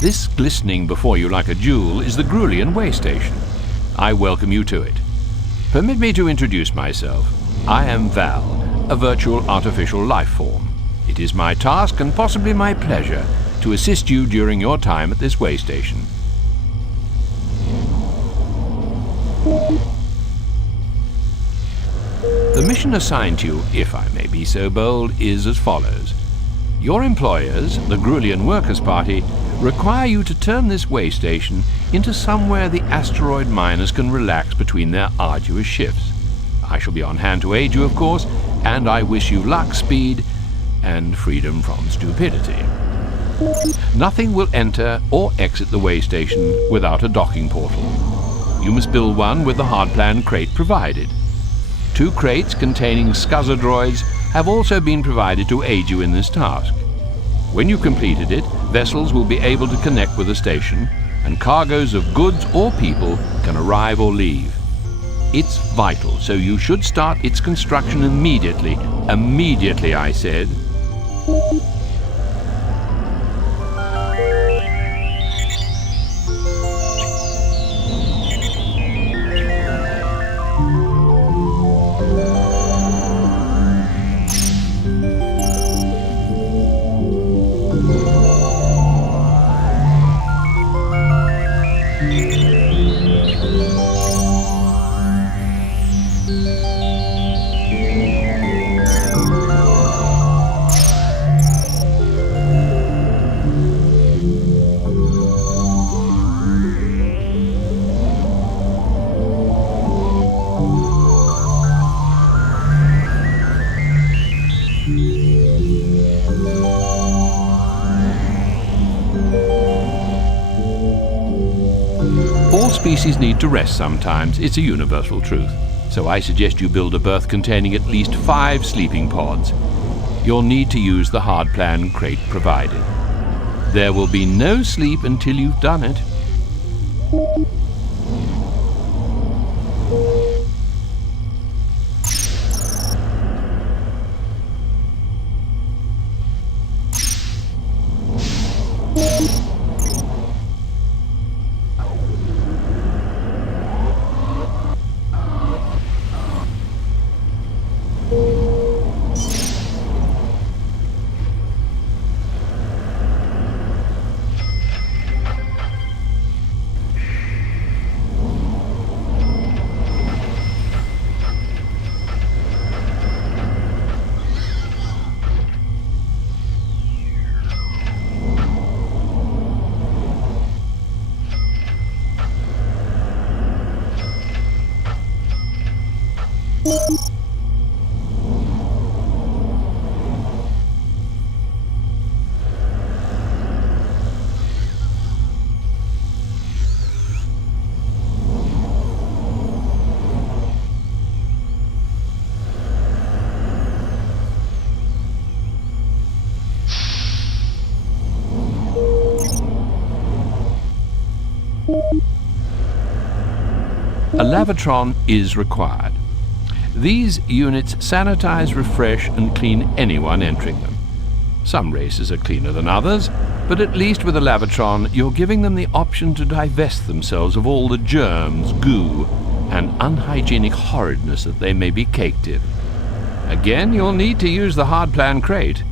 This glistening before you like a jewel is the Grulian way station. I welcome you to it. Permit me to introduce myself. I am Val, a virtual artificial life form. It is my task, and possibly my pleasure, to assist you during your time at this way station. The mission assigned to you, if I may be so bold, is as follows. Your employers, the Grulian Workers' Party, require you to turn this way station into somewhere the asteroid miners can relax between their arduous shifts. I shall be on hand to aid you, of course, and I wish you luck, speed, and freedom from stupidity. Nothing will enter or exit the way station without a docking portal. You must build one with the hardplan crate provided. 2 crates containing scuzzer droids have also been provided to aid you in this task. When you've completed it, vessels will be able to connect with the station, and cargoes of goods or people can arrive or leave. It's vital, so you should start its construction immediately. Immediately, I said. All species need to rest sometimes. It's a universal truth. So I suggest you build a berth containing at least 5 sleeping pods. You'll need to use the hardplan crate provided. There will be no sleep until you've done it. A lavatron is required. These units sanitize, refresh, and clean anyone entering them. Some races are cleaner than others, but at least with a lavatron, you're giving them the option to divest themselves of all the germs, goo, and unhygienic horridness that they may be caked in. Again, you'll need to use the hardplan crate.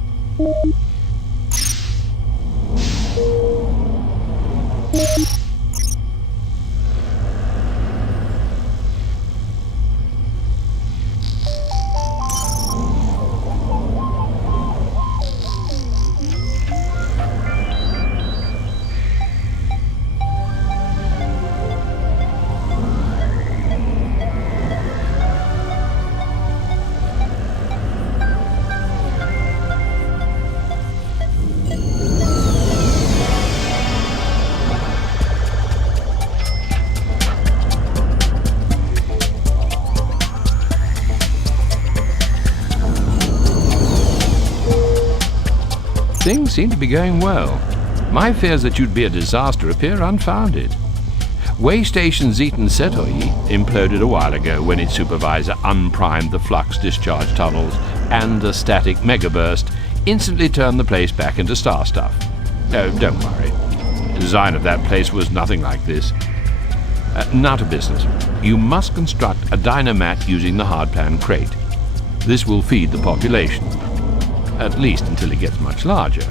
Things seem to be going well. My fears that you'd be a disaster appear unfounded. Way Station Zeton Setoi imploded a while ago when its supervisor unprimed the flux discharge tunnels, and a static megaburst instantly turned the place back into star stuff. Oh, don't worry. The design of that place was nothing like this. Now to business. You must construct a dynamat using the hardpan crate. This will feed the population, at least until it gets much larger.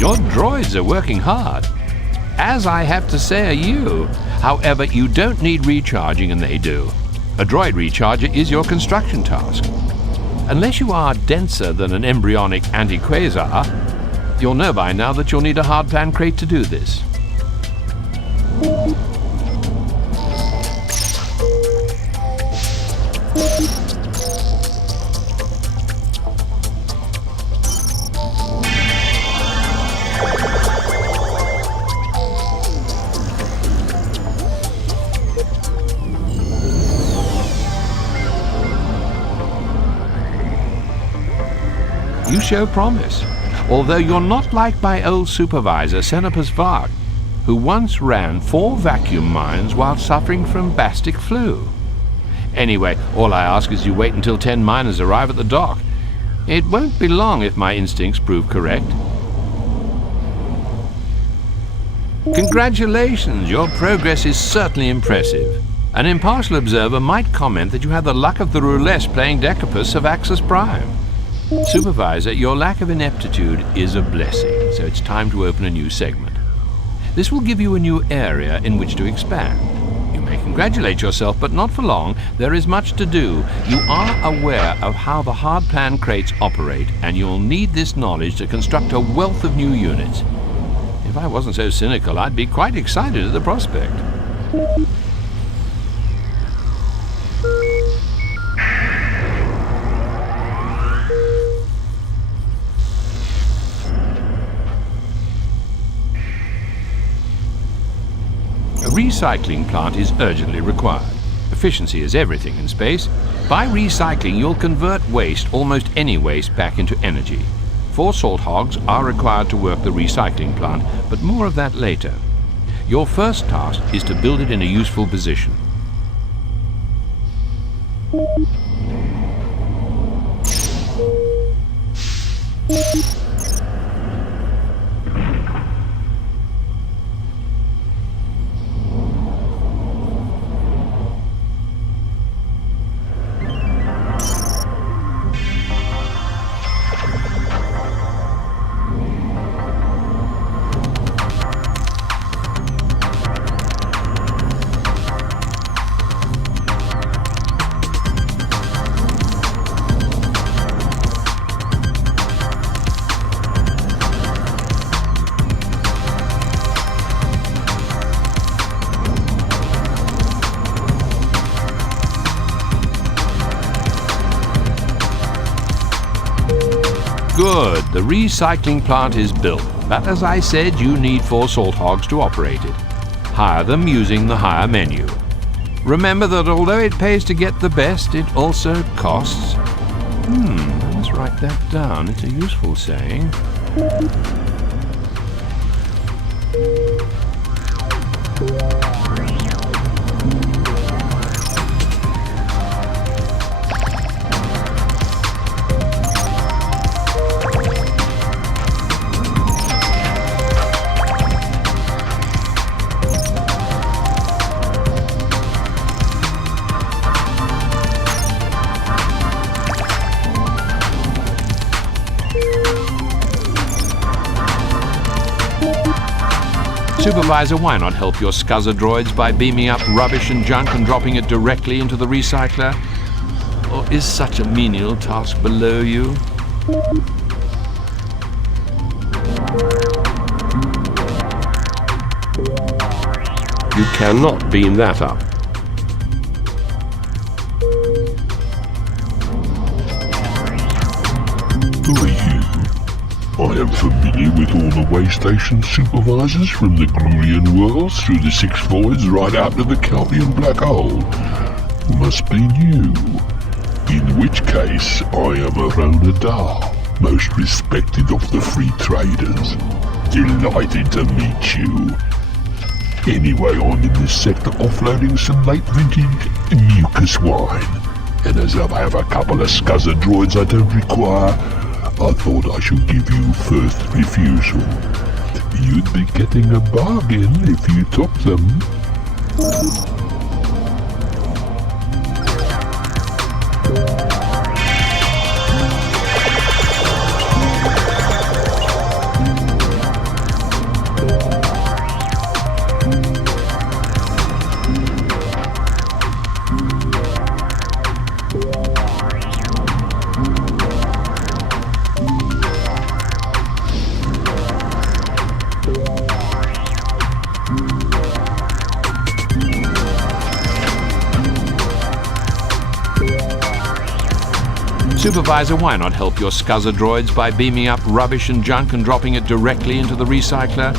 Your droids are working hard, as I have to say are you. However, you don't need recharging and they do. A droid recharger is your construction task. Unless you are denser than an embryonic anti-quasar, you'll know by now that you'll need a hardpan crate to do this. You show promise, although you're not like my old supervisor, Senopus Varg, who once ran 4 vacuum mines while suffering from bastic flu. Anyway, all I ask is you wait until 10 miners arrive at the dock. It won't be long if my instincts prove correct. Congratulations, your progress is certainly impressive. An impartial observer might comment that you have the luck of the roulette playing Decapus of Axis Prime. Supervisor, your lack of ineptitude is a blessing, so it's time to open a new segment. This will give you a new area in which to expand. You may congratulate yourself, but not for long. There is much to do. You are aware of how the hardpan crates operate, and you'll need this knowledge to construct a wealth of new units. If I wasn't so cynical, I'd be quite excited at the prospect. A recycling plant is urgently required. Efficiency is everything in space. By recycling, you'll convert waste, almost any waste, back into energy. 4 salt hogs are required to work the recycling plant, but more of that later. Your first task is to build it in a useful position. Good, the recycling plant is built, but as I said, you need 4 salt hogs to operate it. Hire them using the hire menu. Remember that although it pays to get the best, it also costs. Let's write that down, it's a useful saying. Supervisor, why not help your scuzzer droids by beaming up rubbish and junk and dropping it directly into the recycler? Or is such a menial task below you? You cannot beam that up. Who are you? I am familiar with all the way station supervisors from the Grulian worlds through the six voids right out to the Calvian black hole. Must be new. In which case, I am Arona Dar, most respected of the free traders. Delighted to meet you. Anyway, I'm in this sector offloading some late vintage mucus wine. And as I have a couple of scuzzer droids I don't require, I thought I should give you first refusal. You'd be getting a bargain if you took them. Supervisor, why not help your scuzzer droids by beaming up rubbish and junk and dropping it directly into the recycler?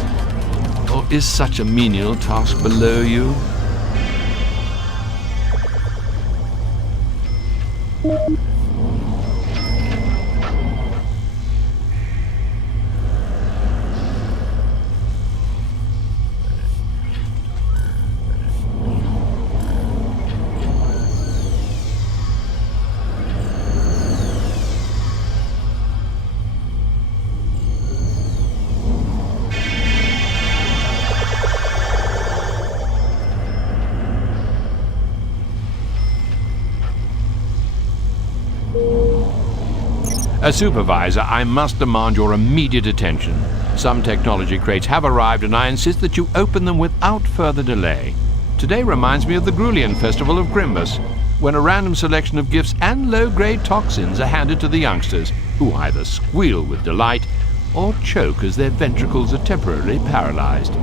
Or is such a menial task below you? As supervisor, I must demand your immediate attention. Some technology crates have arrived, and I insist that you open them without further delay. Today reminds me of the Grulian Festival of Grimbus, when a random selection of gifts and low-grade toxins are handed to the youngsters, who either squeal with delight or choke as their ventricles are temporarily paralyzed.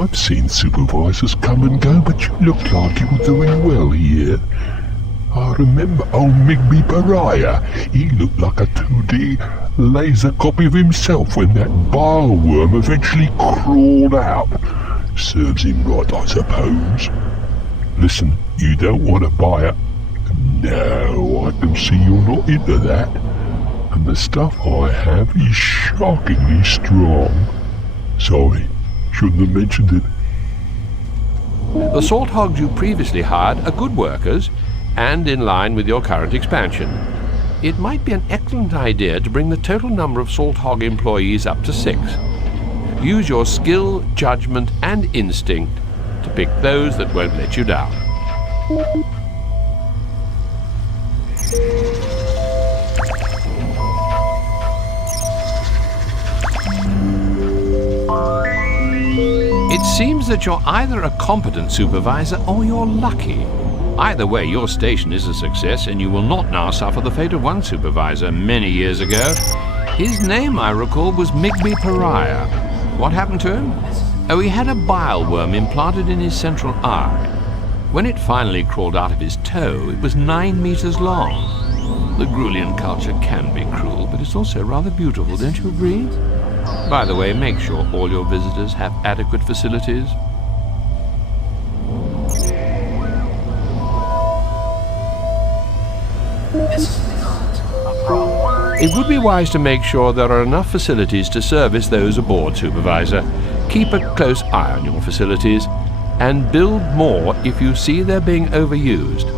I've seen supervisors come and go, but you look like you were doing well here. I remember old Migby Pariah. He looked like a 2D laser copy of himself when that bile worm eventually crawled out. Serves him right, I suppose. Listen, you don't want to buy it? No, I can see you're not into that. And the stuff I have is shockingly strong. Sorry. Shouldn't have mentioned it. The salt hogs you previously hired are good workers and in line with your current expansion. It might be an excellent idea to bring the total number of salt hog employees up to 6. Use your skill, judgment, and instinct to pick those that won't let you down. It seems that you're either a competent supervisor or you're lucky. Either way, your station is a success, and you will not now suffer the fate of one supervisor many years ago. His name, I recall, was Migby Pariah. What happened to him? Oh, he had a bile worm implanted in his central eye. When it finally crawled out of his toe, it was 9 meters long. The Grulian culture can be cruel, but it's also rather beautiful, don't you agree? By the way, make sure all your visitors have adequate facilities. It would be wise to make sure there are enough facilities to service those aboard, Supervisor. Keep a close eye on your facilities, and build more if you see they're being overused.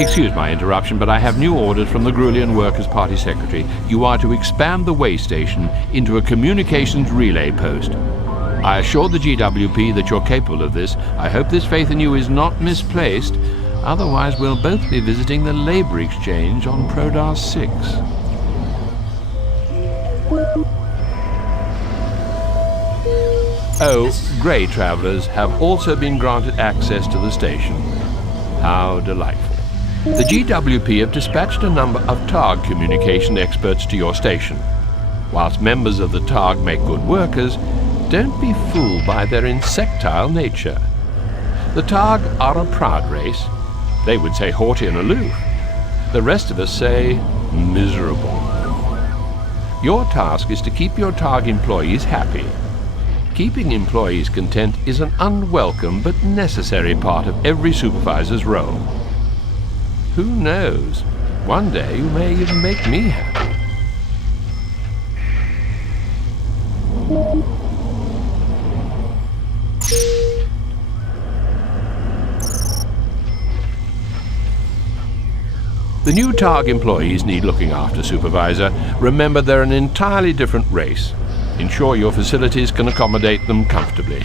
Excuse my interruption, but I have new orders from the Grulian Workers' Party Secretary. You are to expand the way station into a communications relay post. I assure the GWP that you're capable of this. I hope this faith in you is not misplaced. Otherwise, we'll both be visiting the Labour Exchange on Prodar 6. Oh, grey travellers have also been granted access to the station. How delightful. The GWP have dispatched a number of TARG communication experts to your station. Whilst members of the TARG make good workers, don't be fooled by their insectile nature. The TARG are a proud race. They would say haughty and aloof. The rest of us say miserable. Your task is to keep your TARG employees happy. Keeping employees content is an unwelcome but necessary part of every supervisor's role. Who knows? One day you may even make me happy. The new TARG employees need looking after, Supervisor. Remember, they're an entirely different race. Ensure your facilities can accommodate them comfortably.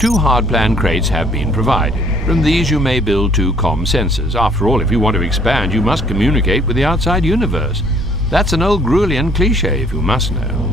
2 hard-plan crates have been provided. From these you may build 2 comm sensors. After all, if you want to expand, you must communicate with the outside universe. That's an old Grulian cliché, if you must know.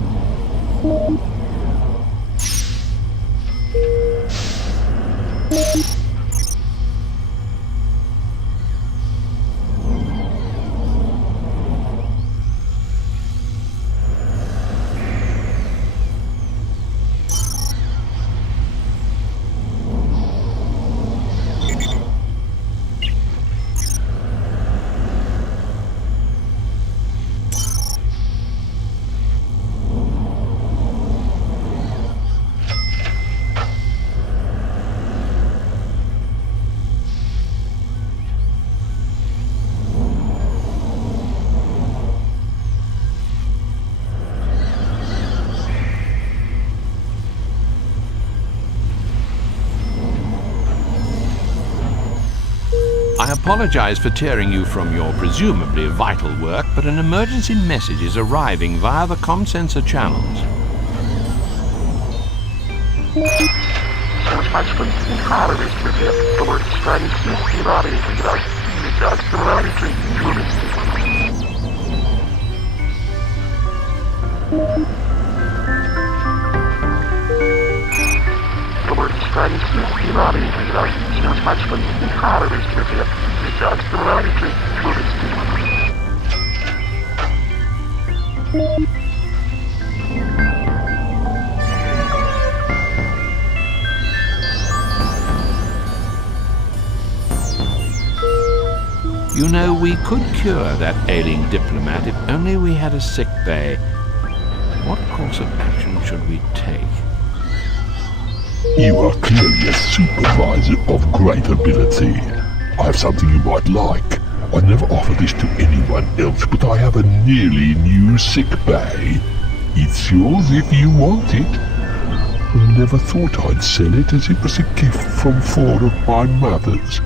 I apologize for tearing you from your presumably vital work, but an emergency message is arriving via the comm sensor channels. You know, we could cure that ailing diplomat if only we had a sick bay. What course of action should we take? You are clearly a supervisor of great ability. I have something you might like. I never offer this to anyone else, but I have a nearly new sick bay. It's yours if you want it. I never thought I'd sell it, as it was a gift from 4 of my mothers.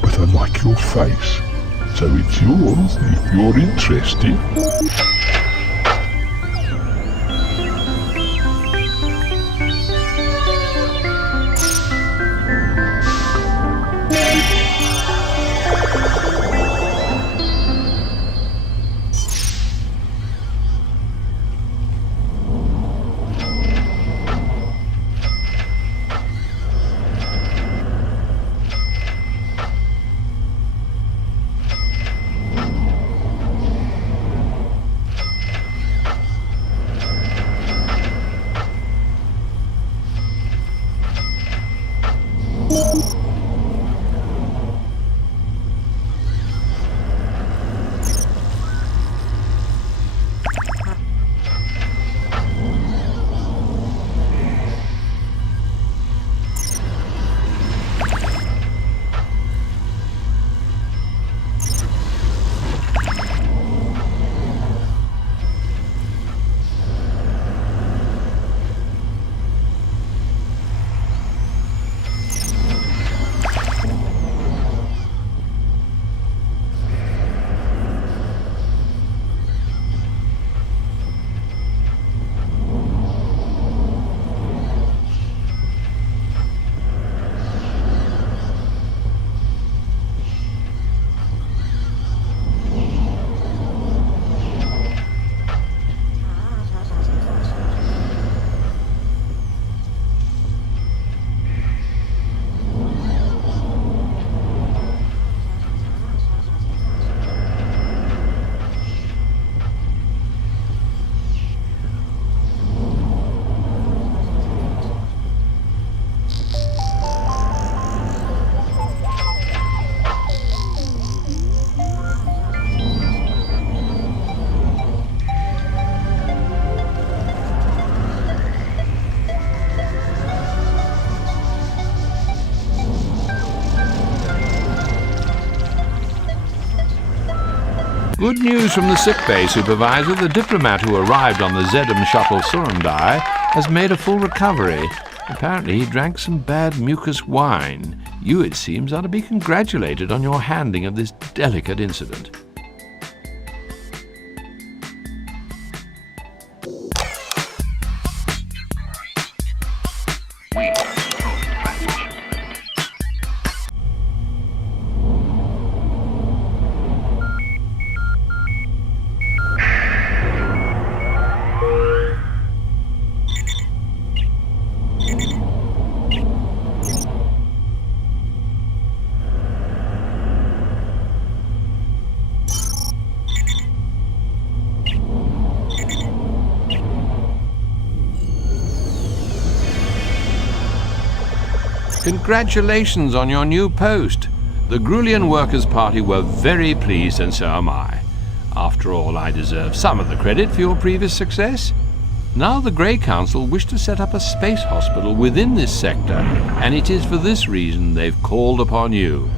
But I like your face, so it's yours if you're interested. Good news from the sickbay supervisor. The diplomat who arrived on the Zedum shuttle Surundai has made a full recovery. Apparently he drank some bad mucus wine. You, it seems, are to be congratulated on your handling of this delicate incident. Congratulations on your new post. The Grulian Workers' Party were very pleased, and so am I. After all, I deserve some of the credit for your previous success. Now the Grey Council wish to set up a space hospital within this sector, and it is for this reason they've called upon you.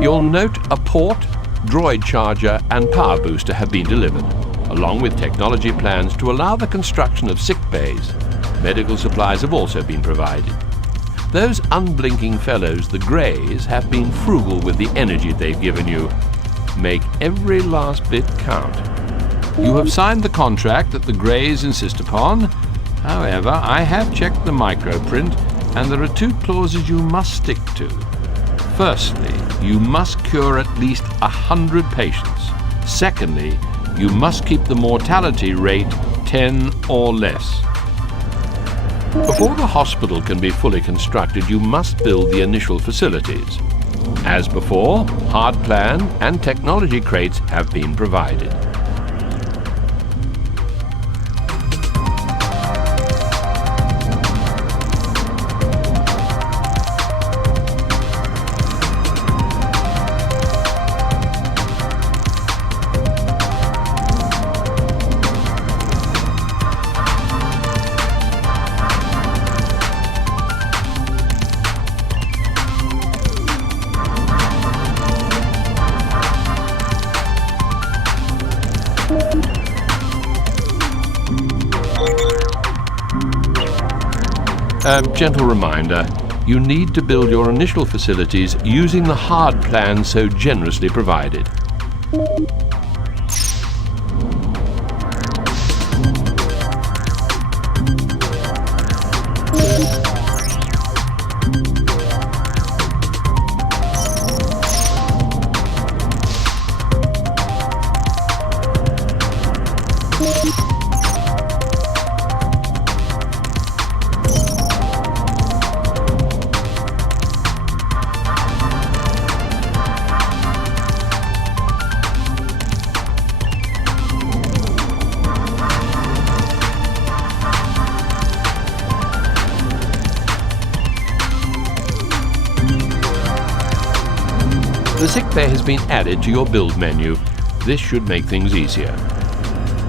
You'll note a port, droid charger and power booster have been delivered, along with technology plans to allow the construction of sick bays. Medical supplies have also been provided. Those unblinking fellows, the Greys, have been frugal with the energy they've given you. Make every last bit count. You have signed the contract that the Greys insist upon. However, I have checked the microprint, and there are 2 clauses you must stick to. Firstly, you must cure at least 100 patients. Secondly, you must keep the mortality rate 10 or less. Before the hospital can be fully constructed, you must build the initial facilities. As before, hard plan and technology crates have been provided. Gentle reminder, you need to build your initial facilities using the hard plan so generously provided. The sickbay has been added to your build menu. This should make things easier.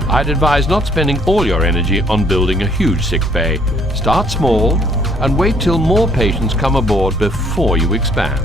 I'd advise not spending all your energy on building a huge sickbay. Start small and wait till more patients come aboard before you expand.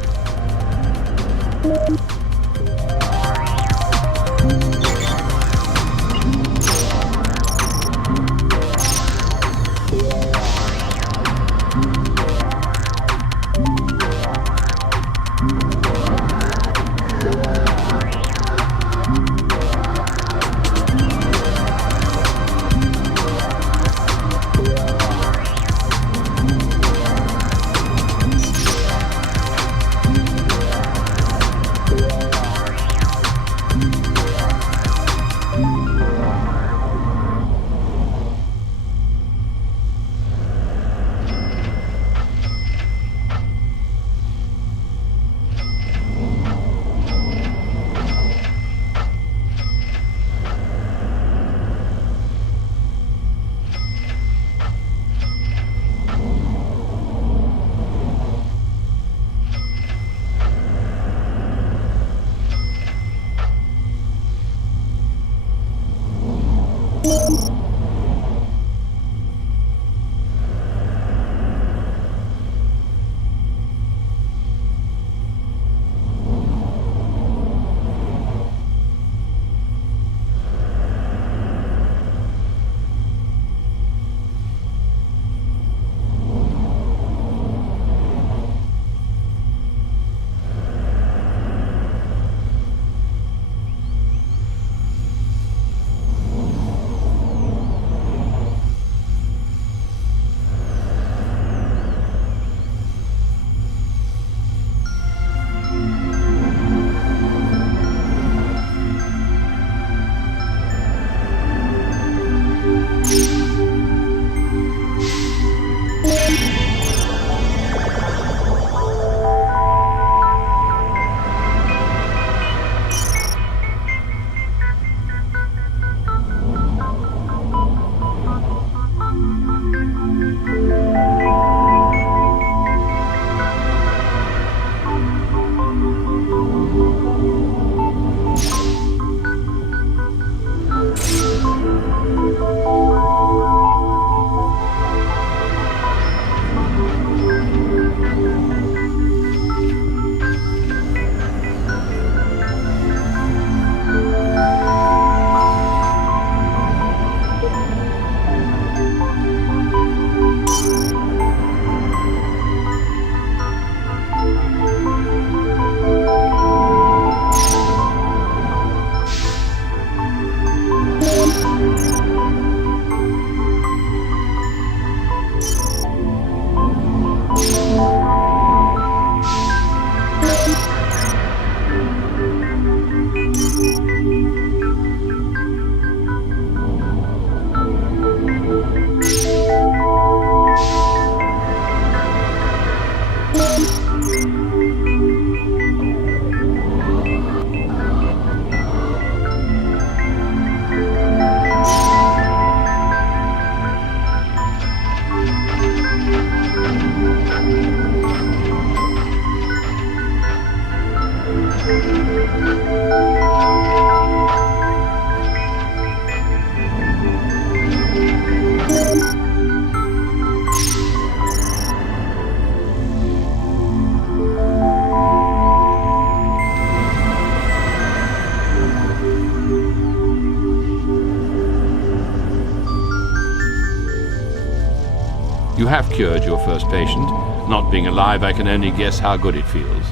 You have cured your first patient. Not being alive, I can only guess how good it feels.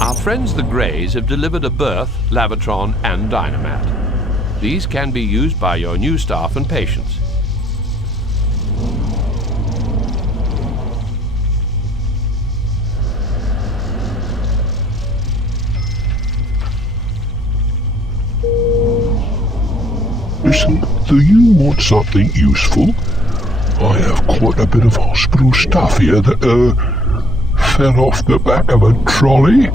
Our friends the Greys have delivered a berth, lavitron and dynamat. These can be used by your new staff and patients. Listen, do you want something useful? I have quite a bit of hospital stuff here that, fell off the back of a trolley.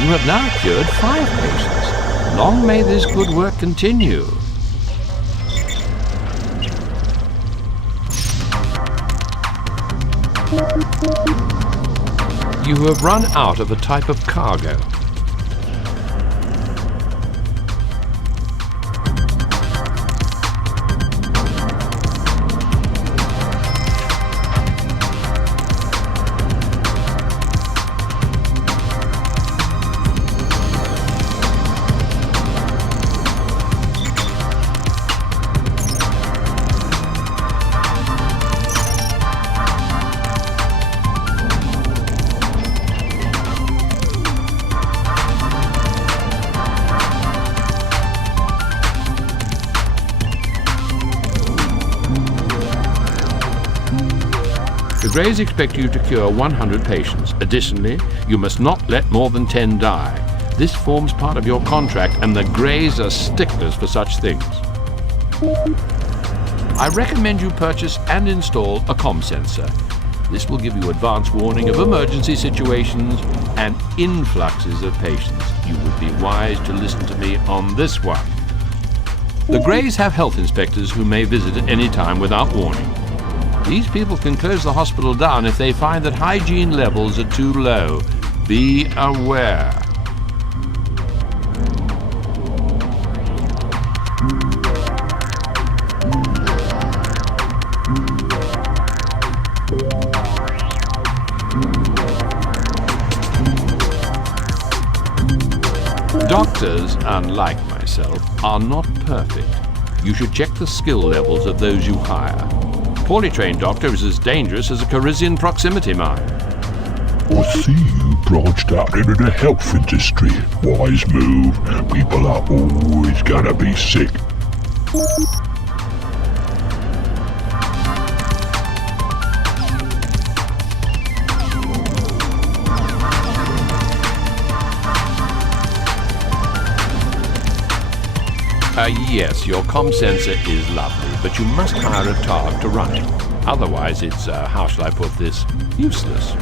You have now cured 5 patients. Long may this good work continue. You have run out of a type of cargo. The Greys expect you to cure 100 patients. Additionally, you must not let more than 10 die. This forms part of your contract, and the Greys are sticklers for such things. I recommend you purchase and install a comm sensor. This will give you advance warning of emergency situations and influxes of patients. You would be wise to listen to me on this one. The Greys have health inspectors who may visit at any time without warning. These people can close the hospital down if they find that hygiene levels are too low. Be aware. Doctors, unlike myself, are not perfect. You should check the skill levels of those you hire. A poorly trained doctor is as dangerous as a Carisian proximity mine. I see you branched out into the health industry. Wise move. People are always gonna be sick. Yes, your comm sensor is lovely, but you must hire a TARG to run it. Otherwise, it's, how shall I put this, useless.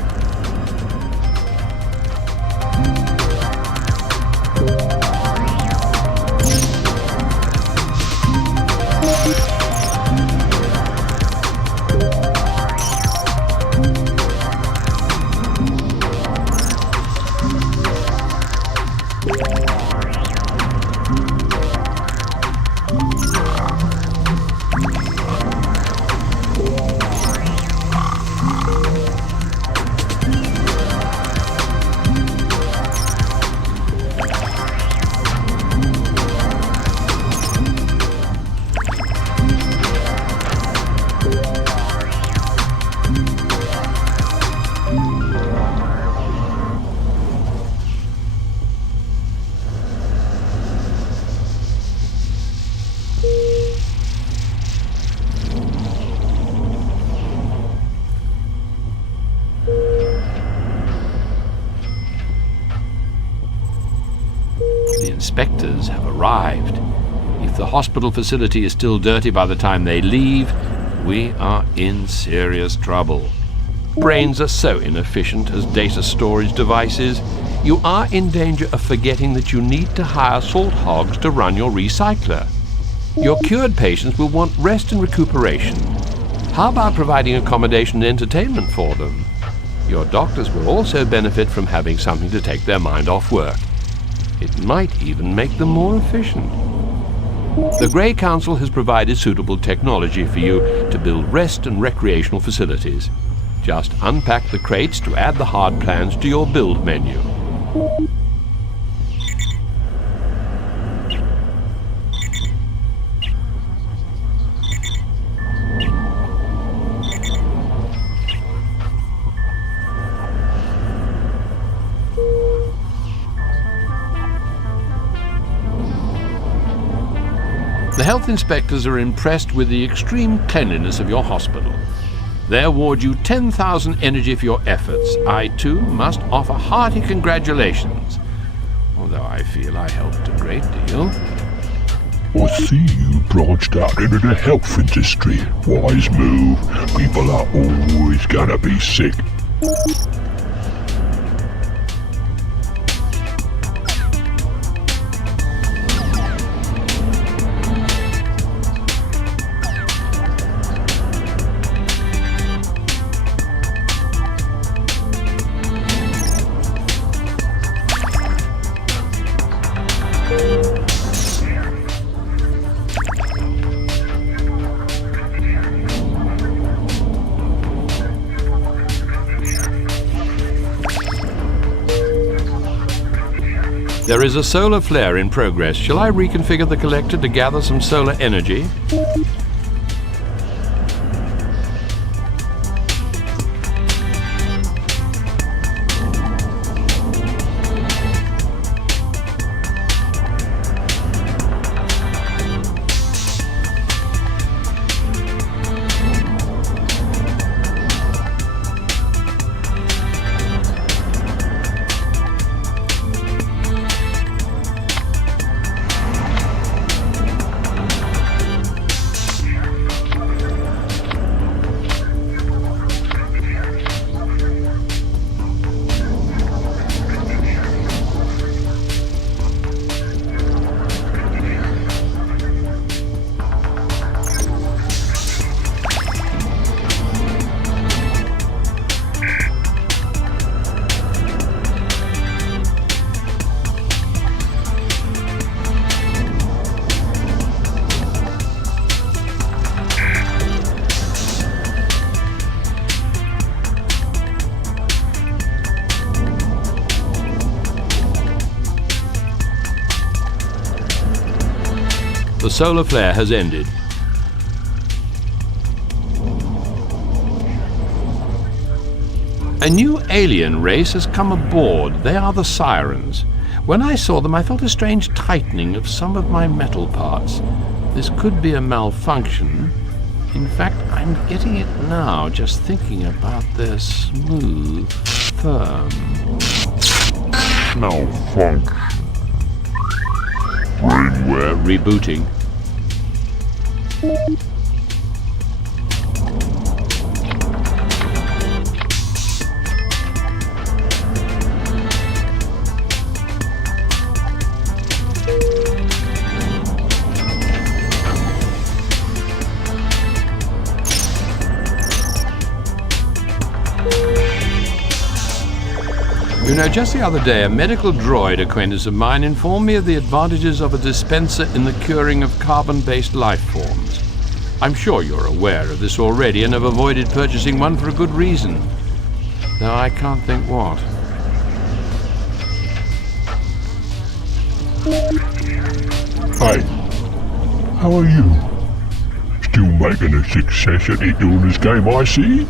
The inspectors have arrived. If the hospital facility is still dirty by the time they leave, we are in serious trouble. Brains are so inefficient as data storage devices, you are in danger of forgetting that you need to hire salt hogs to run your recycler. Your cured patients will want rest and recuperation. How about providing accommodation and entertainment for them? Your doctors will also benefit from having something to take their mind off work. It might even make them more efficient. The Grey Council has provided suitable technology for you to build rest and recreational facilities. Just unpack the crates to add the hard plans to your build menu. The health inspectors are impressed with the extreme cleanliness of your hospital. They award you 10,000 energy for your efforts. I, too, must offer hearty congratulations, although I feel I helped a great deal. I see you branched out into the health industry. Wise move. People are always gonna be sick. There is a solar flare in progress. Shall I reconfigure the collector to gather some solar energy? The solar flare has ended. A new alien race has come aboard. They are the Sirens. When I saw them, I felt a strange tightening of some of my metal parts. This could be a malfunction. In fact, I'm getting it now, just thinking about their smooth, firm... Malfunction. We're rebooting. You know, just the other day, a medical droid acquaintance of mine informed me of the advantages of a dispenser in the curing of carbon-based life forms. I'm sure you're aware of this already and have avoided purchasing one for a good reason, though I can't think what. Hey, how are you? Still making a success at it all this game, I see?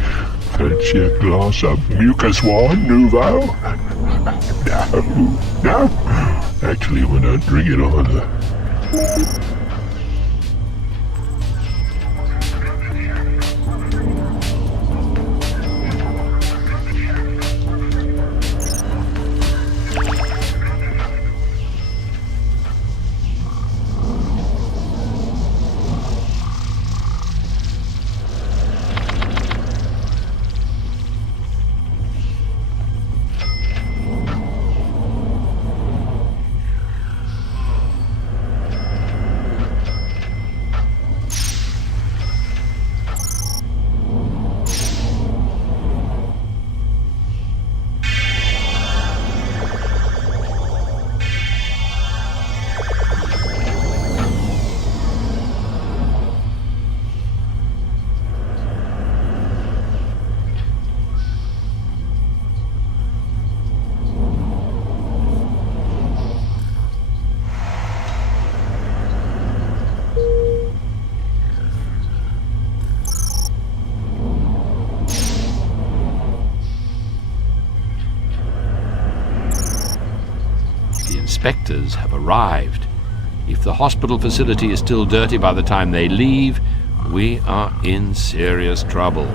Fancy a glass of mucus wine nouveau? No. Actually, we don't drink it either. inspectors have arrived. If the hospital facility is still dirty by the time they leave, we are in serious trouble.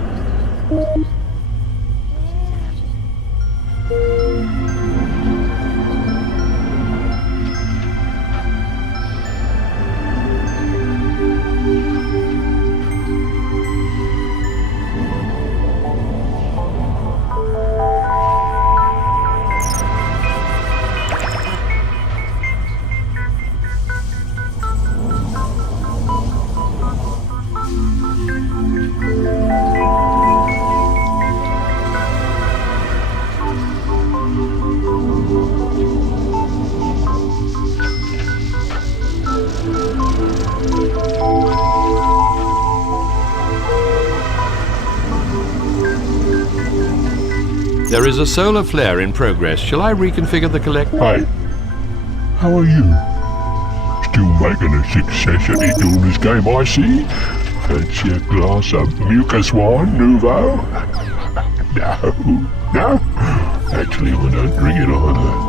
There is a solar flare in progress. Shall I reconfigure the collector? Hey, how are you? Still making a success at it all this game, I see? Fancy a glass of mucus wine, Nouveau? No. Actually, I don't drink it either.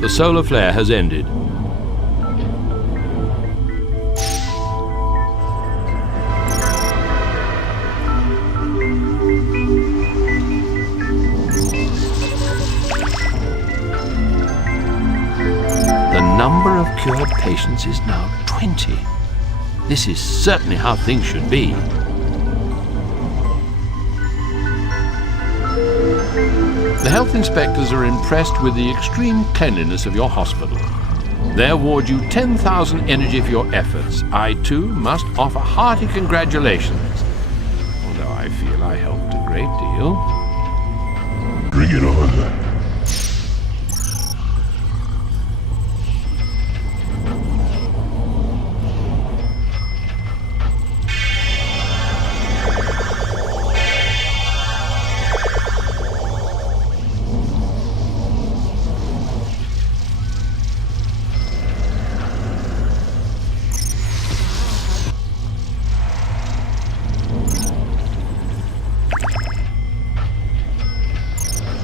The solar flare has ended. The number of cured patients is now 20. This is certainly how things should be. The health inspectors are impressed with the extreme cleanliness of your hospital. They award you 10,000 energy for your efforts. I, too, must offer hearty congratulations, although I feel I helped a great deal. Drink it either.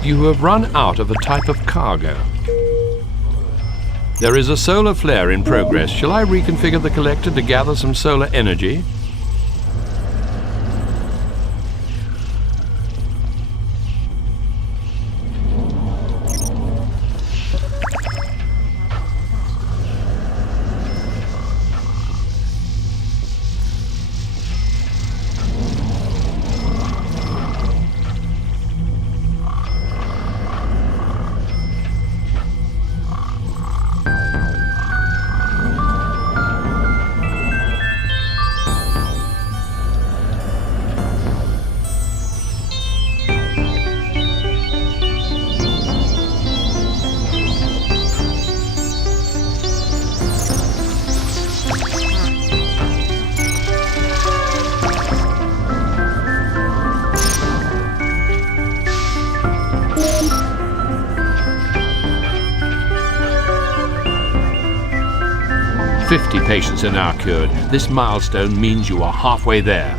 You have run out of a type of cargo. There is a solar flare in progress. Shall I reconfigure the collector to gather some solar energy? "50 patients are now cured. This milestone means you are halfway there."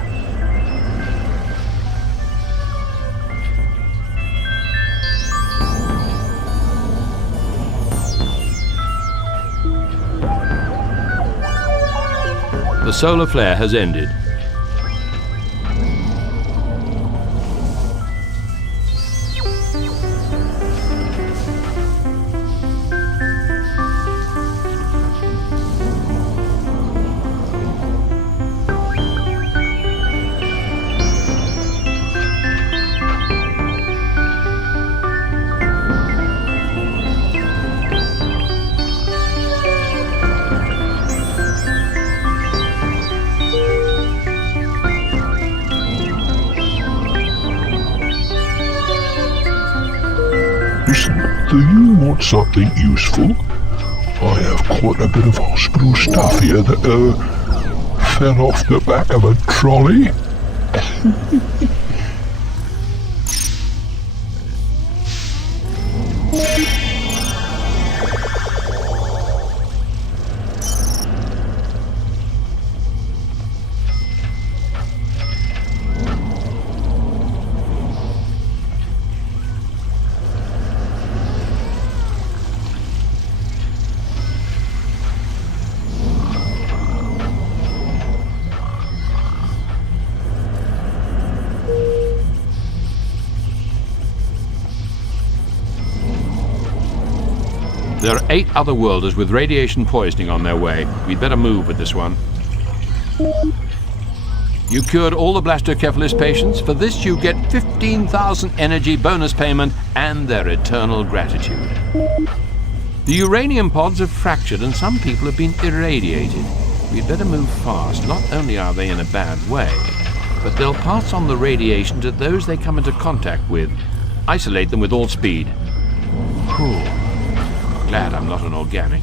The solar flare has ended. Listen, do you want something useful? I have quite a bit of hospital stuff here that, fell off the back of a trolley. There are 8 other worlders with radiation poisoning on their way. We'd better move with this one. You cured all the blastocephalus patients. For this you get 15,000 energy bonus payment and their eternal gratitude. The uranium pods have fractured and some people have been irradiated. We'd better move fast. Not only are they in a bad way, but they'll pass on the radiation to those they come into contact with. Isolate them with all speed. Whew. Glad I'm not an organic.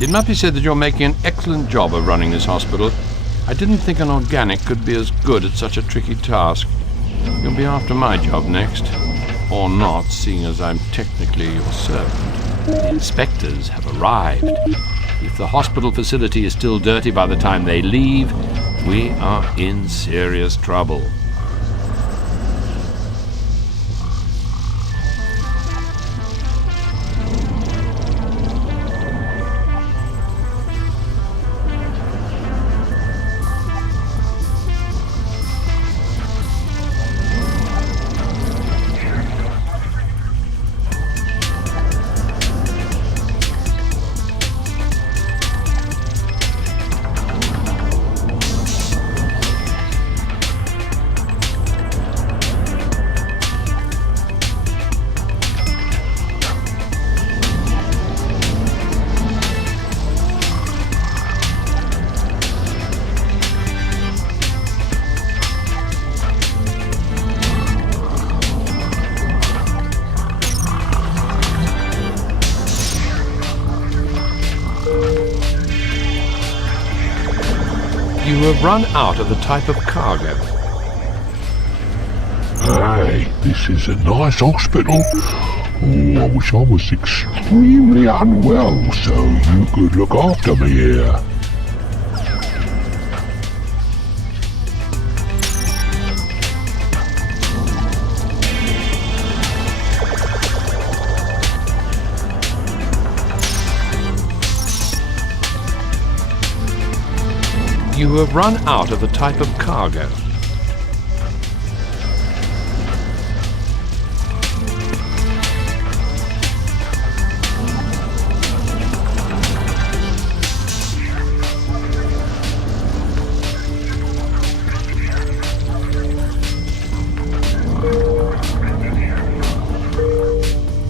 It must be said that you're making an excellent job of running this hospital. I didn't think an organic could be as good at such a tricky task. You'll be after my job next. Or not, seeing as I'm technically your servant. The inspectors have arrived. If the hospital facility is still dirty by the time they leave, we are in serious trouble. You have run out of the type of cargo. Hey, this is a nice hospital. Oh, I wish I was extremely unwell so you could look after me here. You have run out of the type of cargo.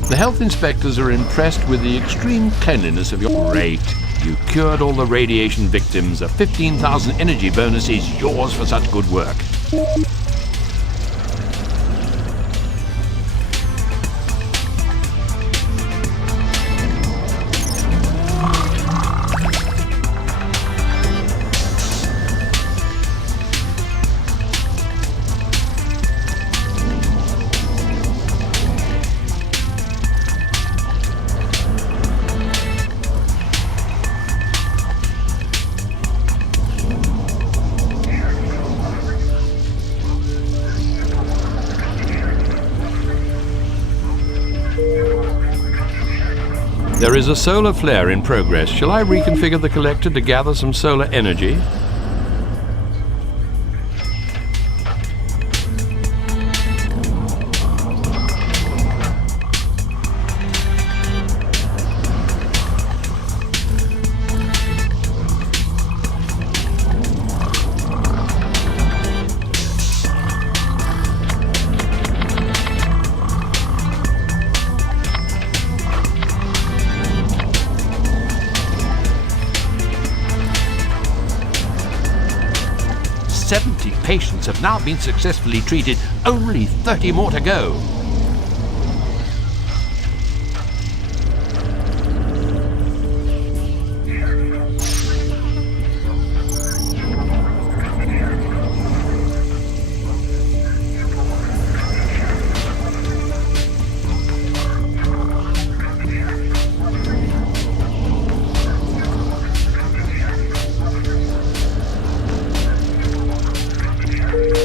The health inspectors are impressed with the extreme cleanliness of your rate. You cured all the radiation victims. A 15,000 energy bonus is yours for such good work. There is a solar flare in progress. Shall I reconfigure the collector to gather some solar energy? Patients have now been successfully treated. Only 30 more to go.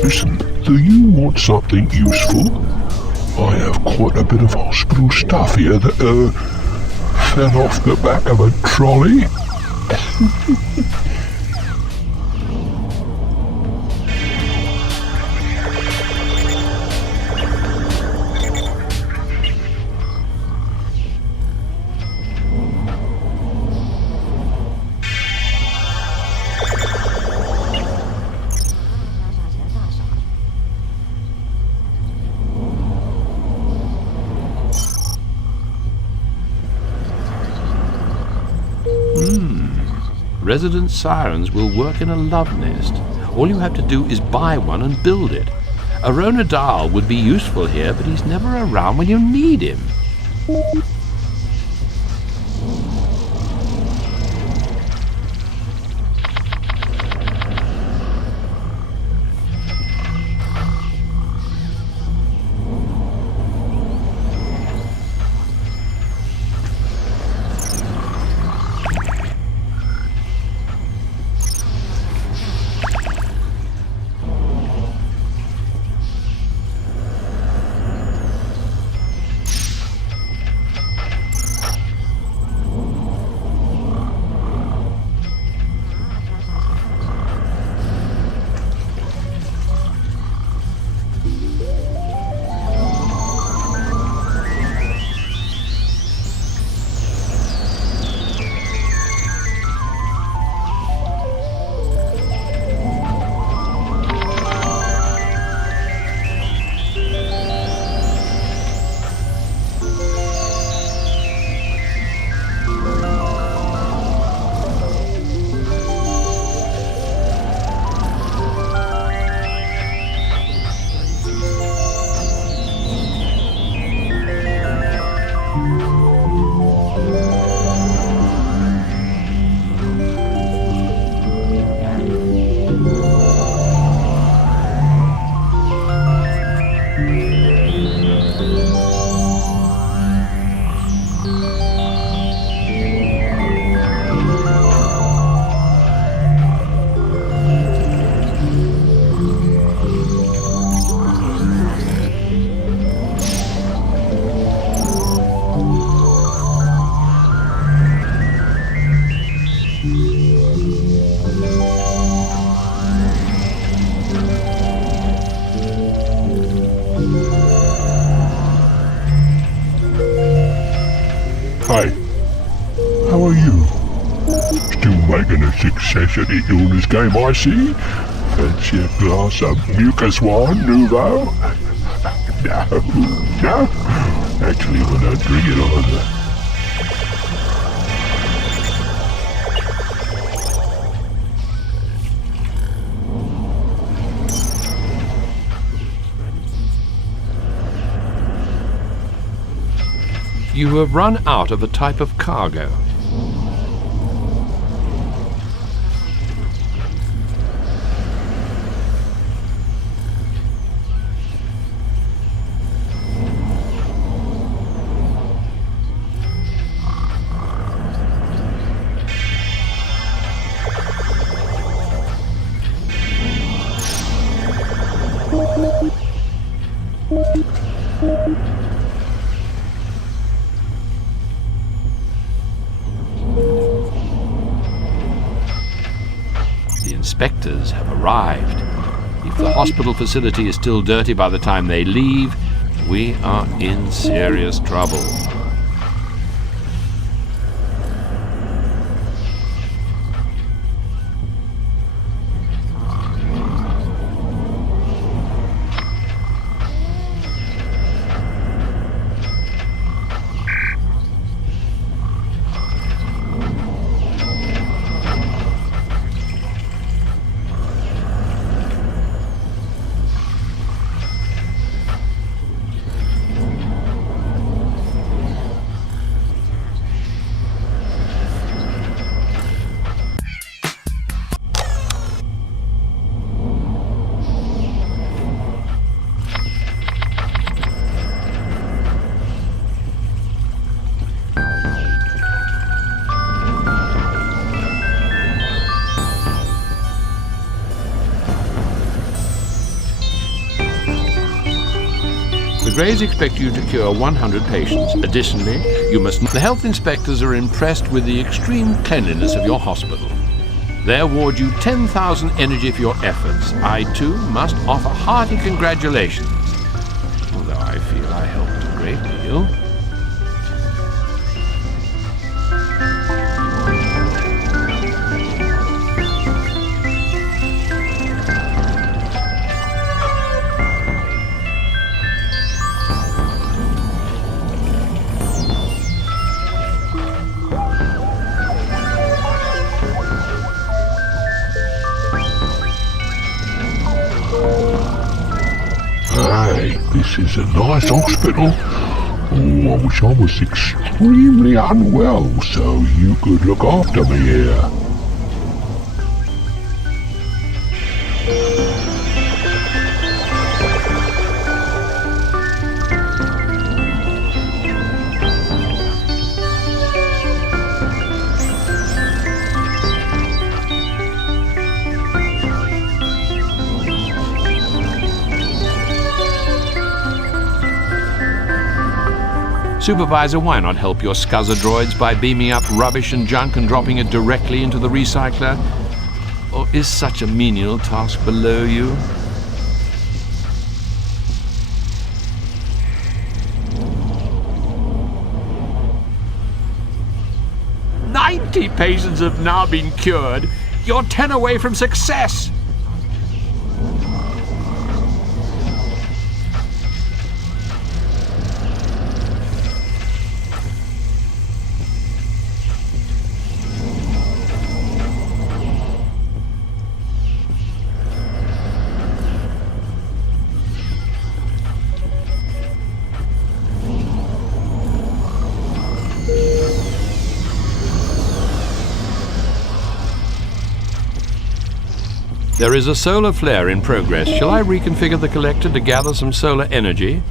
Listen, do you want something useful? I have quite a bit of hospital stuff here that, fell off the back of a trolley. Resident sirens will work in a love nest. All you have to do is buy one and build it. Arona Dahl would be useful here, but he's never around when you need him. Hi, how are you? Still making a success at the illness game, I see? Fancy a glass of mucus wine nouveau? No? Actually, I don't drink it either. You have run out of a type of cargo. The inspectors have arrived. If the hospital facility is still dirty by the time they leave, we are in serious trouble. Greys expect you to cure 100 patients. Additionally, the health inspectors are impressed with the extreme cleanliness of your hospital. They award you 10,000 energy for your efforts. I, too, must offer hearty congratulations, although I feel I helped a great deal. Hey, this is a nice hospital. Oh, I wish I was extremely unwell so you could look after me here. Supervisor, why not help your scuzzer droids by beaming up rubbish and junk and dropping it directly into the recycler? Or is such a menial task below you? "90 patients have now been cured. You're 10 away from success." There is a solar flare in progress. Shall I reconfigure the collector to gather some solar energy?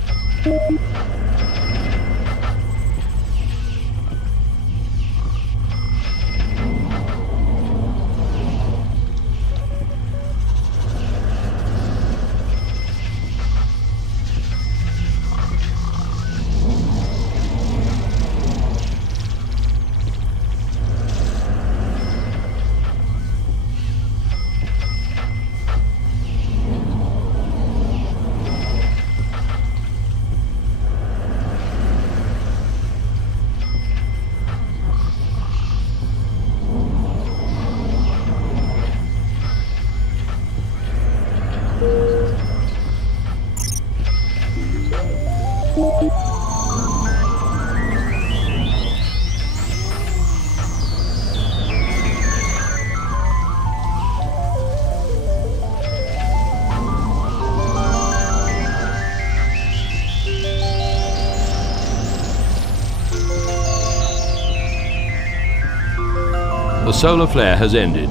The solar flare has ended.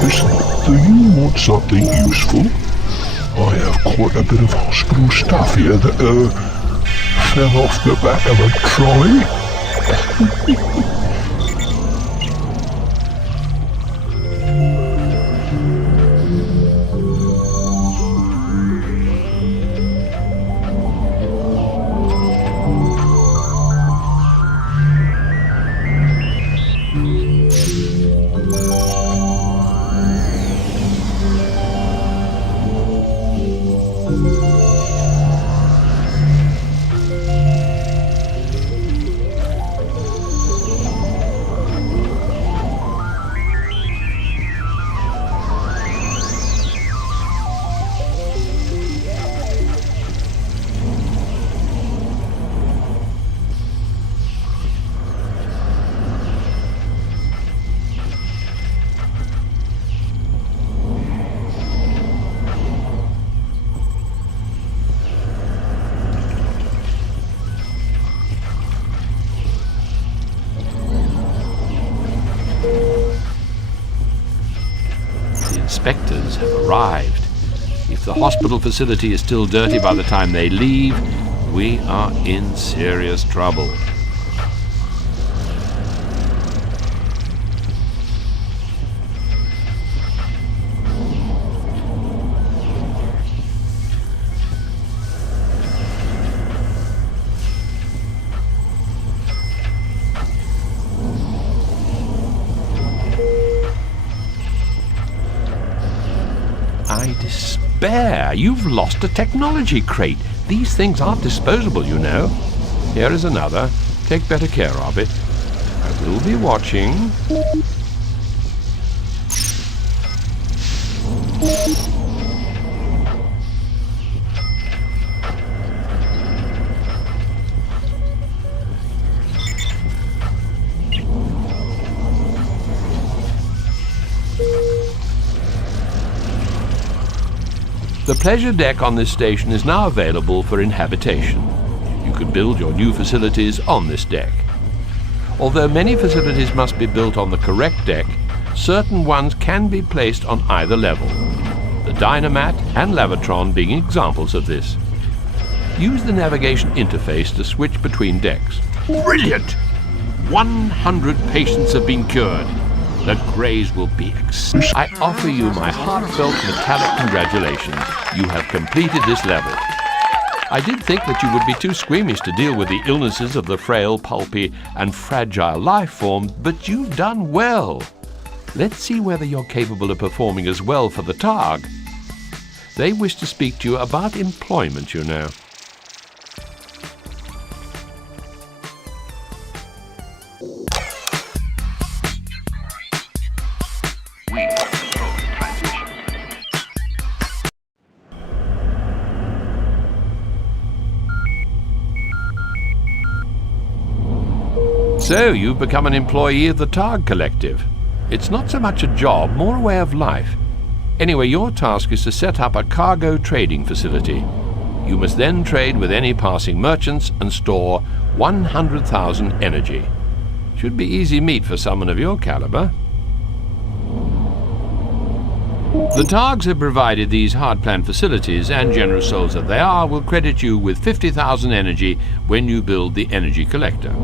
Listen, do you want something useful? I have quite a bit of hospital stuff here that, fell off the back of a trolley. Inspectors have arrived. If If the hospital facility is still dirty by the time they leave, we are in serious trouble. I despair. You've lost a technology crate. These things aren't disposable, you know. Here is another. Take better care of it. I will be watching. The pleasure deck on this station is now available for inhabitation. You can build your new facilities on this deck. Although many facilities must be built on the correct deck, certain ones can be placed on either level. The Dynamat and Lavatron being examples of this. Use the navigation interface to switch between decks. Brilliant! 100 patients have been cured. The Greys will be ecstatic. I offer you my heartfelt metallic congratulations. You have completed this level. I did think that you would be too squeamish to deal with the illnesses of the frail, pulpy, and fragile life form, but you've done well. Let's see whether you're capable of performing as well for the Targ. They wish to speak to you about employment, you know. So, you've become an employee of the Targ Collective. It's not so much a job, more a way of life. Anyway, your task is to set up a cargo trading facility. You must then trade with any passing merchants and store 100,000 energy. Should be easy meat for someone of your caliber. The Targs have provided these hard-planned facilities, and generous souls that they are, will credit you with 50,000 energy when you build the energy collector.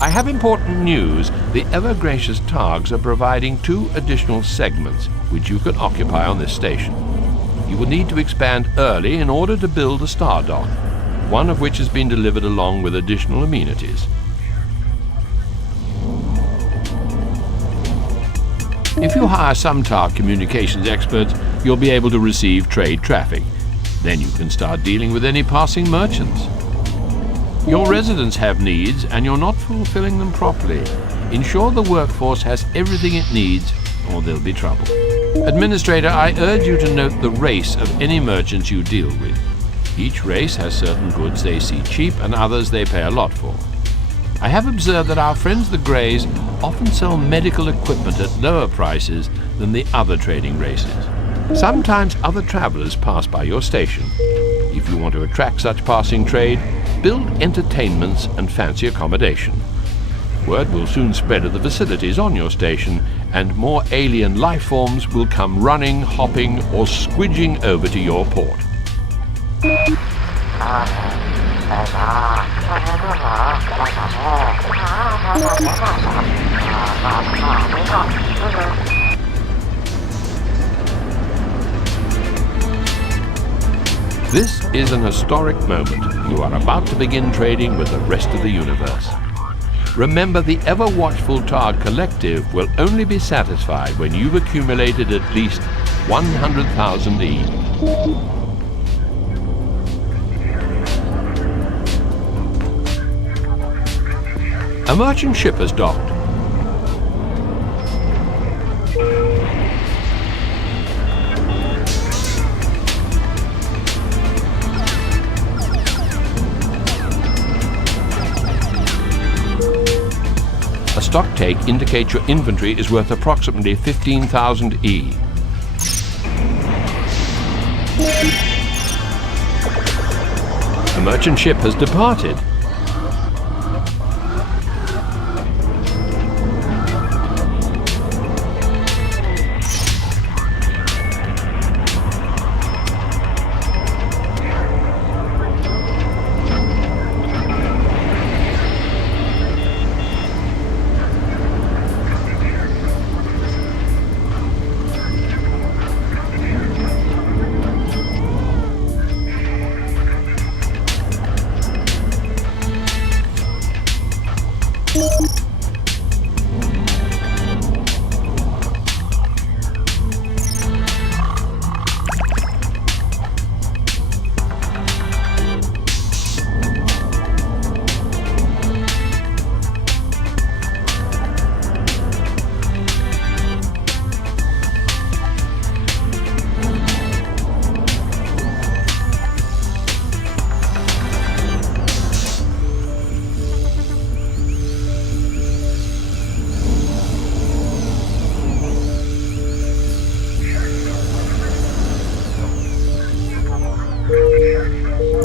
I have important news. The ever-gracious Targs are providing 2 additional segments which you can occupy on this station. You will need to expand early in order to build a star dock, one of which has been delivered along with additional amenities. If you hire some Targ communications experts, you'll be able to receive trade traffic. Then you can start dealing with any passing merchants. Your residents have needs and you're not fulfilling them properly. Ensure the workforce has everything it needs or there'll be trouble. Administrator, I urge you to note the race of any merchants you deal with. Each race has certain goods they see cheap and others they pay a lot for. I have observed that our friends the Greys often sell medical equipment at lower prices than the other trading races. Sometimes other travelers pass by your station. If you want to attract such passing trade, build entertainments and fancy accommodation. Word will soon spread of the facilities on your station, and more alien life forms will come running, hopping, or squidging over to your port. This is an historic moment. You are about to begin trading with the rest of the universe. Remember, the ever-watchful Targ Collective will only be satisfied when you've accumulated at least 100,000 E. A merchant ship has docked. A stock take indicates your inventory is worth approximately 15,000 E. A merchant ship has departed.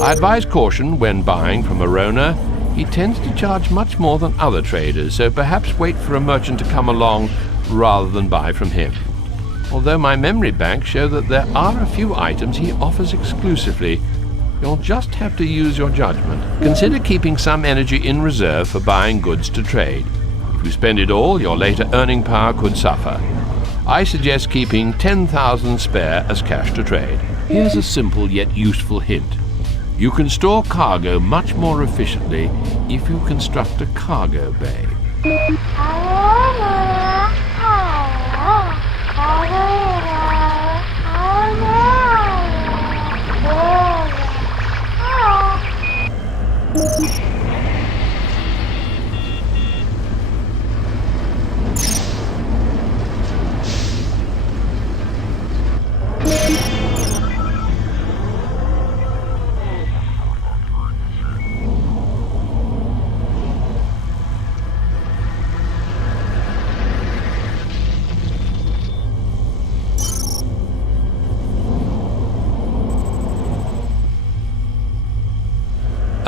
I advise caution when buying from a Rona. He tends to charge much more than other traders, so perhaps wait for a merchant to come along rather than buy from him. Although my memory banks show that there are a few items he offers exclusively, you'll just have to use your judgment. Consider keeping some energy in reserve for buying goods to trade. If you spend it all, your later earning power could suffer. I suggest keeping 10,000 spare as cash to trade. Here's a simple yet useful hint. You can store cargo much more efficiently if you construct a cargo bay.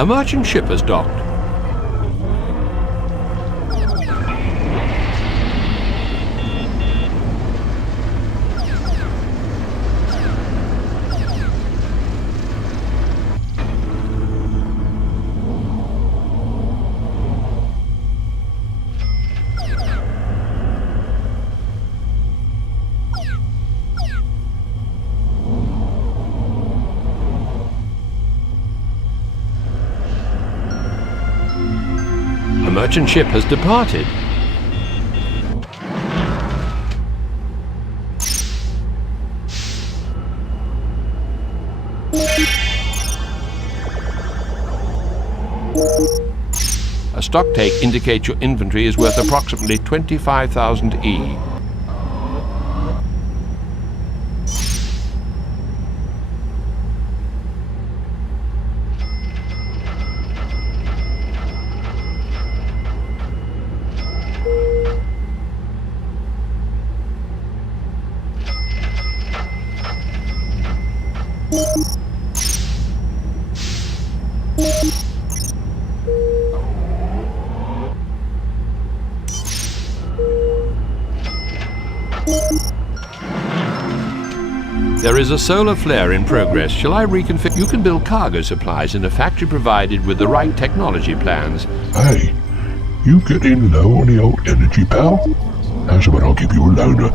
A merchant ship has docked. A merchant ship has departed. A stock take indicates your inventory is worth approximately 25,000 E. There is a solar flare in progress. Shall I reconfigure? You can build cargo supplies in a factory provided with the right technology plans. Hey, you getting low on the old energy, pal? How's about I'll give you a loaner?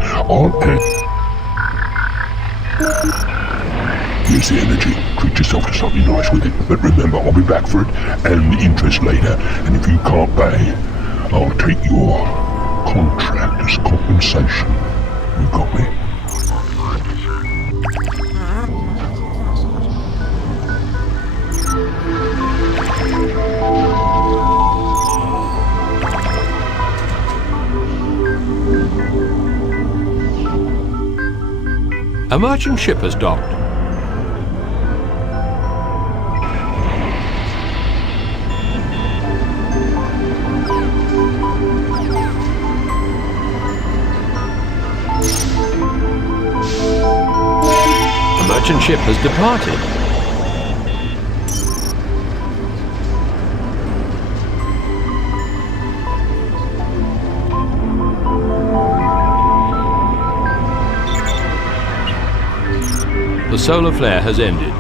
Here's the energy. Treat yourself to something nice with it. But remember, I'll be back for it and the interest later. And if you can't pay, I'll take your contract as compensation. You got me? A merchant ship has docked. A merchant ship has departed. The solar flare has ended.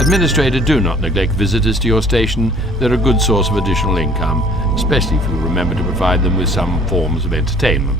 Administrator, do not neglect visitors to your station. They're a good source of additional income, especially if you remember to provide them with some forms of entertainment.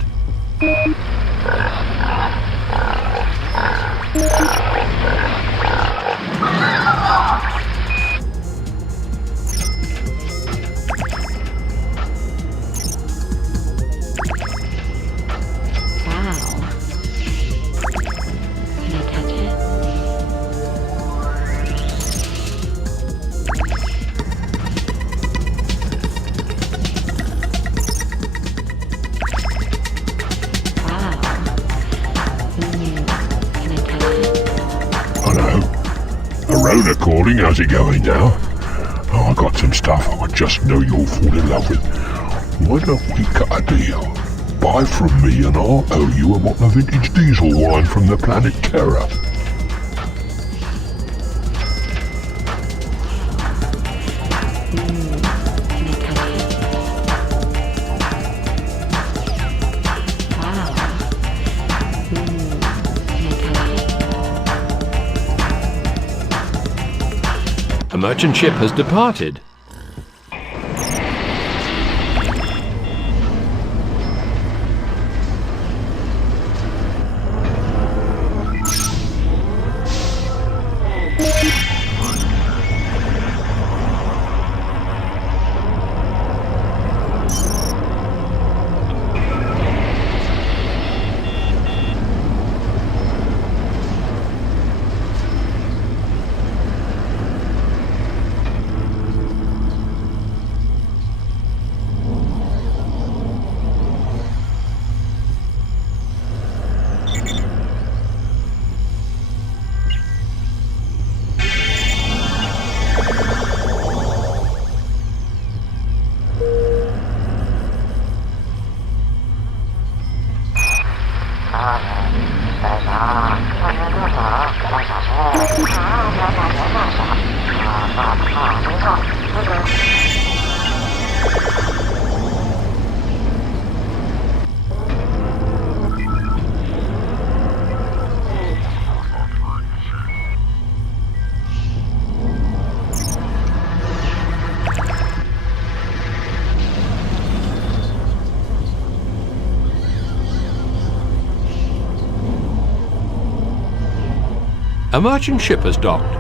Calling, how's it going now? Oh, I got some stuff I just know you'll fall in love with. Why don't we cut a deal? Buy from me and I'll owe you a bottle of vintage diesel wine from the planet Terra. A merchant ship has departed. A merchant ship has docked.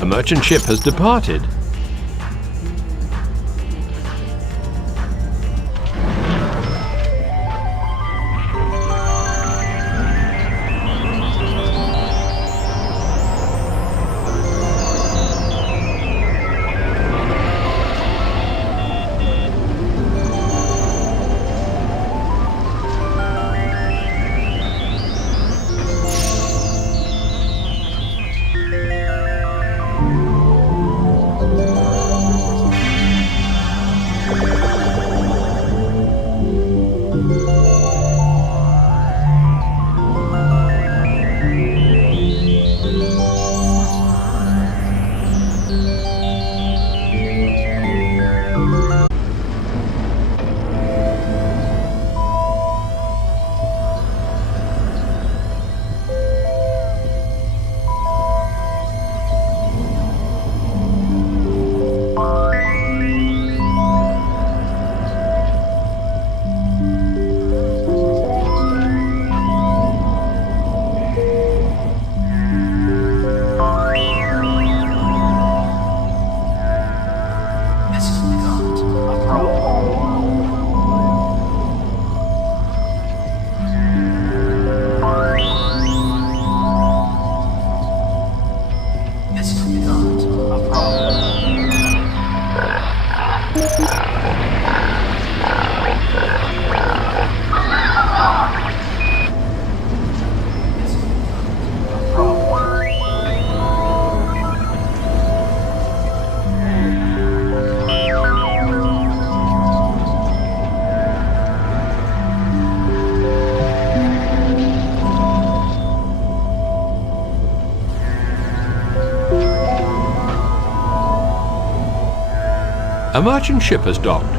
A merchant ship has departed. A merchant ship has docked.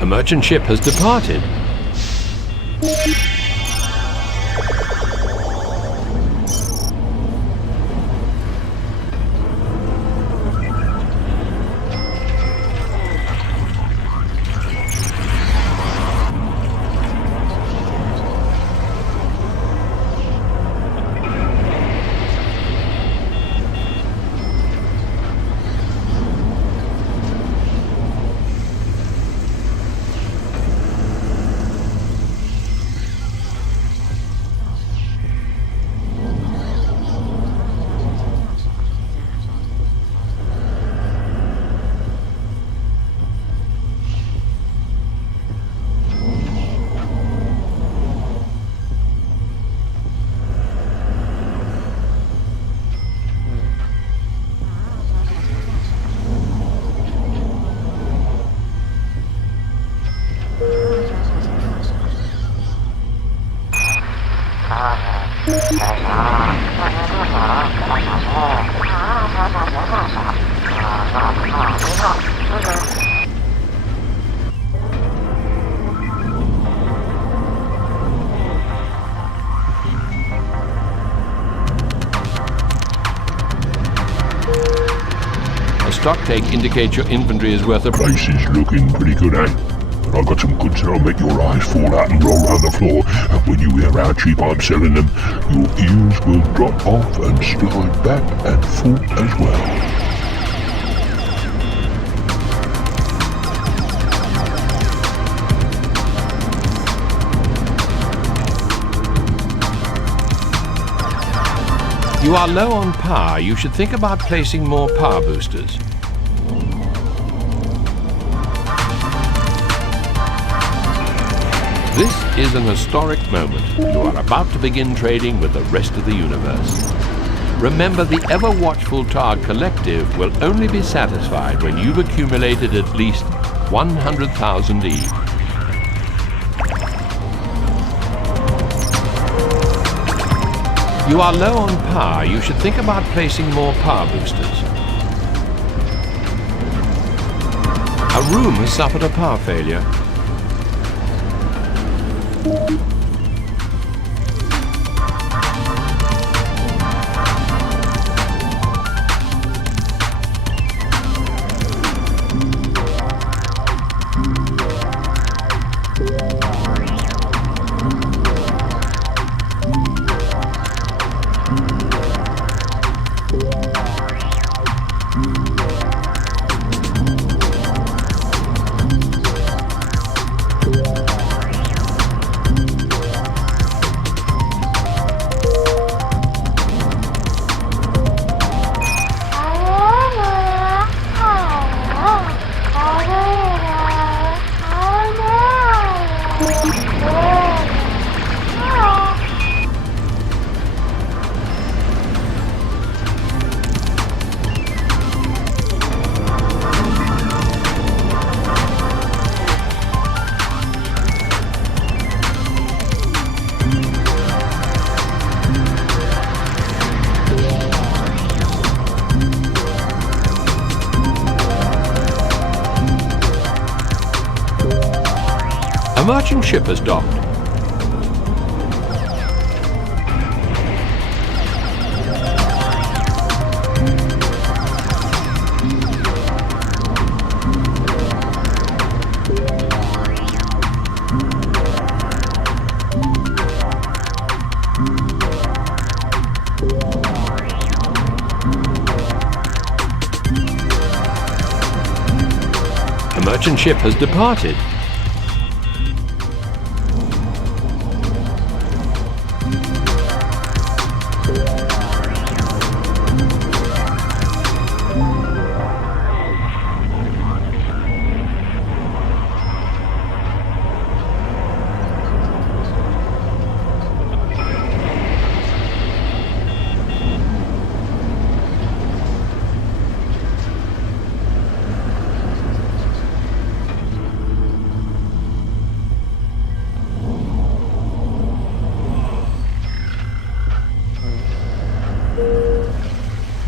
A merchant ship has departed. A stock take indicates your inventory is worth a Place is looking pretty good, eh? But I got some goods that'll make your eyes fall out and roll around the floor. And when you hear how cheap I'm selling them, your ears will drop off and slide back and forth as well. You are low on power. You should think about placing more power boosters. This is an historic moment. You are about to begin trading with the rest of the universe. Remember, the ever-watchful Targ Collective will only be satisfied when you've accumulated at least 100,000 E. You are low on power. You should think about placing more power boosters. A room has suffered a power failure. A merchant ship has docked. A merchant ship has departed.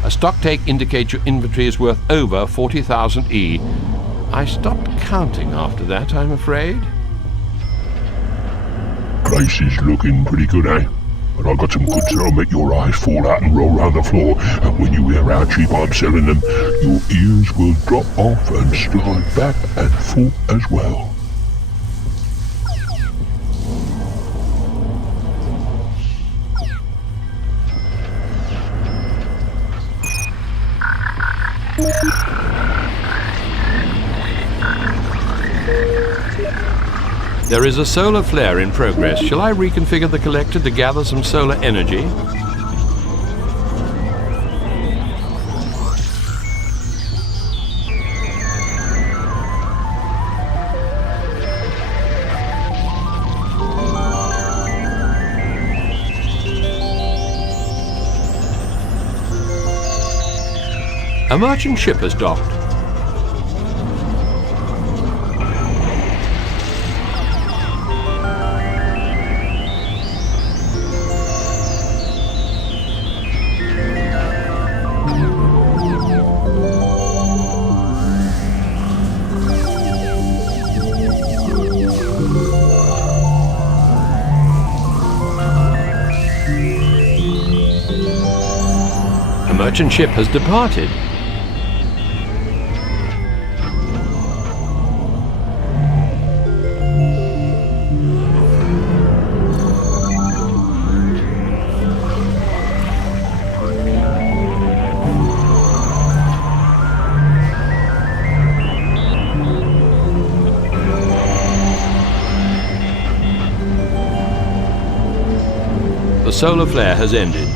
A stock take indicates your inventory is worth over 40,000 E. I stopped counting after that, I'm afraid. Place is looking pretty good, eh? But I got some goods that'll make your eyes fall out and roll around the floor. And when you hear how cheap I'm selling them, your ears will drop off and slide back and forth as well. There is a solar flare in progress. Shall I reconfigure the collector to gather some solar energy? A merchant ship has docked. A merchant ship has departed. The solar flare has ended.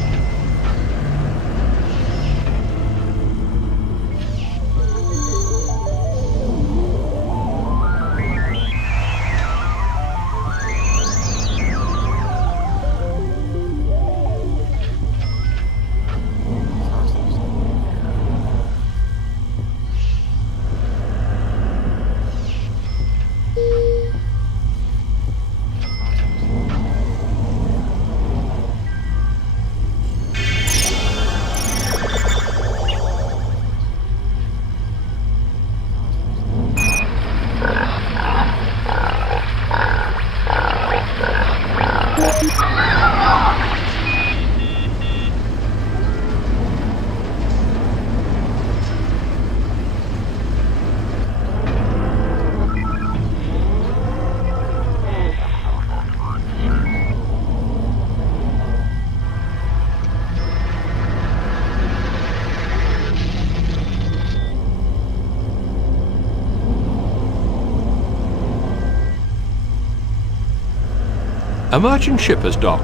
A merchant ship has docked.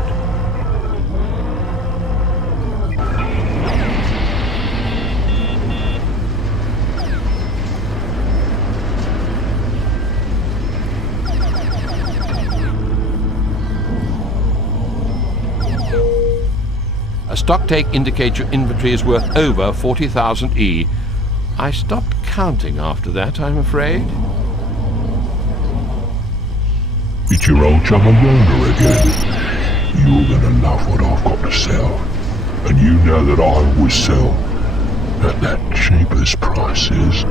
A stocktake indicates your inventory is worth over 40,000 E. I stopped counting after that, I'm afraid. It's your old chum Rona again. You're gonna love what I've got to sell. And you know that I always sell at that cheapest prices.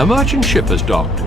A merchant ship has docked.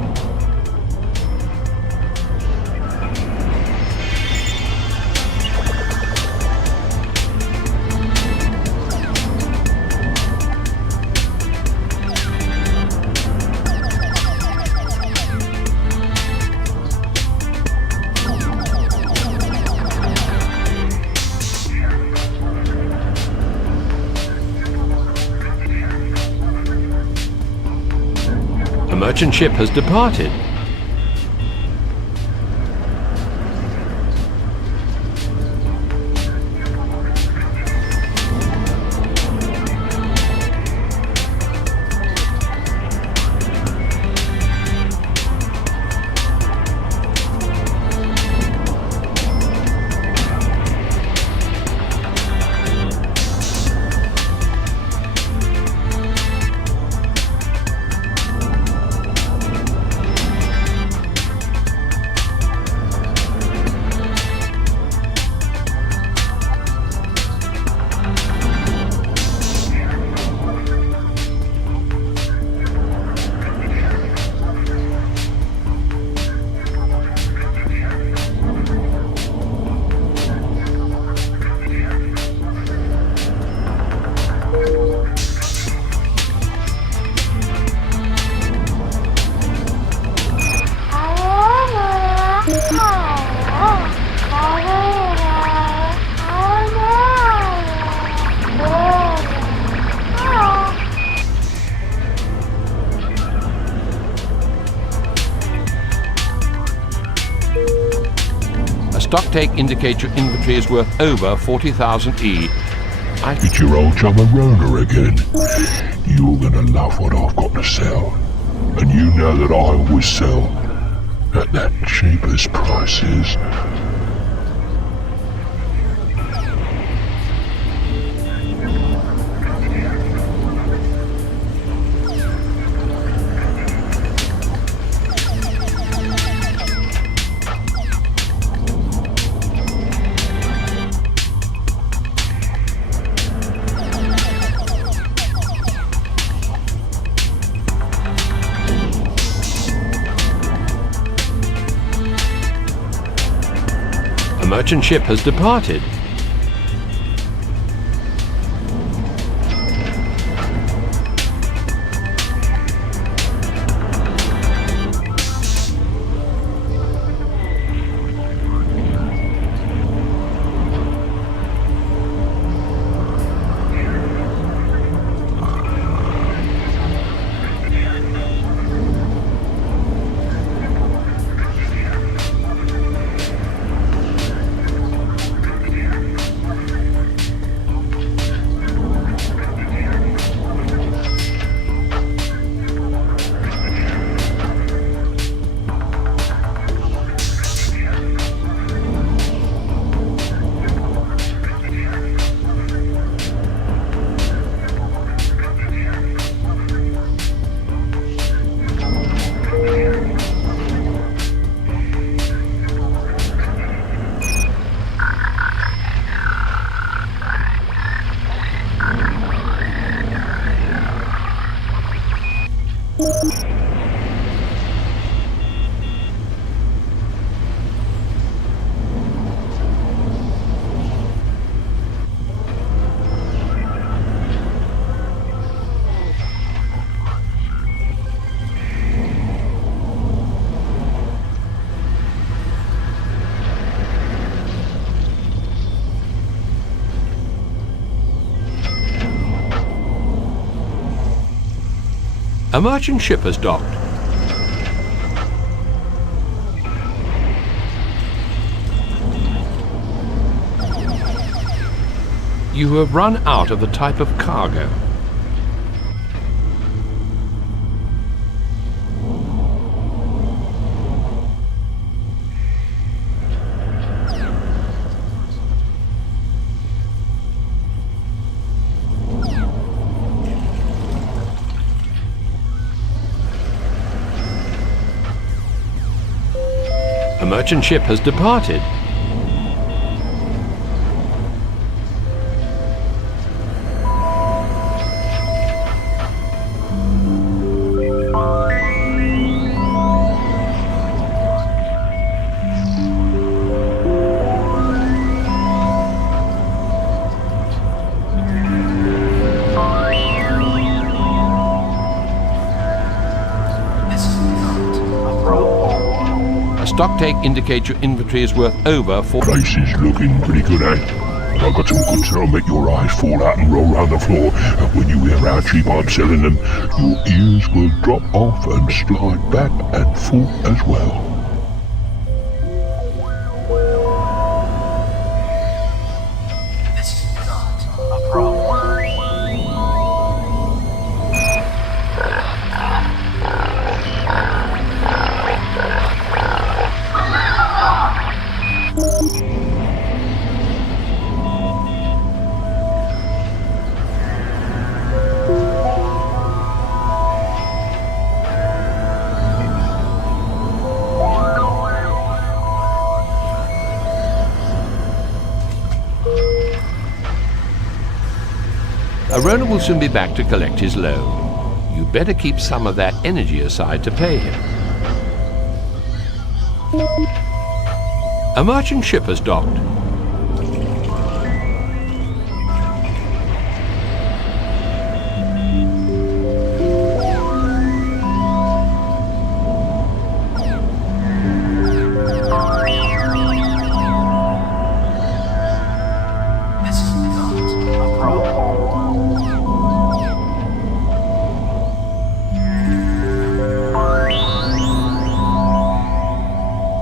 A merchant ship has departed. Stocktake indicates your inventory is worth over 40,000 E. It's your old chum Rona again. You're gonna love what I've got to sell. And you know that I always sell at that cheapest prices. A merchant ship has departed. A merchant ship has docked. You have run out of the type of cargo. A merchant ship has departed. Stocktake indicates your inventory is worth over 4... Place is looking pretty good, eh? I've got some goods that'll make your eyes fall out and roll around the floor, and when you hear how cheap I'm selling them, your ears will drop off and slide back at full as well. This is not a problem. Arona will soon be back to collect his loan. You better keep some of that energy aside to pay him. A merchant ship has docked. This is not a problem.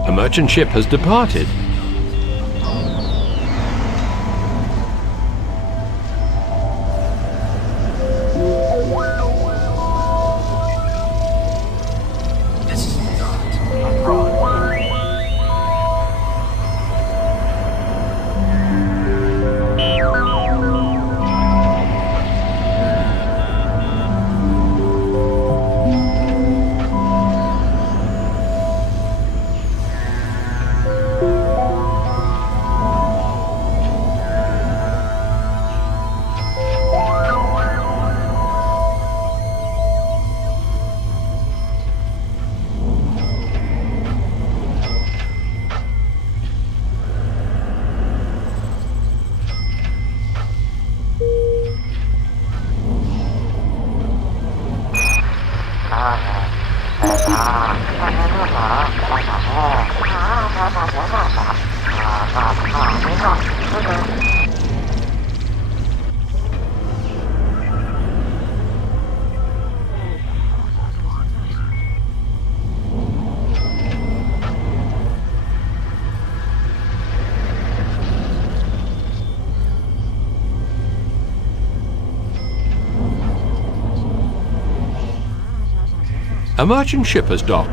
A merchant ship has departed. This is not a problem. A merchant ship has docked.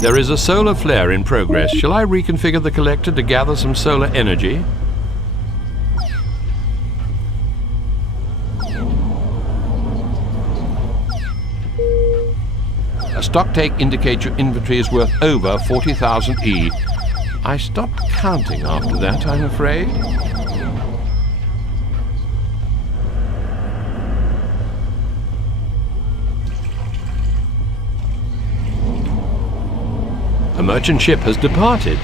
There is a solar flare in progress. Shall I reconfigure the collector to gather some solar energy? A stocktake indicates your inventory is worth over 40,000 E. I stopped counting after that, I'm afraid. A merchant ship has departed.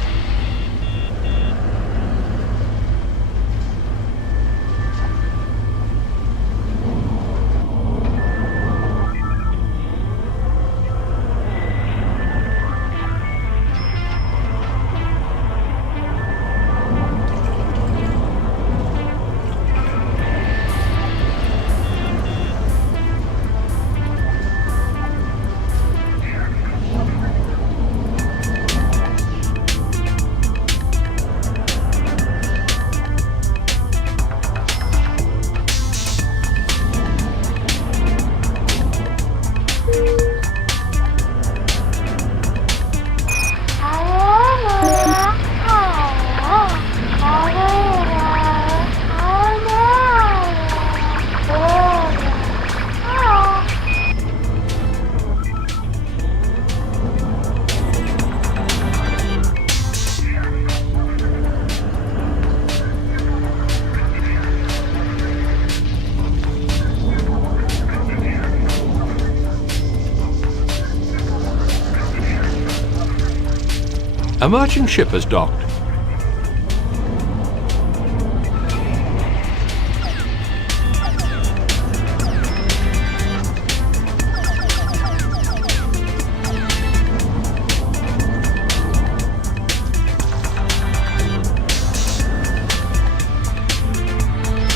A merchant ship has docked.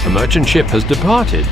A merchant ship has departed.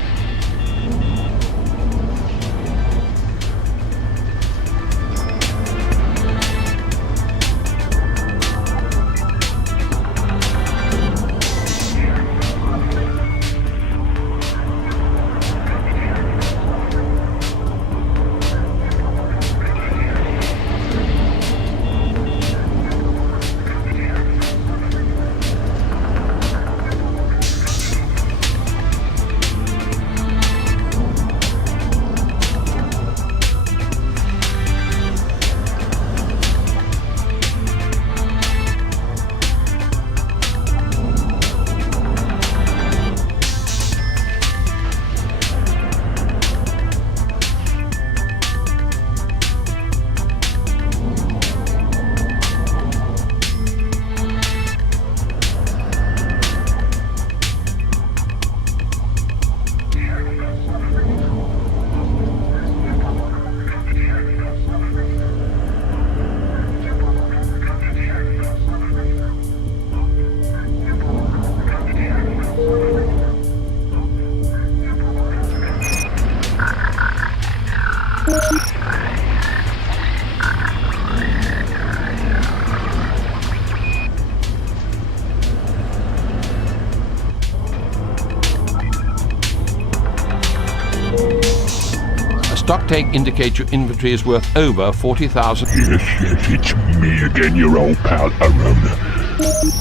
Stock take indicates your inventory is worth over 40,000. Yes, it's me again, your old pal Arona.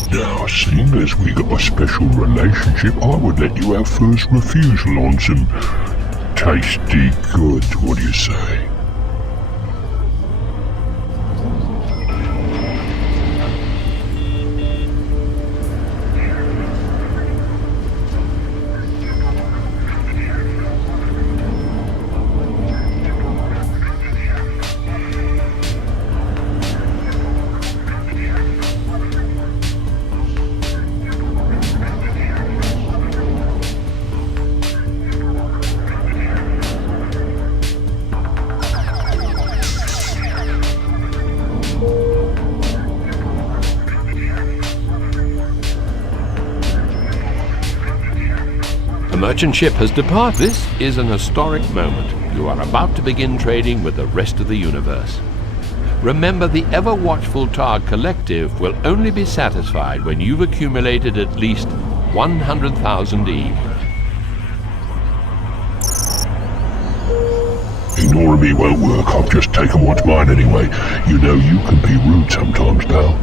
Now, seeing as we got a special relationship, I would let you have first refusal on some tasty goods. What do you say? A merchant ship has departed. This is an historic moment. You are about to begin trading with the rest of the universe. Remember, the ever-watchful Targ Collective will only be satisfied when you've accumulated at least 100,000 E. Ignoring me won't work. I've just taken what's mine anyway. You know you can be rude sometimes, pal.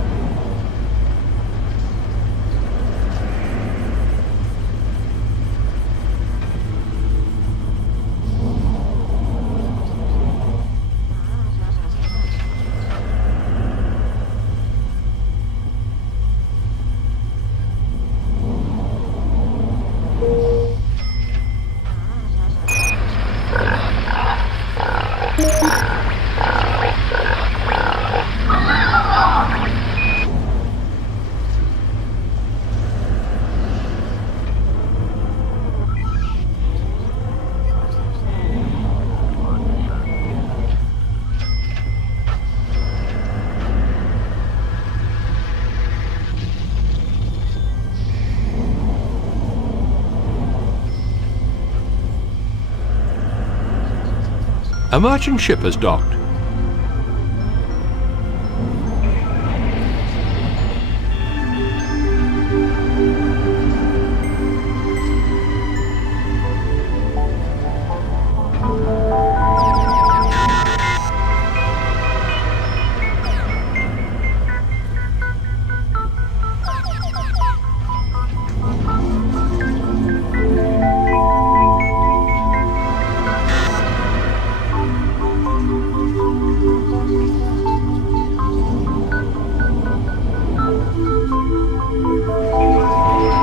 A merchant ship has docked.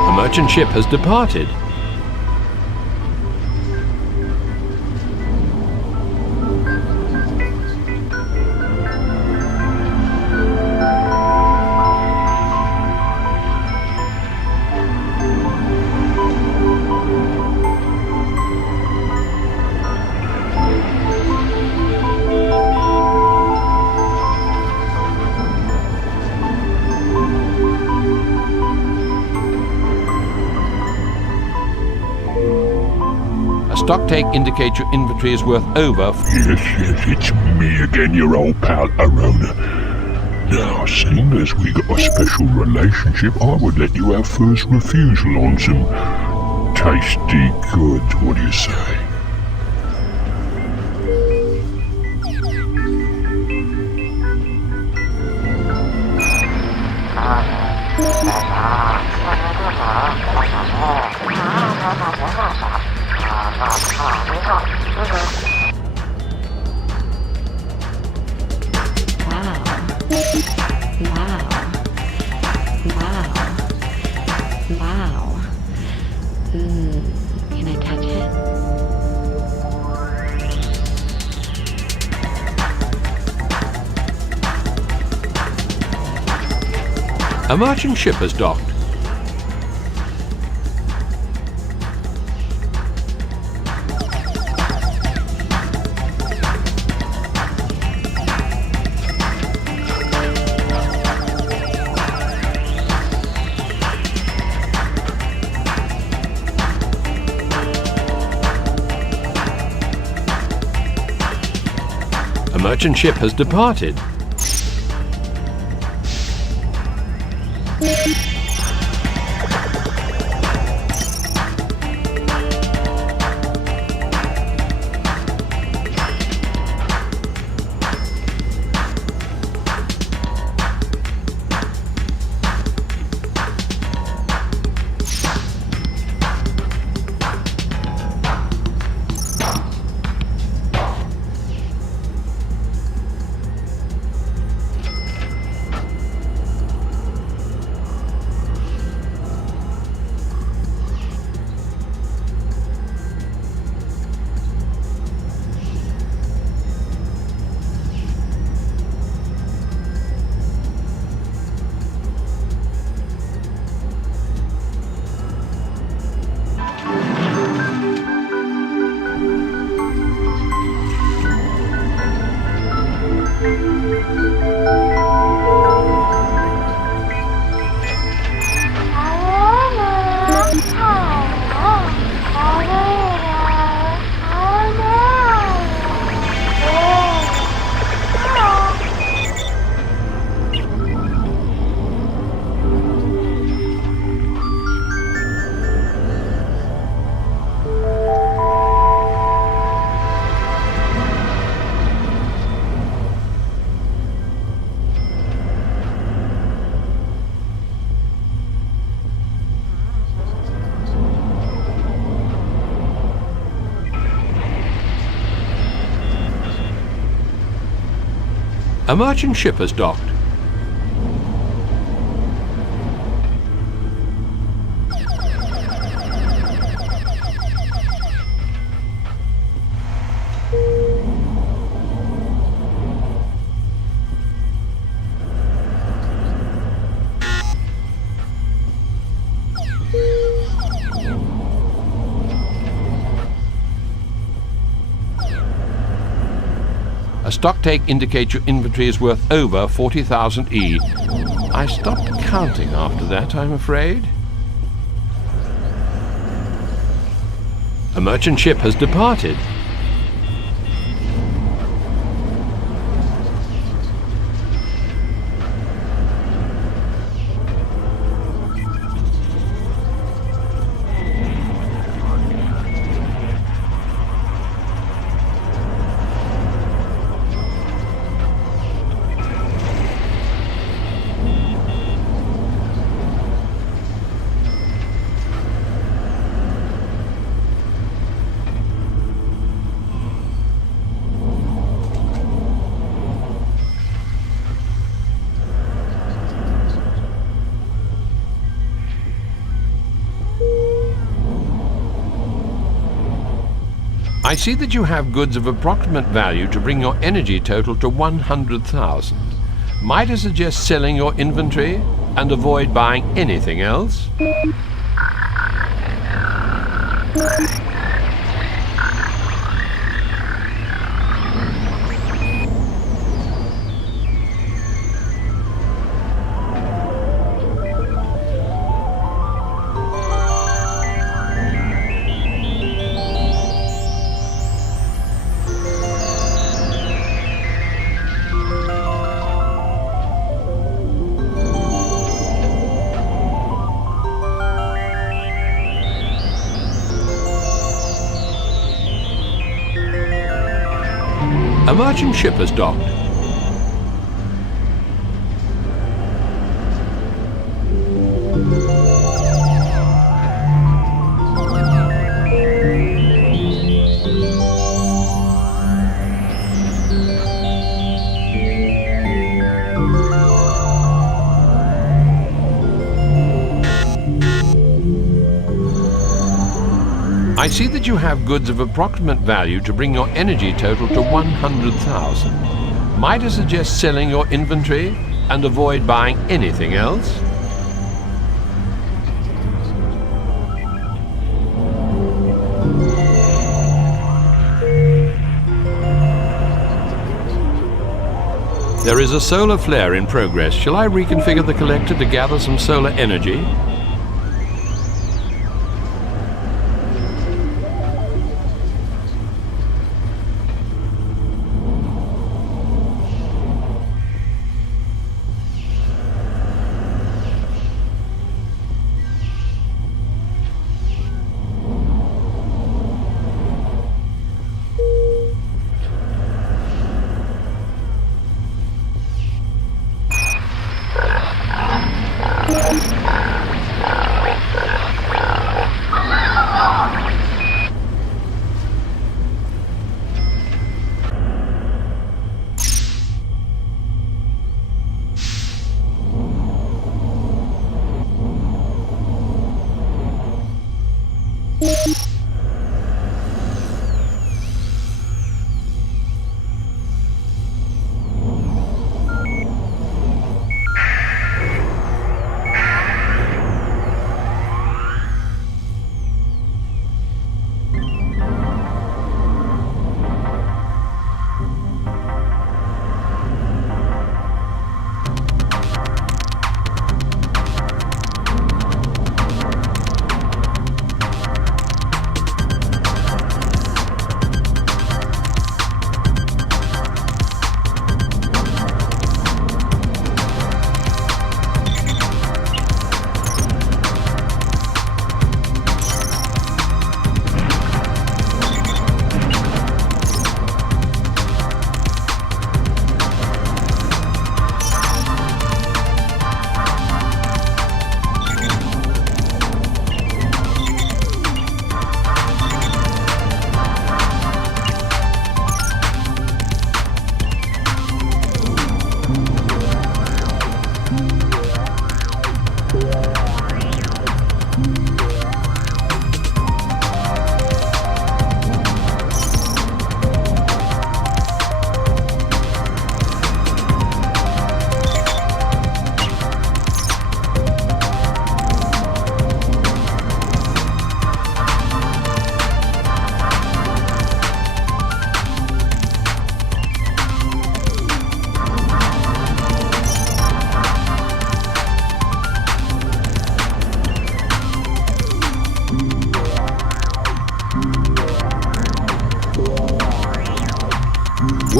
A merchant ship has departed. stock take indicates your inventory is worth over... Yes, it's me again, your old pal Arona. Now, seeing as we got a special relationship, I would let you have first refusal on some tasty goods. What do you say? Wow. Can I touch it? A merchant ship has docked. A merchant ship has departed. A merchant ship has docked. A stock take indicates your inventory is worth over 40,000 E. I stopped counting after that, I'm afraid. A merchant ship has departed. I see that you have goods of approximate value to bring your energy total to 100,000. Might I suggest selling your inventory and avoid buying anything else? A merchant ship has docked. I see that you have goods of approximate value to bring your energy total to 100,000. Might I suggest selling your inventory and avoid buying anything else? There is a solar flare in progress. Shall I reconfigure the collector to gather some solar energy?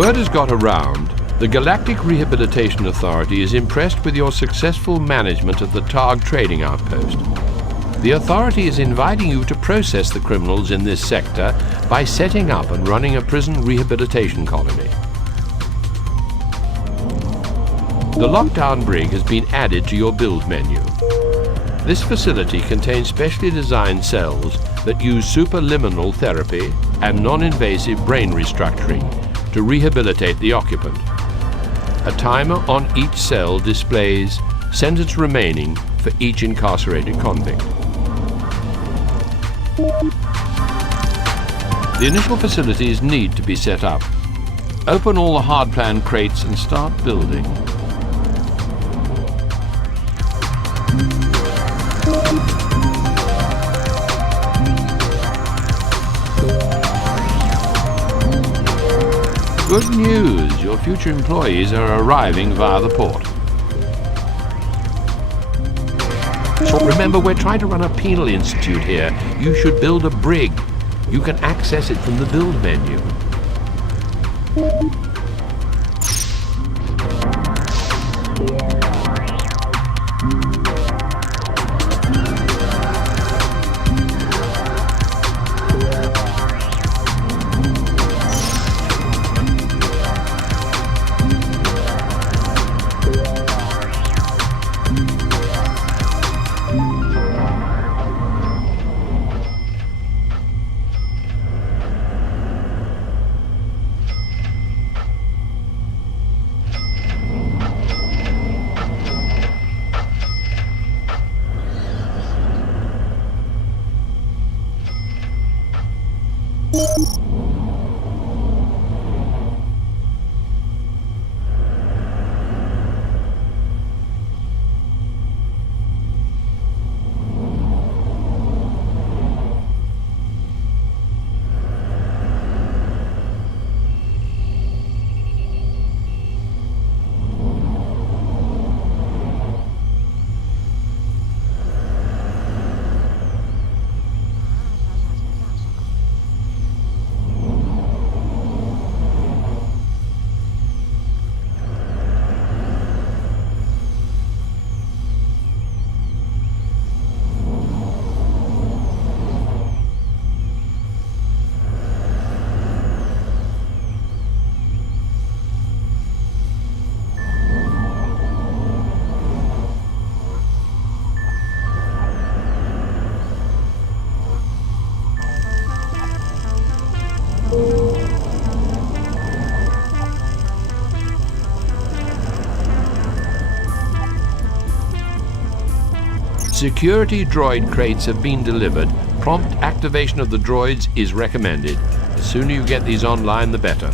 Word has got around. The Galactic Rehabilitation Authority is impressed with your successful management of the Targ trading outpost. The authority is inviting you to process the criminals in this sector by setting up and running a prison rehabilitation colony. The lockdown brig has been added to your build menu. This facility contains specially designed cells that use superliminal therapy and non-invasive brain restructuring to rehabilitate the occupant. A timer on each cell displays sentence remaining for each incarcerated convict. The initial facilities need to be set up. Open all the hard plan crates and start building. Good news, your future employees are arriving via the port. So remember, we're trying to run a penal institute here. You should build a brig. You can access it from the build menu. Security droid crates have been delivered. Prompt activation of the droids is recommended. The sooner you get these online, the better.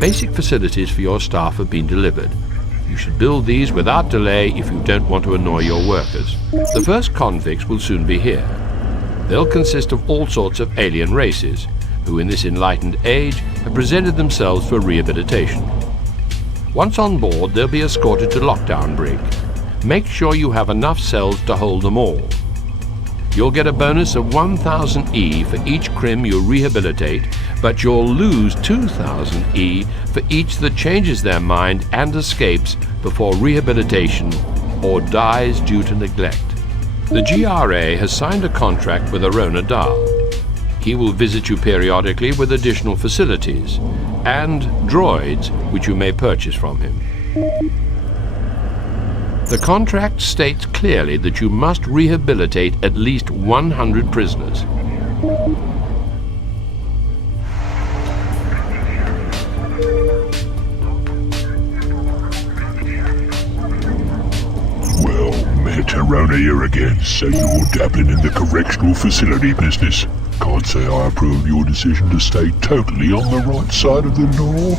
Basic facilities for your staff have been delivered. You should build these without delay if you don't want to annoy your workers. The first convicts will soon be here. They'll consist of all sorts of alien races, who in this enlightened age have presented themselves for rehabilitation. Once on board, they'll be escorted to Lockdown Brig. Make sure you have enough cells to hold them all. You'll get a bonus of 1000 E for each crim you rehabilitate, but you'll lose 2000 E for each that changes their mind and escapes before rehabilitation or dies due to neglect. The GRA has signed a contract with Arona Dahl. He will visit you periodically with additional facilities and droids which you may purchase from him. The contract states clearly that you must rehabilitate at least 100 prisoners. Well, met Arona here again, so you're dabbling in the correctional facility business. Can't say I approve your decision to stay totally on the right side of the law,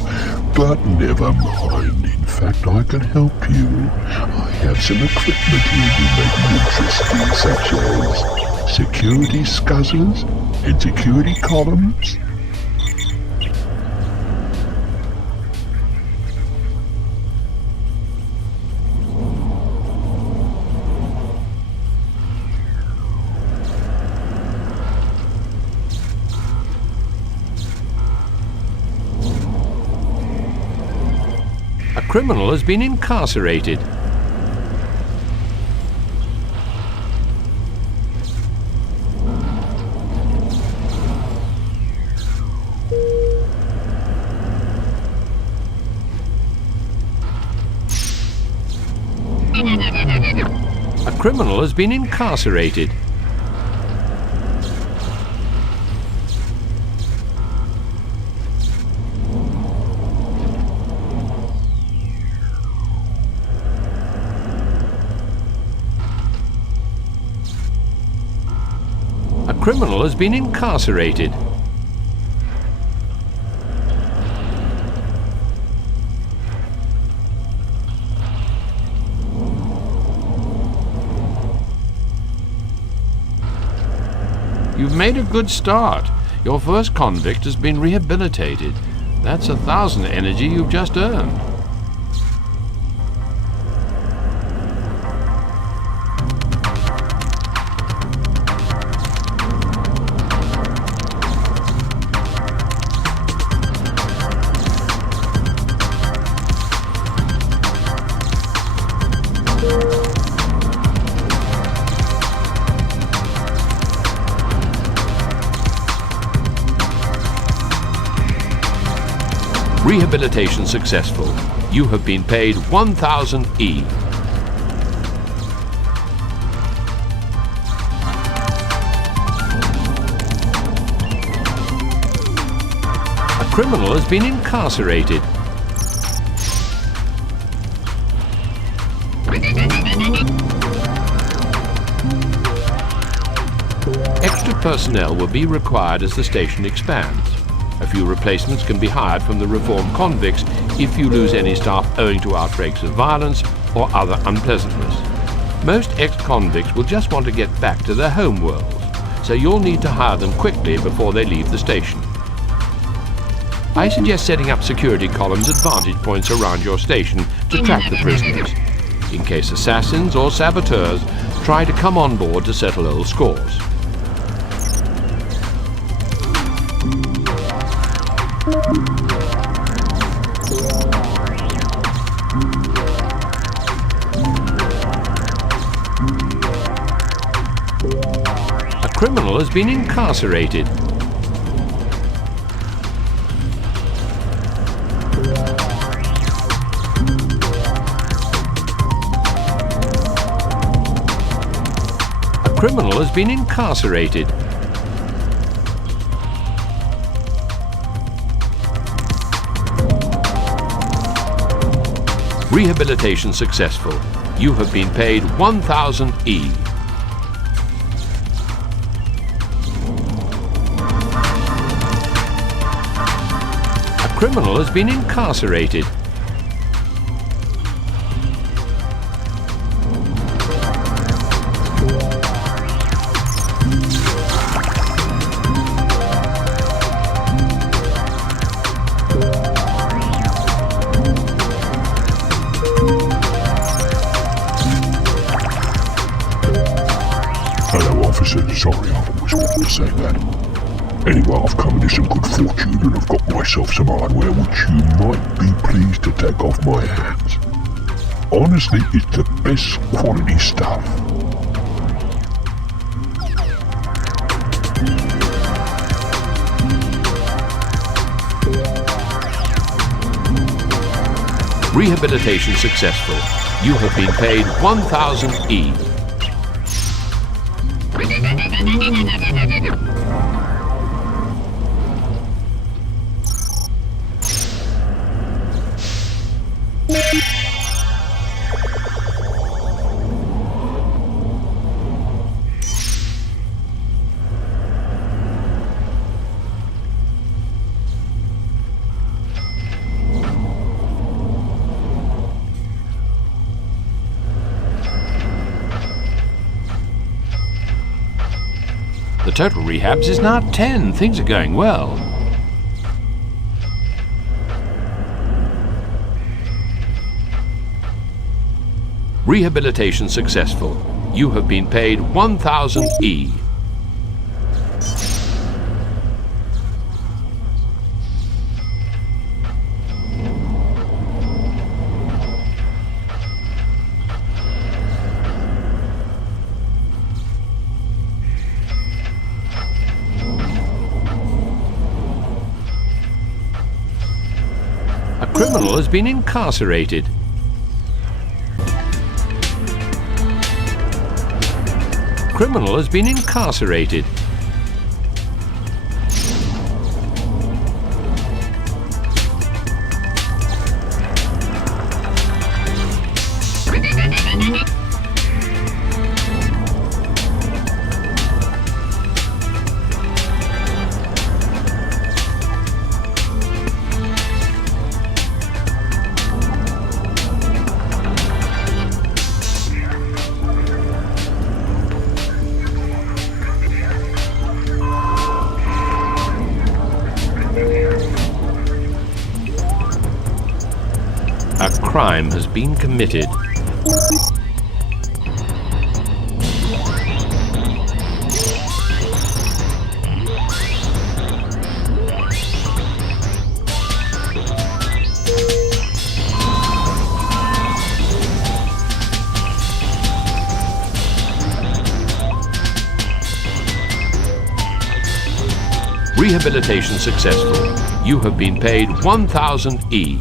but never mind. In fact, I can help you. I have some equipment here you may be interested in, such as security scuzzers and security columns. A criminal has been incarcerated. A criminal has been incarcerated. A criminal has been incarcerated. You've made a good start. Your first convict has been rehabilitated. That's 1,000 energy you've just earned. Rehabilitation successful. You have been paid 1,000 E. A criminal has been incarcerated. Extra personnel will be required as the station expands. A few replacements can be hired from the reformed convicts if you lose any staff owing to outbreaks of violence or other unpleasantness. Most ex-convicts will just want to get back to their home worlds, so you'll need to hire them quickly before they leave the station. I suggest setting up security columns at vantage points around your station to track the prisoners, in case assassins or saboteurs try to come on board to settle old scores. A criminal has been incarcerated. A criminal has been incarcerated. Rehabilitation successful. You have been paid 1,000 E. A criminal has been incarcerated. Hello, officer. Sorry, I've always wanted to say that. Anyway, I've come into some good fortune and I've got myself some hardware which you might be pleased to take off my hands. Honestly, it's the best quality stuff. Rehabilitation successful. You have been paid 1,000 E. The total rehabs is now 10. Things are going well. Rehabilitation successful. You have been paid 1,000 E. A criminal has been incarcerated. Criminal has been incarcerated. crime has been committed. Rehabilitation successful. You have been paid 1,000 E.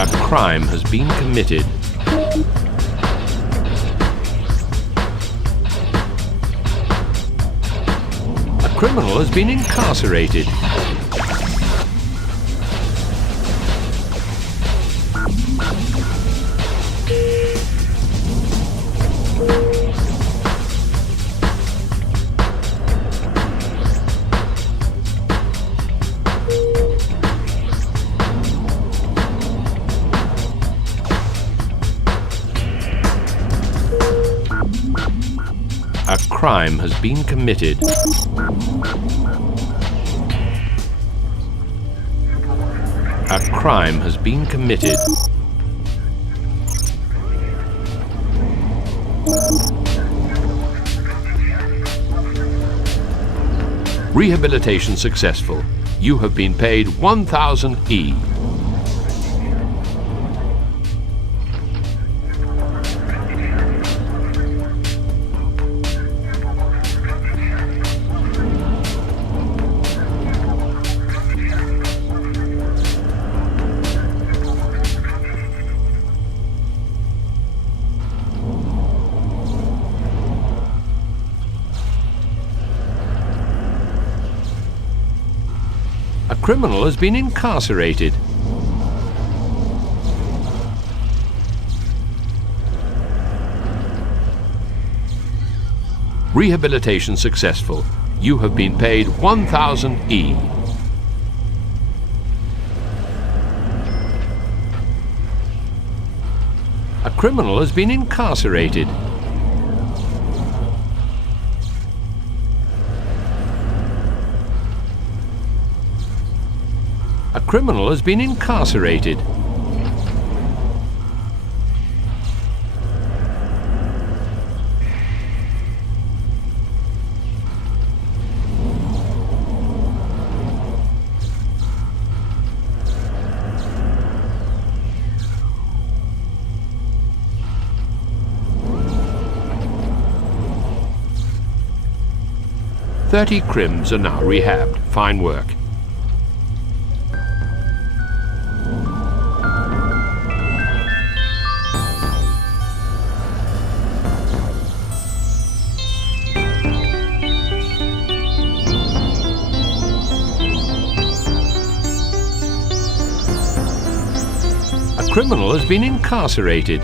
A crime has been committed. A criminal has been incarcerated. A crime has been committed. A crime has been committed. Rehabilitation successful. You have been paid 1,000 E. A criminal has been incarcerated. Rehabilitation successful. You have been paid 1,000 E. A criminal has been incarcerated. A criminal has been incarcerated. "30 crims are now rehabbed. Fine work." A criminal has been incarcerated.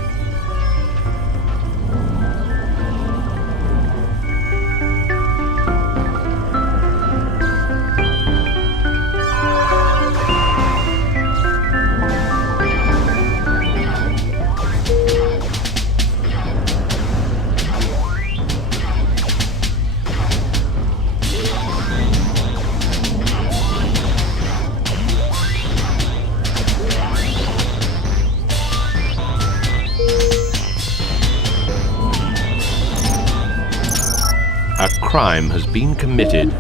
A crime has been committed.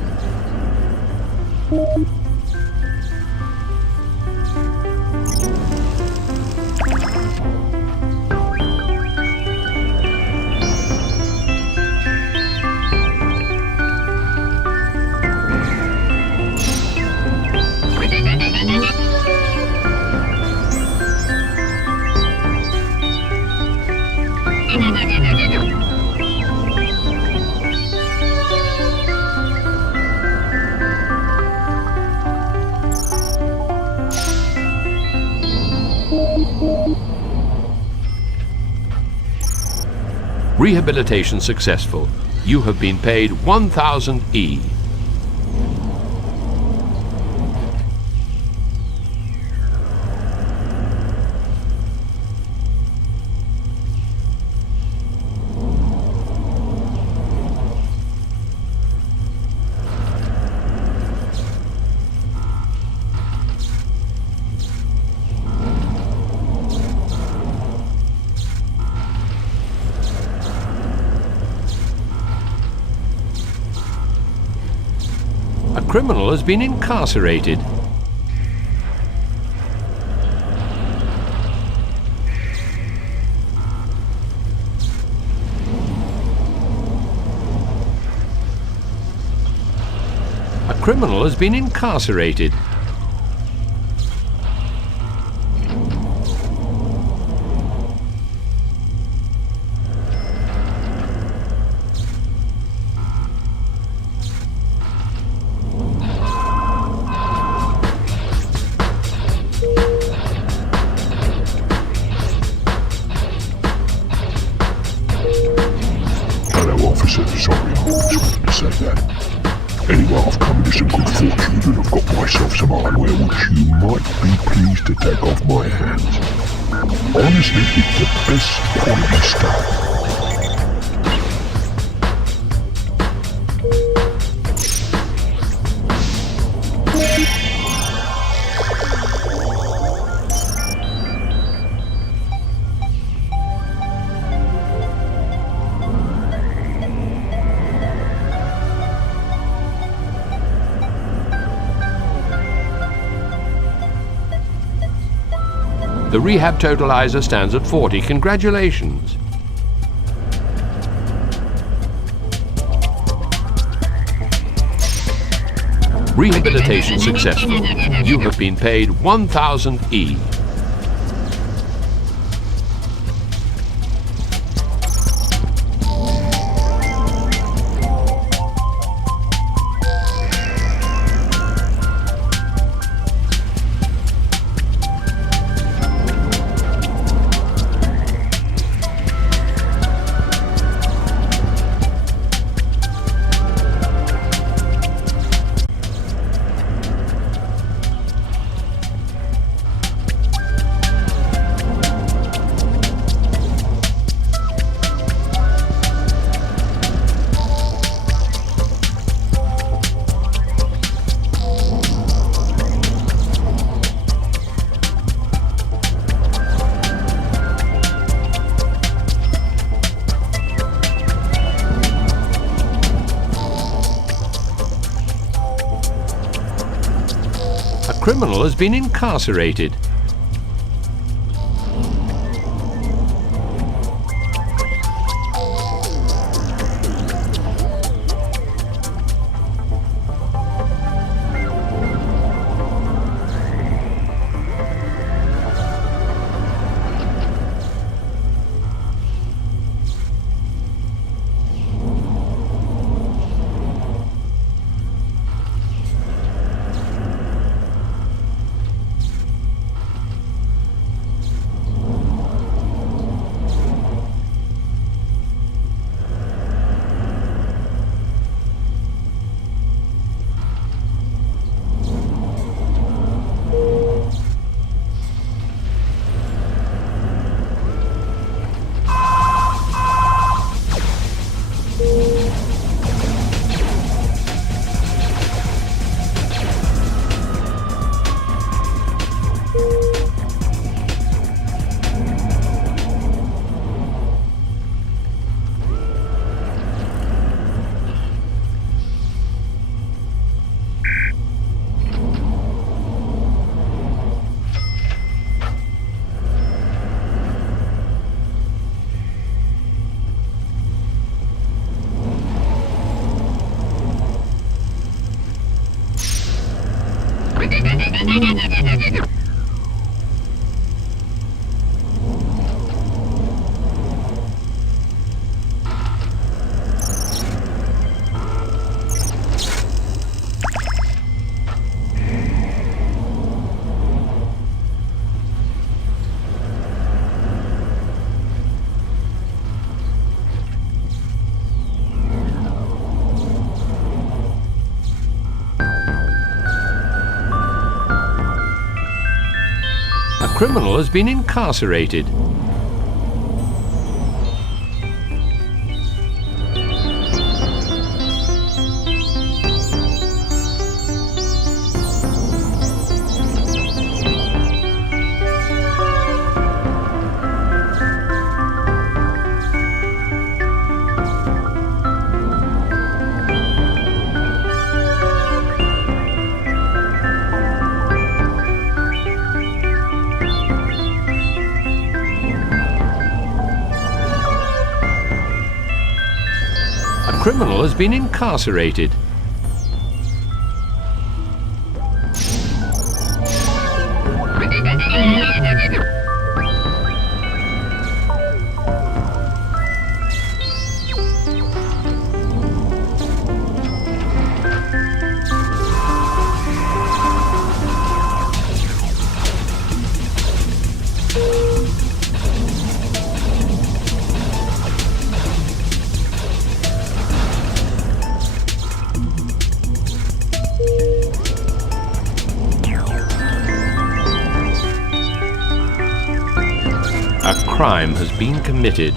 Rehabilitation successful. You have been paid 1,000 E. A criminal has been incarcerated. A criminal has been incarcerated. Hello, officer. Sorry, I always wanted to say that. Anyway, I've come into some good fortune and I've got myself some eyewear which you might be pleased to take off my hands. Honestly, it's the best quality stuff. The rehab totalizer stands at 40. Congratulations. Rehabilitation successful. You have been paid 1,000 E. A criminal has been incarcerated. A criminal has been incarcerated. A criminal has been incarcerated. A crime has been committed.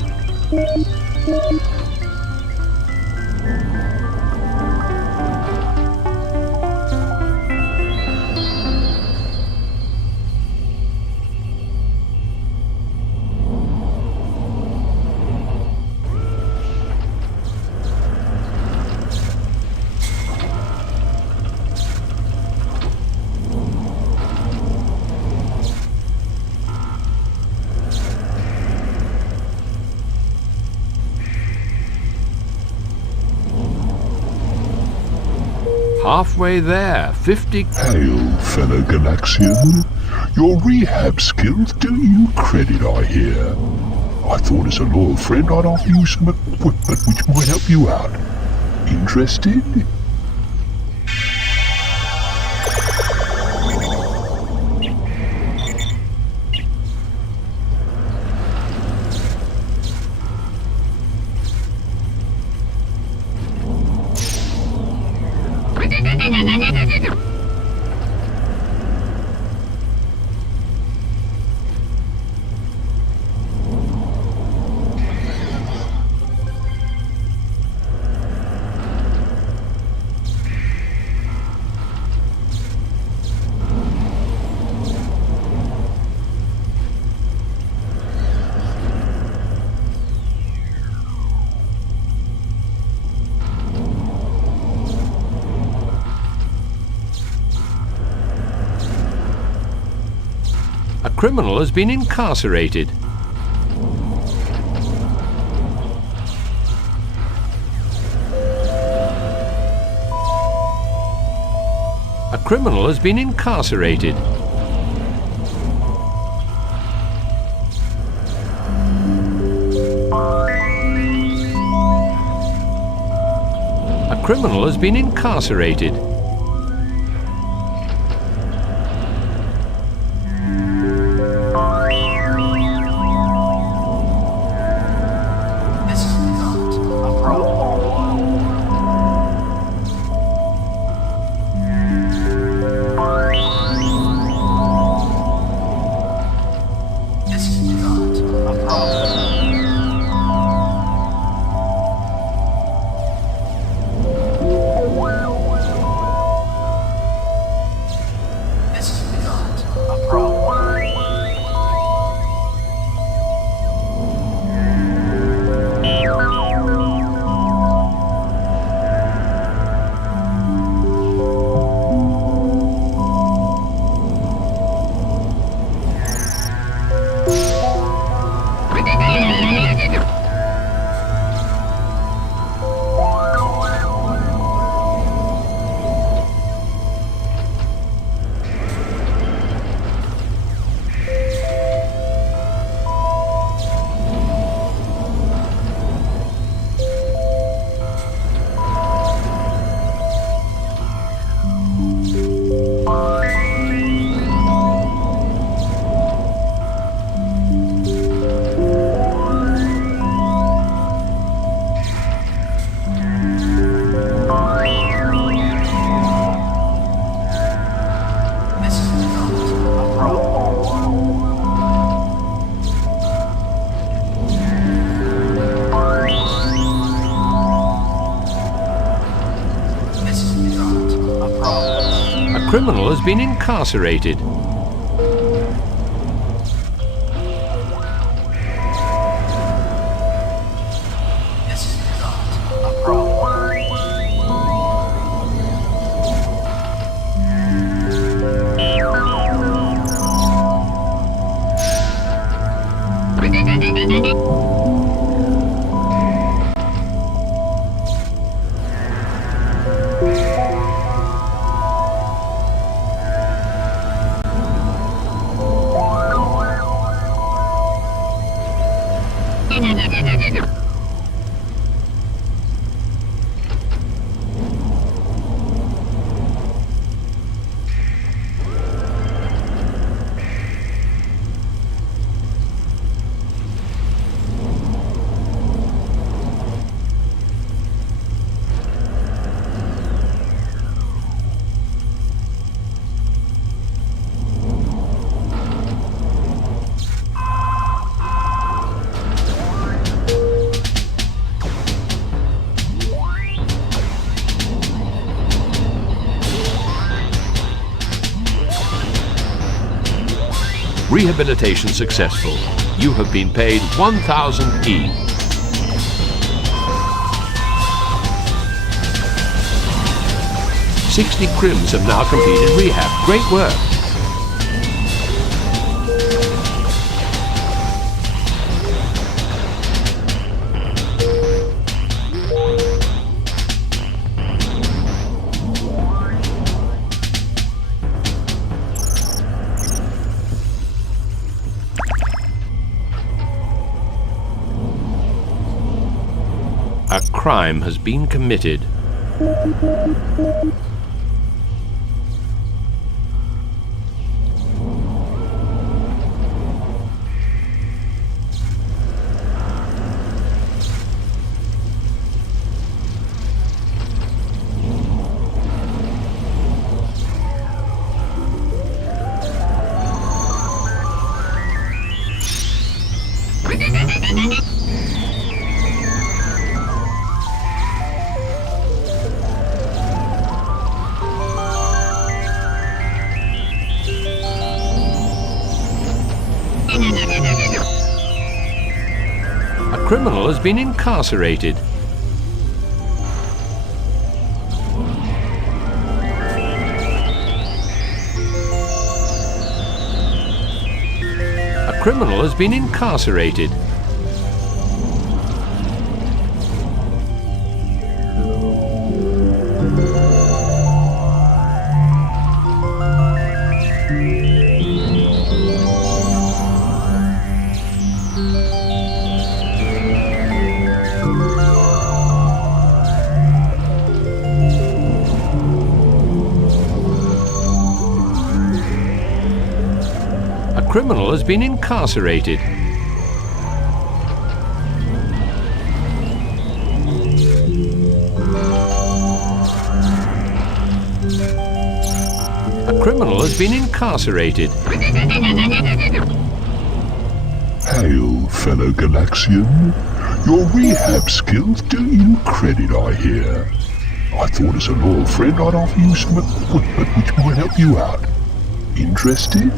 Halfway there, 50... Hail, fellow Galaxian. Your rehab skills do you credit, I hear. I thought as a loyal friend I'd offer you some equipment which might help you out. Interested? A criminal has been incarcerated. A criminal has been incarcerated. A criminal has been incarcerated. This is not a problem. This is not a problem. been incarcerated. This is not a problem. Rehabilitation successful. You have been paid 1,000 E. "60 crims have now completed rehab. Great work." A crime has been committed. A criminal has been incarcerated. A criminal has been incarcerated. A criminal has been incarcerated. A criminal has been incarcerated. Hail, fellow Galaxian. Your rehab skills do you credit, I hear. I thought as a loyal friend I'd offer you some equipment which might help you out. Interested?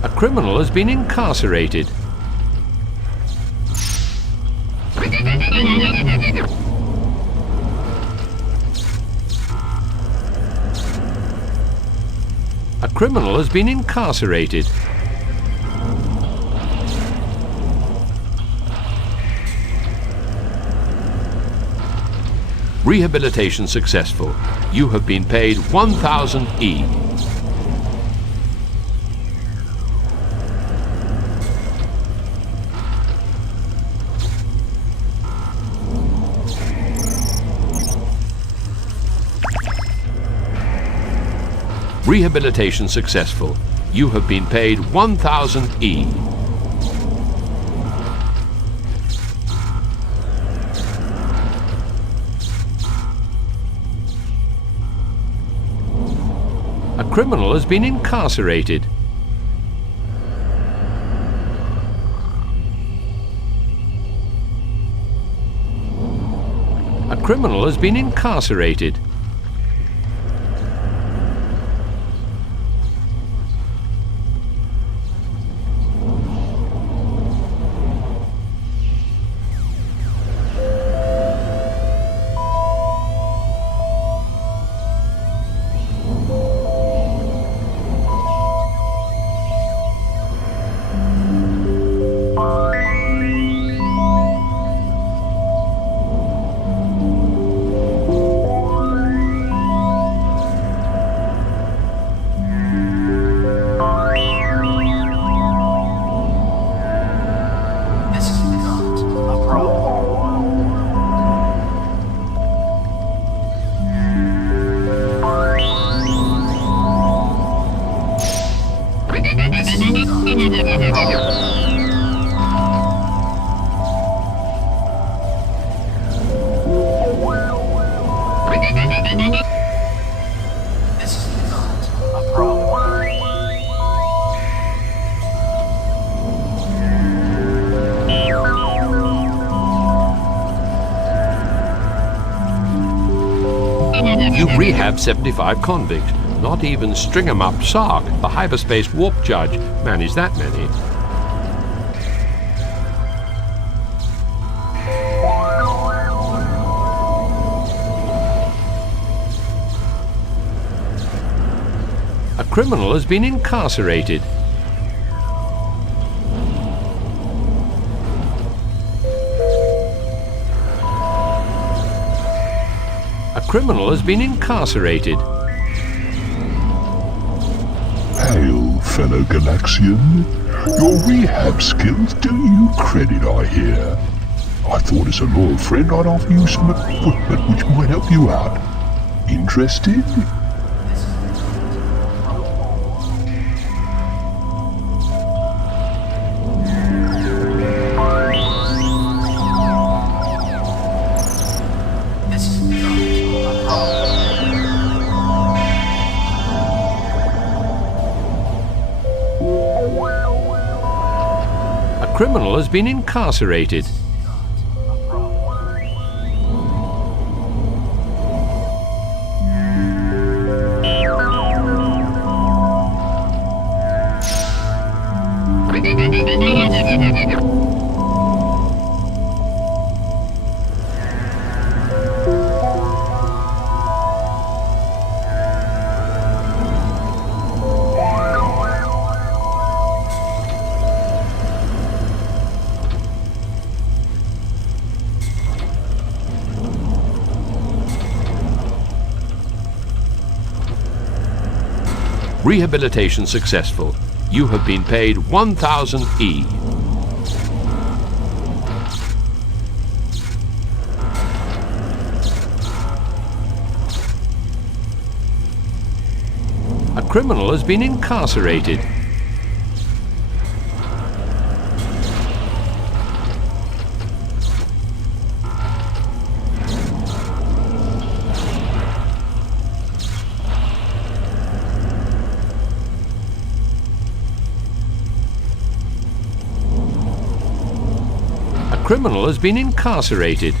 A criminal has been incarcerated. A criminal has been incarcerated. Rehabilitation successful. You have been paid 1,000 E. Rehabilitation successful. You have been paid 1,000 E. A criminal has been incarcerated. A criminal has been incarcerated. This is not a problem. This is not a problem. This is not a problem. You rehab 75 convicts. Not even String 'em Up Sark, the hyperspace warp judge, managed that many. A criminal has been incarcerated. A criminal has been incarcerated. Hail, fellow Galaxian. Your rehab skills do you credit, I hear. I thought as a loyal friend I'd offer you some equipment which might help you out. Interested? This is not a problem. A criminal has been incarcerated. Not a problem. Rehabilitation successful. You have been paid 1,000 E. A criminal has been incarcerated. A criminal has been incarcerated.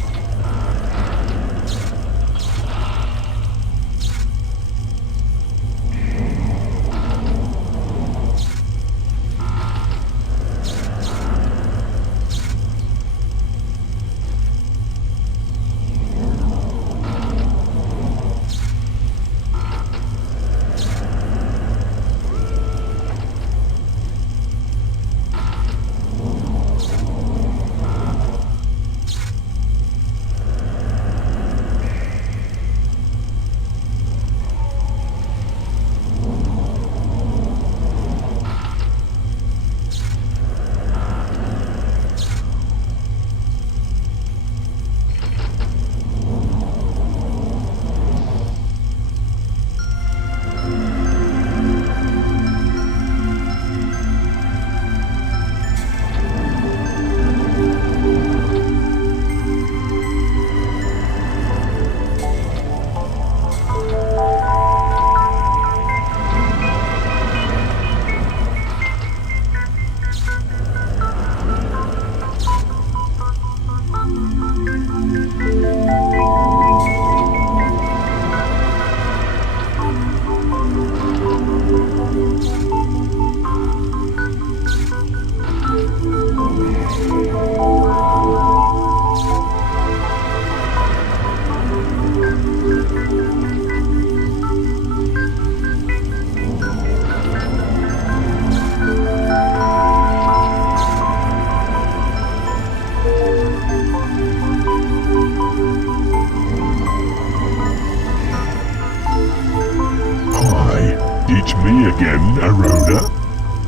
Arona.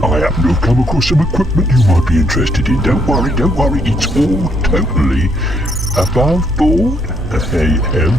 I happen to have come across some equipment you might be interested in. Don't worry, it's all totally above board. Ahem.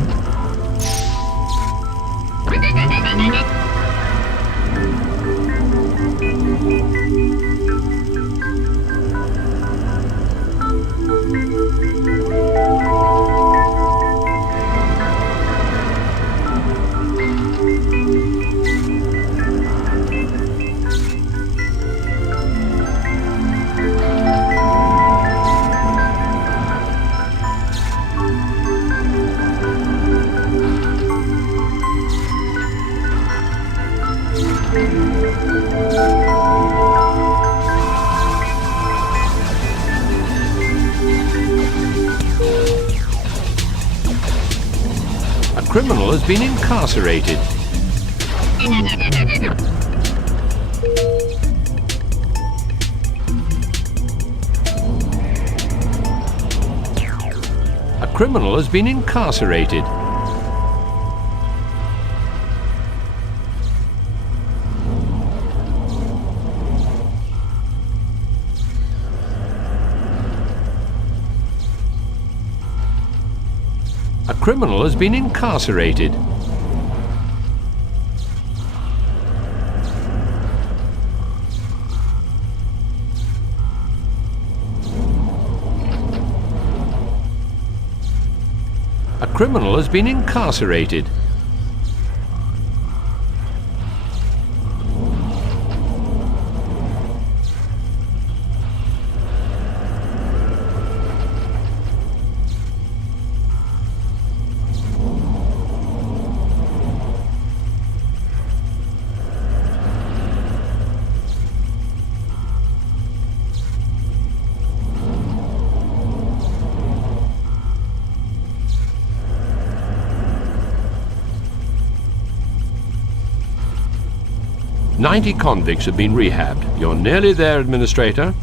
A criminal has been incarcerated. A criminal has been incarcerated. A criminal has been incarcerated. A criminal has been incarcerated. "90 convicts have been rehabbed. You're nearly there, Administrator."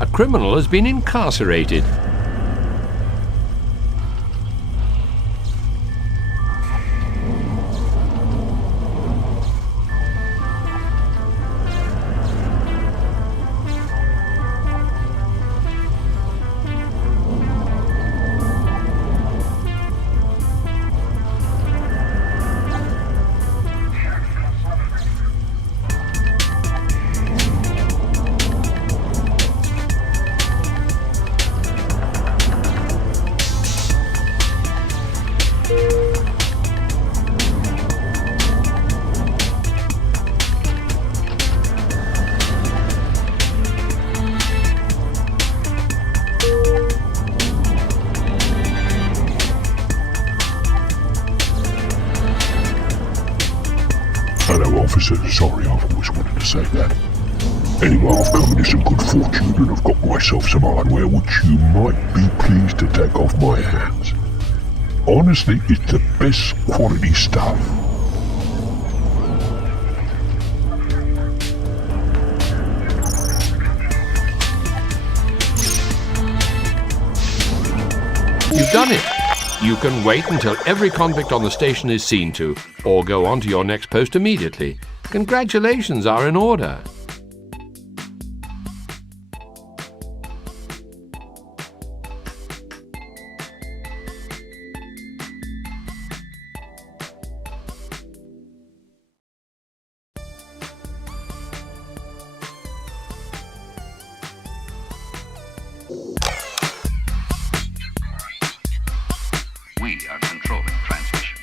A criminal has been incarcerated. Hello, officer. Sorry, I've always wanted to say that. Anyway, I've come into some good fortune and I've got myself some hardware which you might be pleased to take off my hands. Honestly, it's the best quality stuff. You've done it. You can wait until every convict on the station is seen to, or go on to your next post immediately. Congratulations are in order. We are controlling transmission.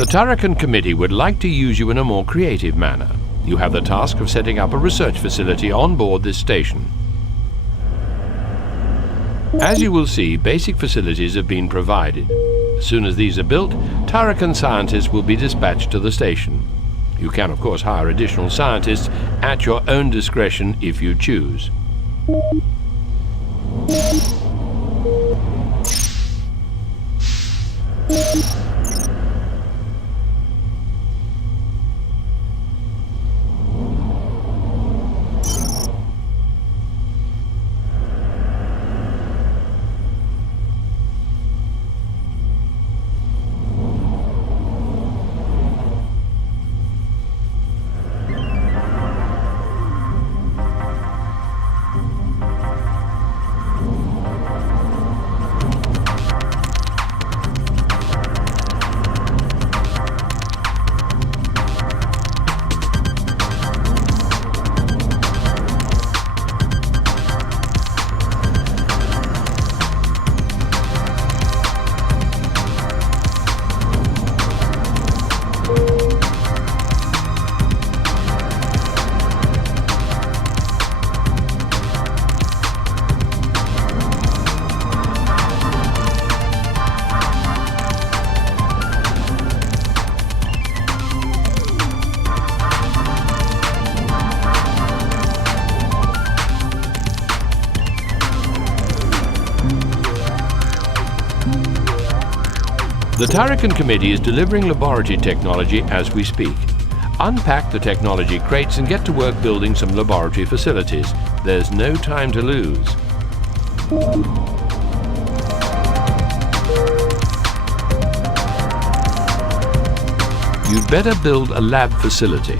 The Tarakan Committee would like to use you in a more creative manner. You have the task of setting up a research facility on board this station. As you will see, basic facilities have been provided. As soon as these are built, Tarakan scientists will be dispatched to the station. You can, of course, hire additional scientists at your own discretion if you choose. The Tarakan Committee is delivering laboratory technology as we speak. Unpack the technology crates and get to work building some laboratory facilities. There's no time to lose. You'd better build a lab facility.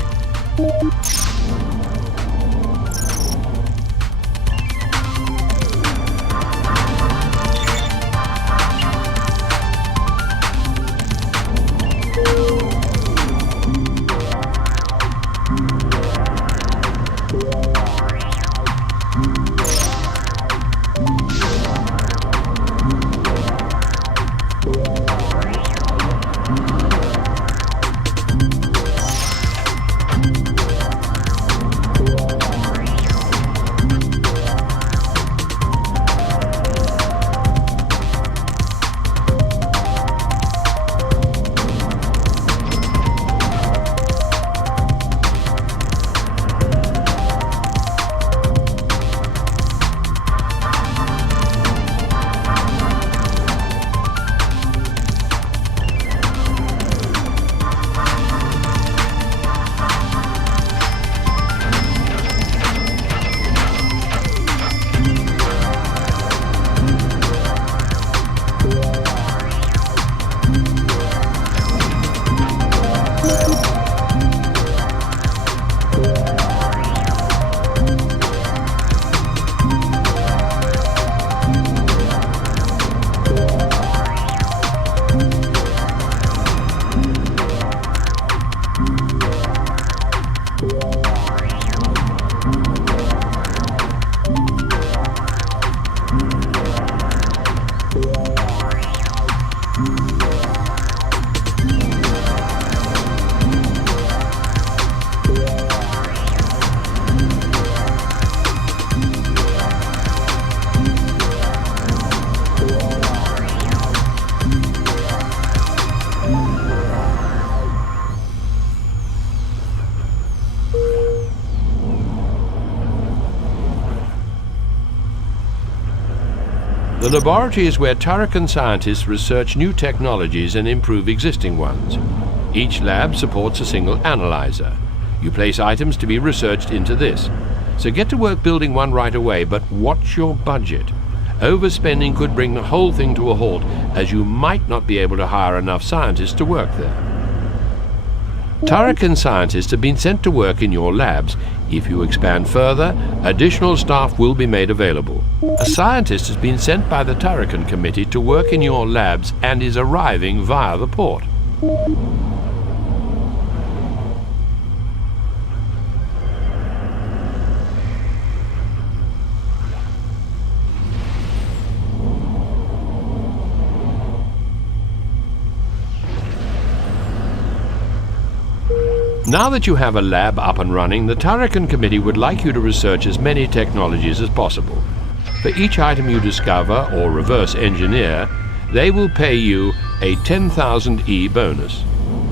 The laboratory is where Turrican scientists research new technologies and improve existing ones. Each lab supports a single analyzer. You place items to be researched into this. So get to work building one right away, but watch your budget. Overspending could bring the whole thing to a halt, as you might not be able to hire enough scientists to work there. Turrican scientists have been sent to work in your labs. If you expand further, additional staff will be made available. A scientist has been sent by the Turrican Committee to work in your labs and is arriving via the port. Now that you have a lab up and running, the Turrican Committee would like you to research as many technologies as possible. For each item you discover or reverse engineer, they will pay you a 10,000 E bonus.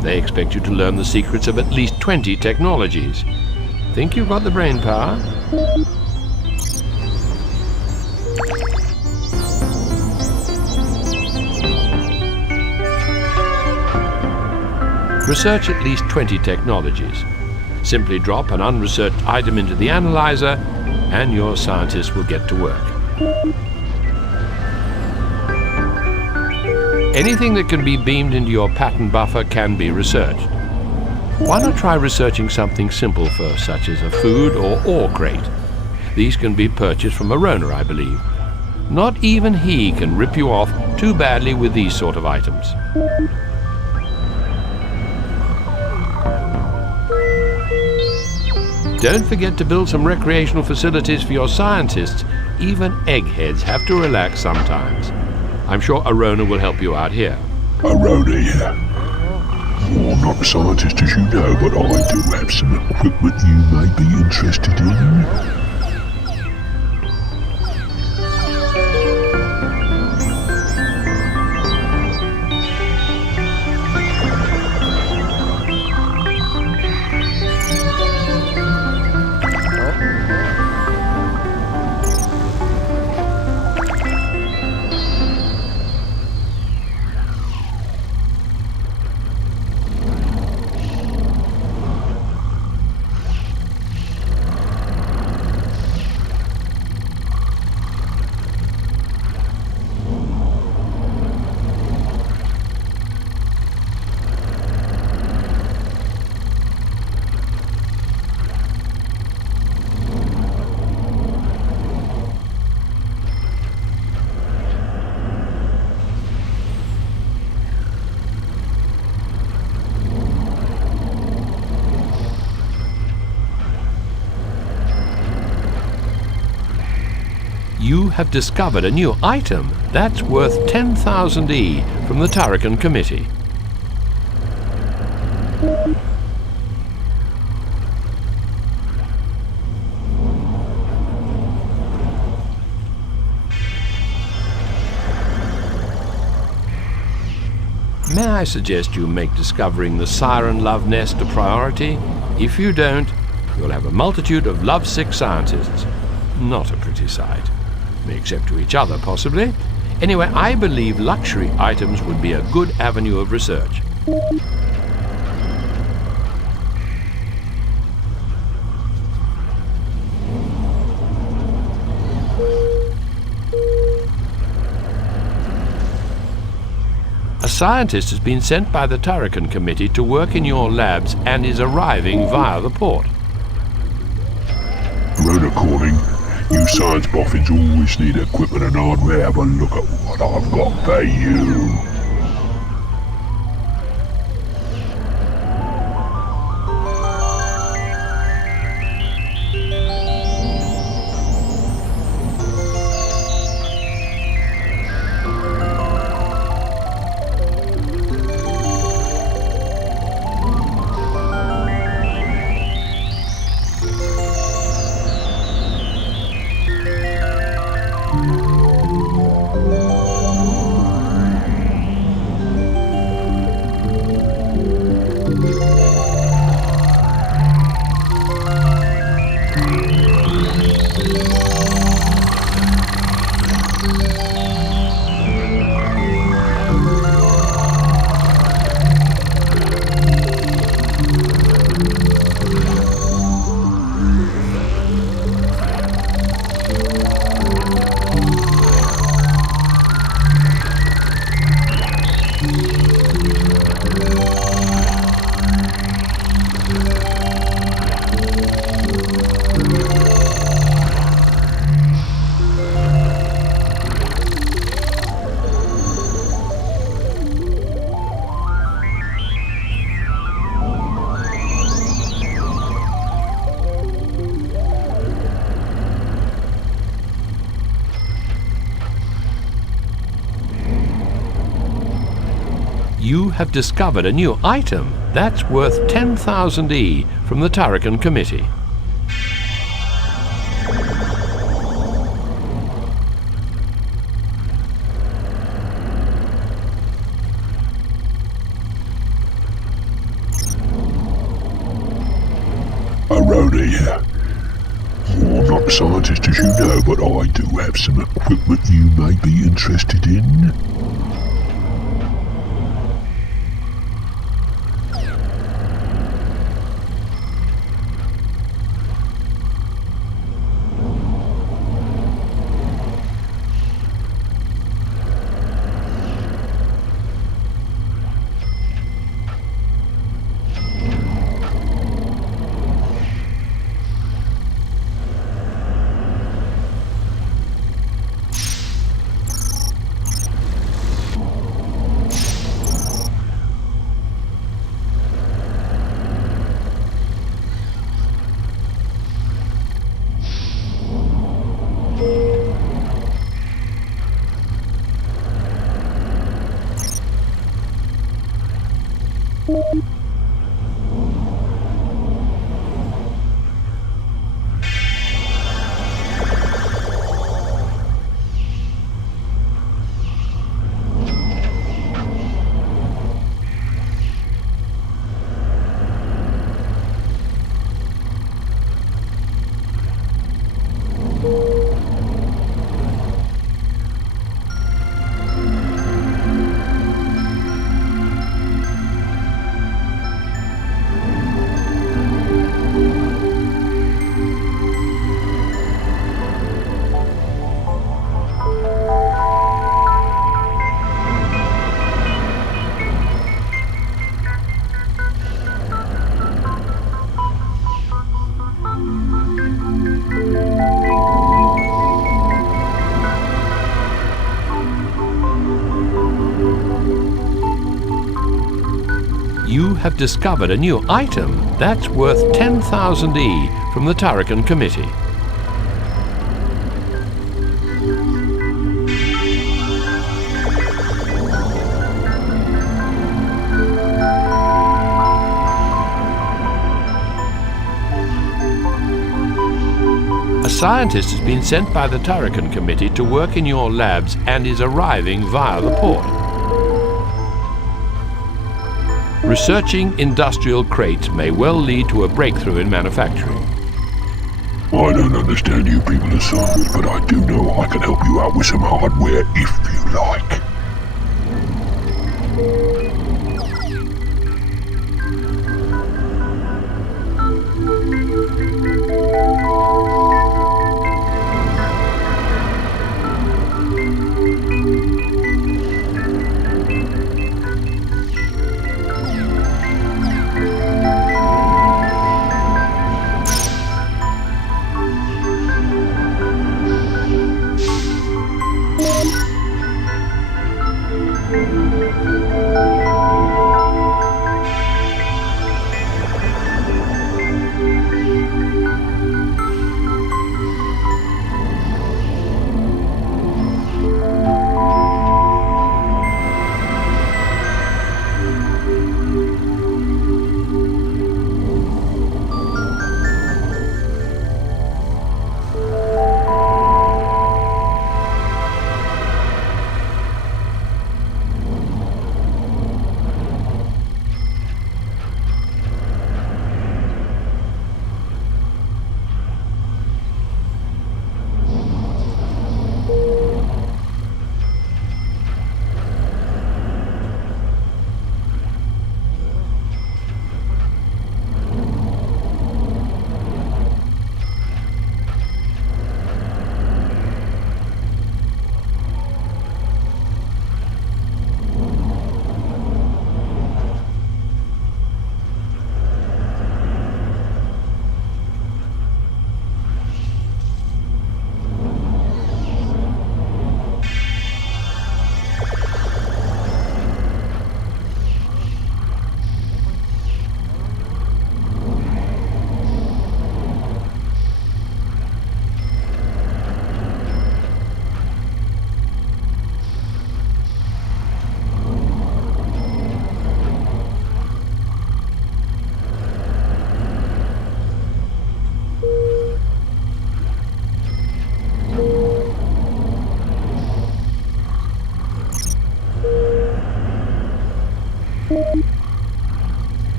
They expect you to learn the secrets of at least 20 technologies. Think you've got the brain power? Research at least 20 technologies. Simply drop an unresearched item into the analyzer and your scientists will get to work. Anything that can be beamed into your pattern buffer can be researched. Why not try researching something simple first, such as a food or ore crate? These can be purchased from Arona, I believe. Not even he can rip you off too badly with these sort of items. Don't forget to build some recreational facilities for your scientists. Even eggheads have to relax sometimes. I'm sure Arona will help you out here. Arona, yeah. Well, I'm not a scientist, as you know, but I do have some equipment you may be interested in. You have discovered a new item that's worth 10,000 E from the Turrican Committee. May I suggest you make discovering the Siren Love Nest a priority? If you don't, you'll have a multitude of lovesick scientists. Not a pretty sight. Except to each other, possibly. Anyway, I believe luxury items would be a good avenue of research. A scientist has been sent by the Turrican Committee to work in your labs and is arriving via the port. Rhoda calling. You science boffins always need equipment and hardware. Have a look at what I've got for you. You have discovered a new item that's worth 10,000 E from the Turrican Committee. Rhoda here. I'm not a scientist as you know, but I do have some equipment you may be interested in. You have discovered a new item that's worth 10,000 E from the Turrican Committee. A scientist has been sent by the Turrican Committee to work in your labs and is arriving via the port. Researching industrial crates may well lead to a breakthrough in manufacturing. I don't understand you people of science, but I do know I can help you out with some hardware if you like.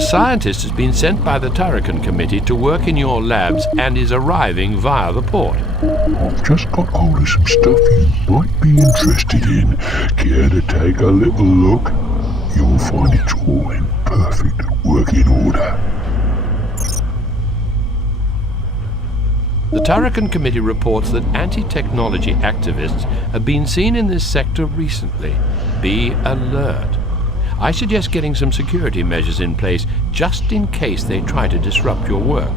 A scientist has been sent by the Turrican Committee to work in your labs and is arriving via the port. I've just got hold of some stuff you might be interested in. Care to take a little look? You'll find it's all in perfect working order. The Turrican Committee reports that anti-technology activists have been seen in this sector recently. Be alert. I suggest getting some security measures in place just in case they try to disrupt your work.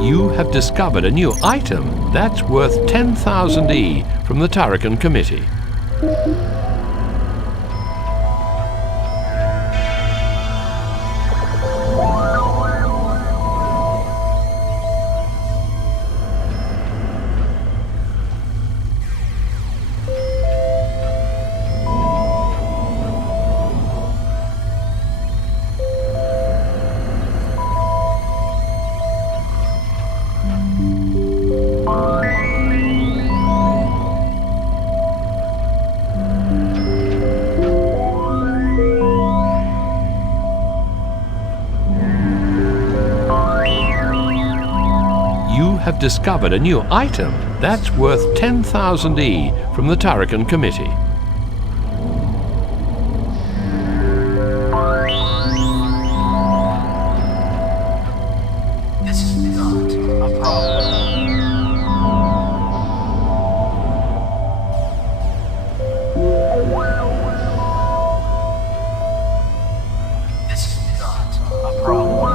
You have discovered a new item that's worth 10,000 E from the Turrican Committee. You have discovered a new item that's worth 10,000 E from the Turrican Committee. This is not a problem. This is not a problem.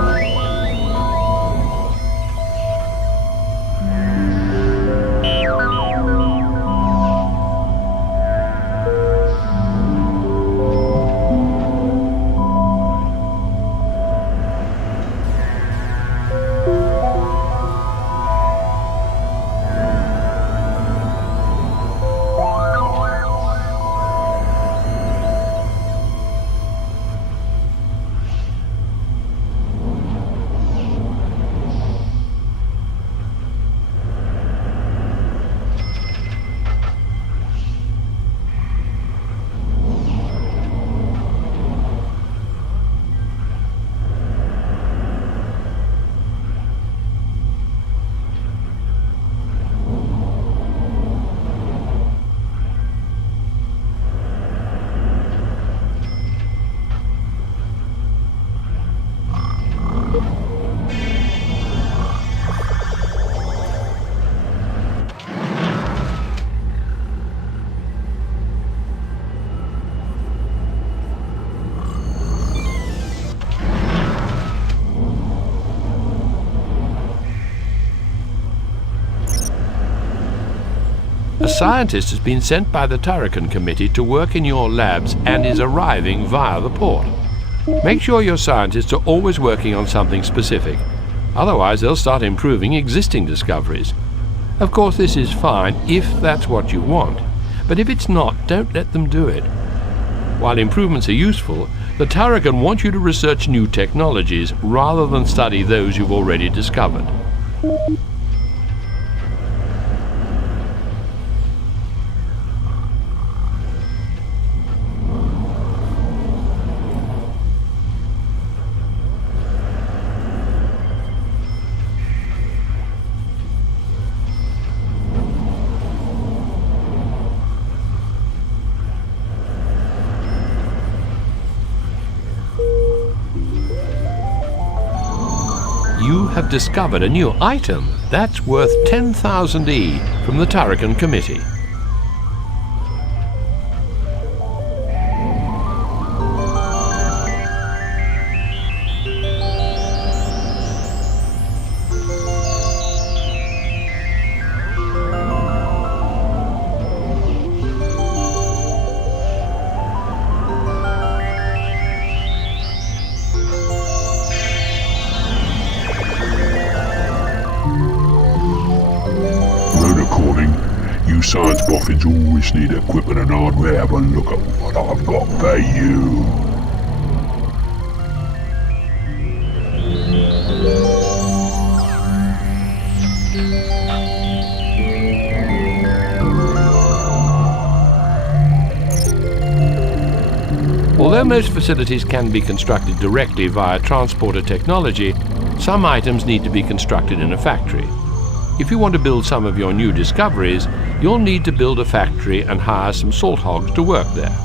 A scientist has been sent by the Turrican Committee to work in your labs and is arriving via the port. Make sure your scientists are always working on something specific. Otherwise, they'll start improving existing discoveries. Of course, this is fine if that's what you want. But if it's not, don't let them do it. While improvements are useful, the Turrican want you to research new technologies rather than study those you've already discovered. have discovered a new item that's worth 10,000 E from the Turrican Committee. You science boffins always need equipment and hardware. Have a look at what I've got for you. Although most facilities can be constructed directly via transporter technology, some items need to be constructed in a factory. If you want to build some of your new discoveries, you'll need to build a factory and hire some salt hogs to work there.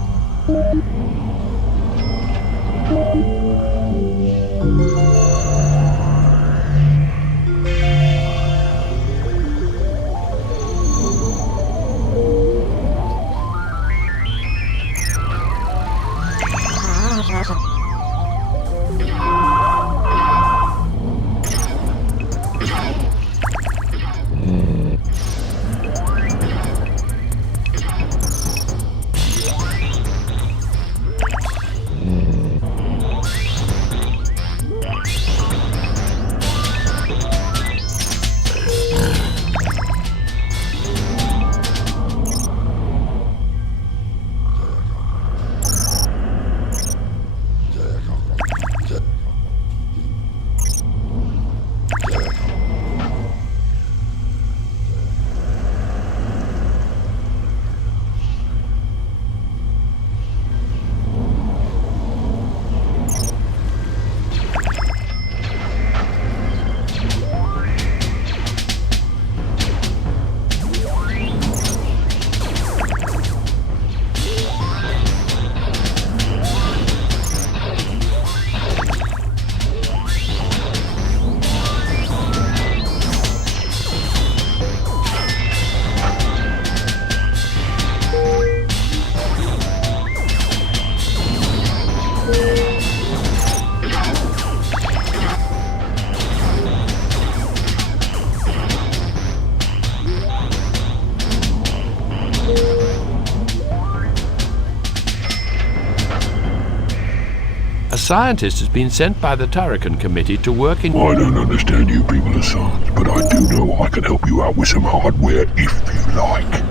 A scientist has been sent by the Turrican Committee to work in... I don't understand you people of science, but I do know I can help you out with some hardware if you like.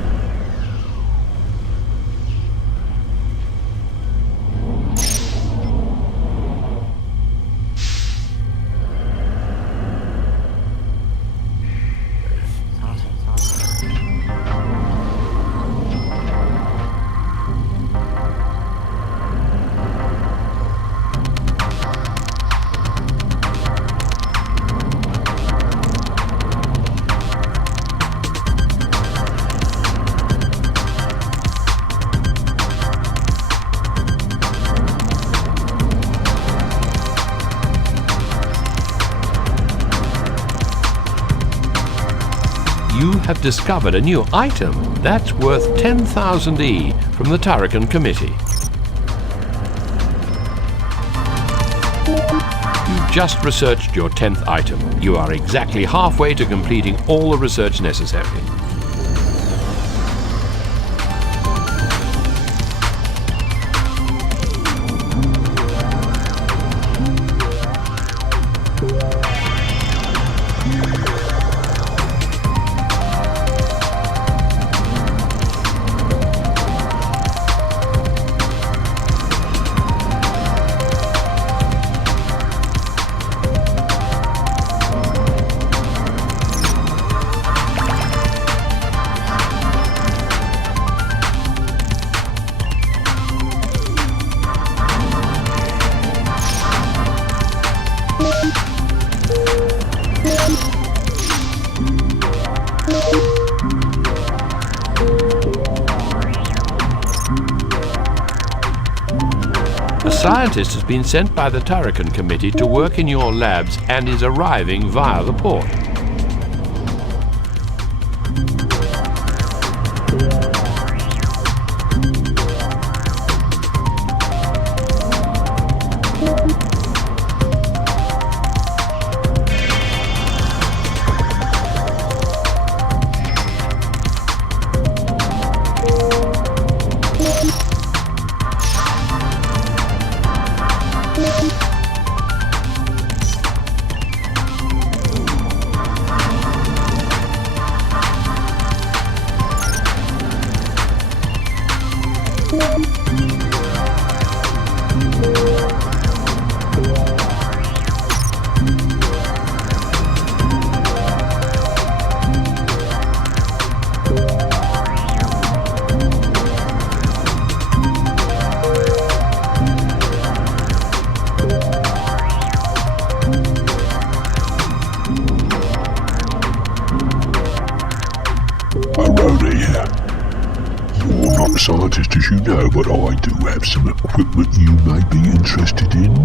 You have discovered a new item that's worth 10,000 E from the Turrican Committee. You've just researched your 10th item. You are exactly halfway to completing all the research necessary. scientist has been sent by the Turrican Committee to work in your labs and is arriving via the port. You're not a scientist as you know, but I do have some equipment you may be interested in.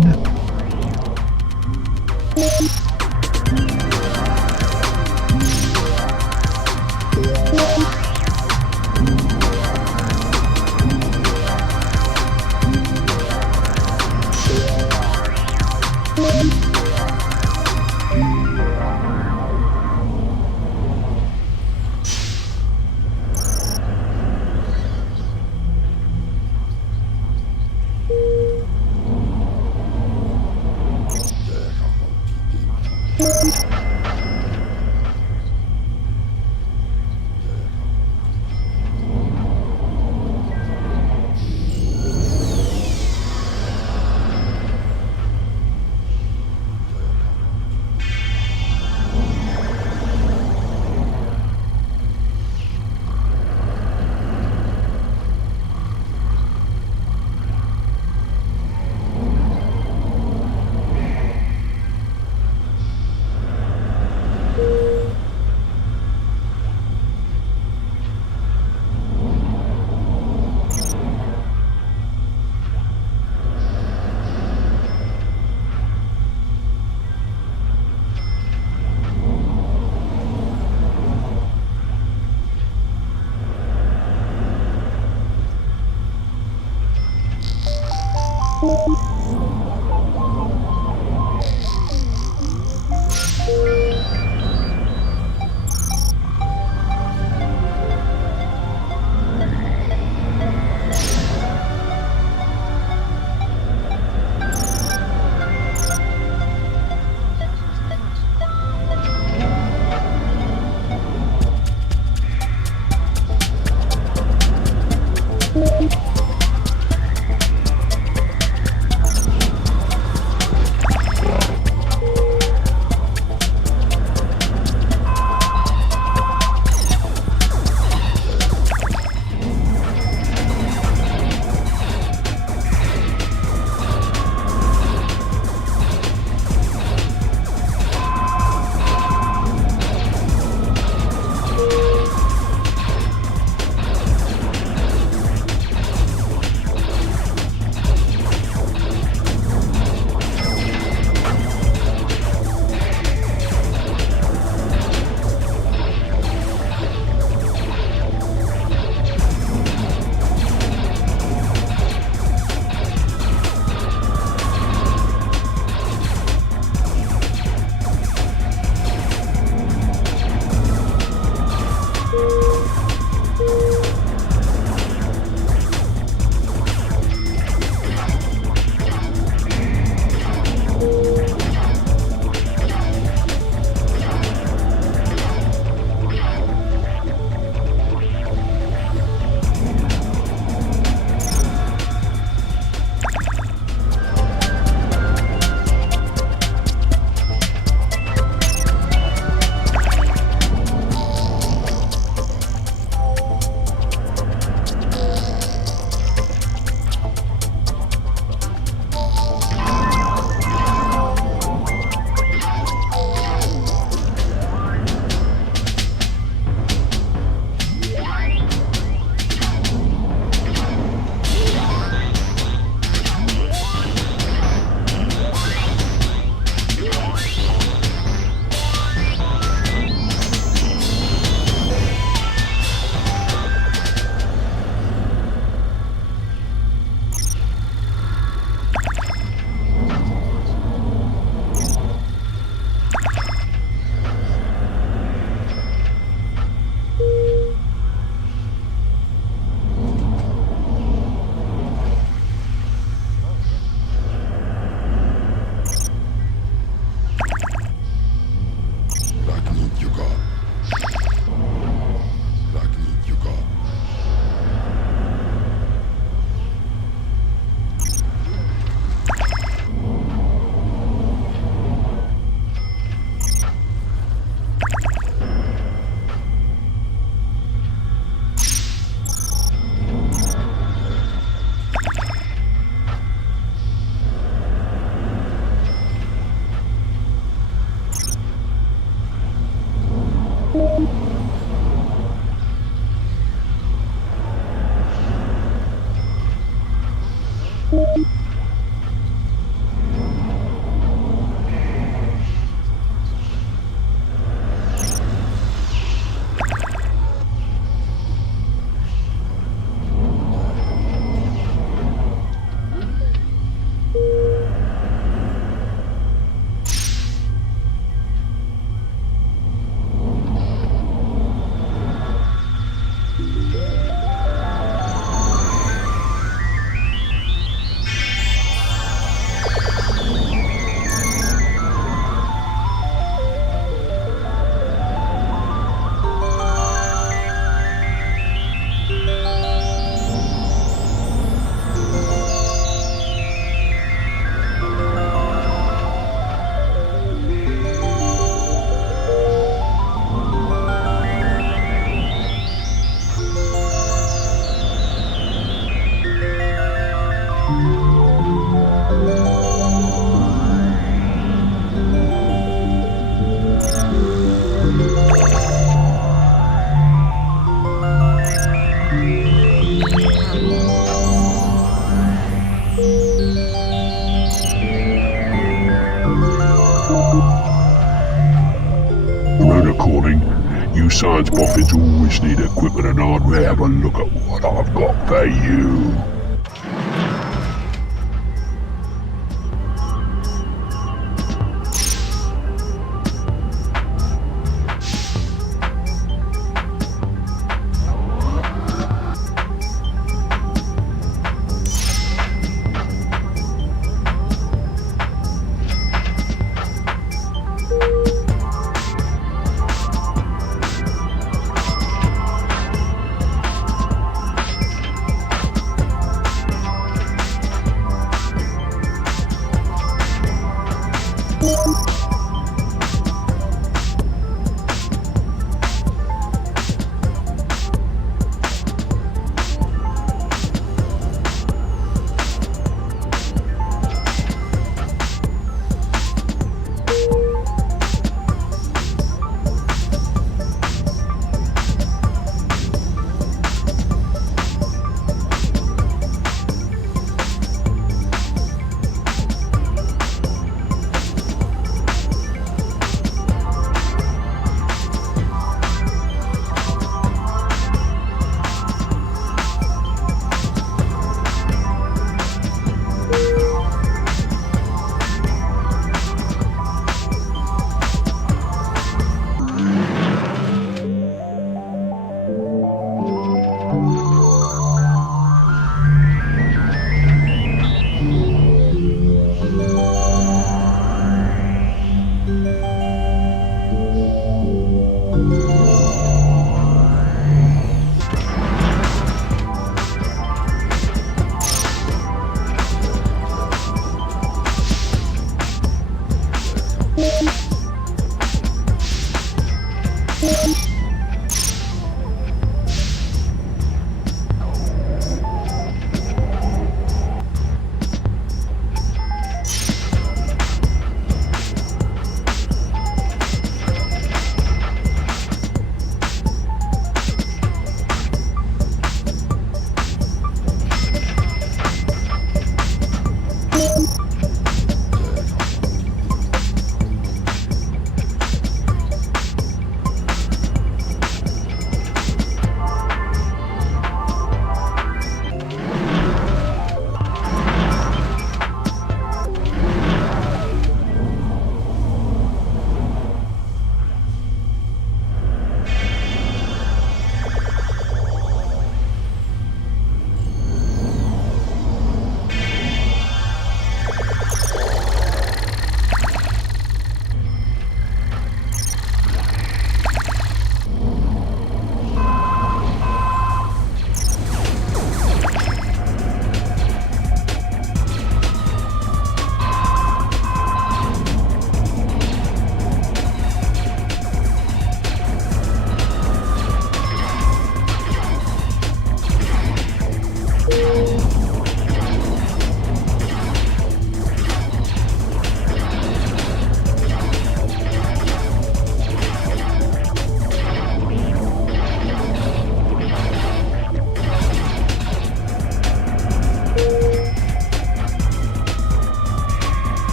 You science boffins always need equipment and hardware. Have a look at what I've got for you.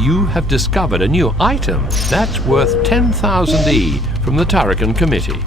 You have discovered a new item that's worth 10,000 E from the Turrican Committee.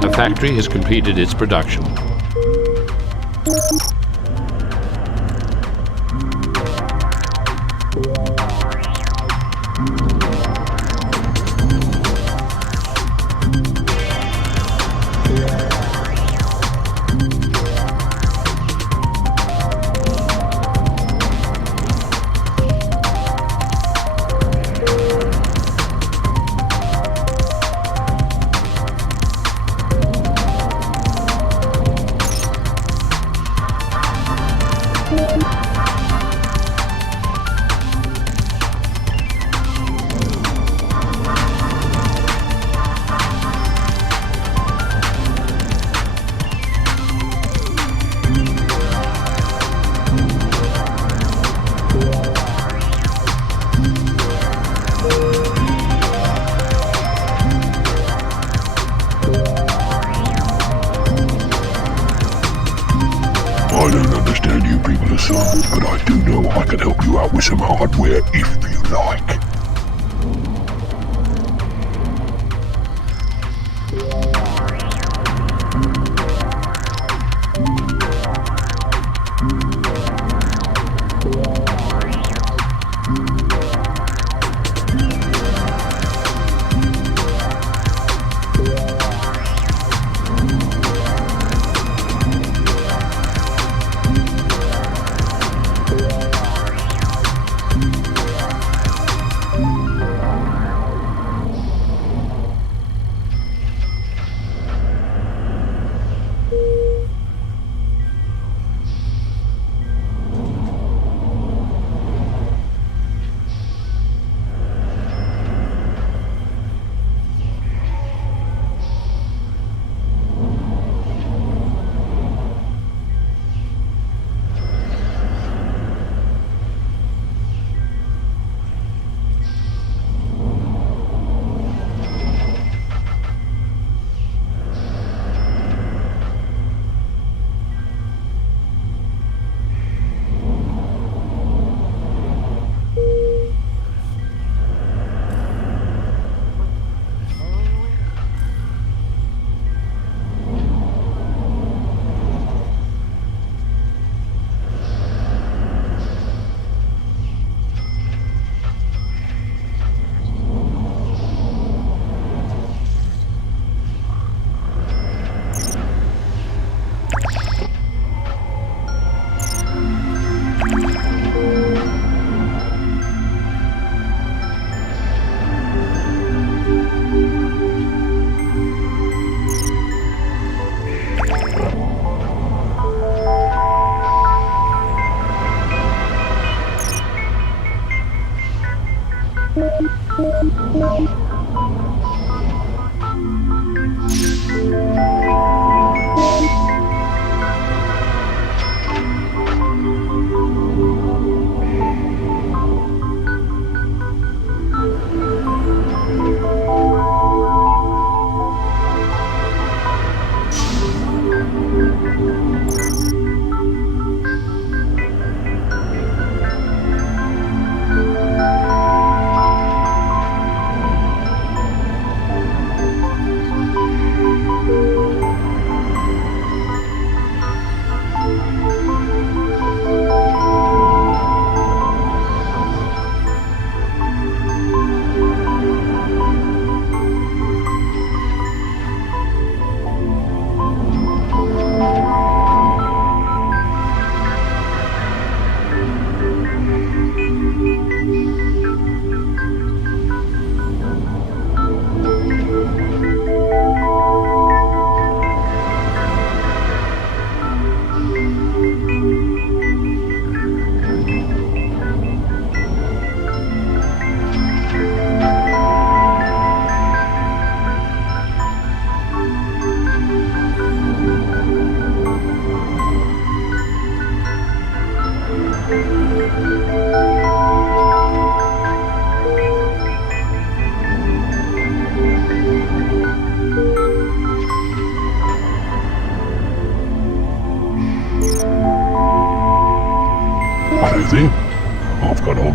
The factory has completed its production. I don't understand you people of science, but I do know I can help you out with some hardware if you like.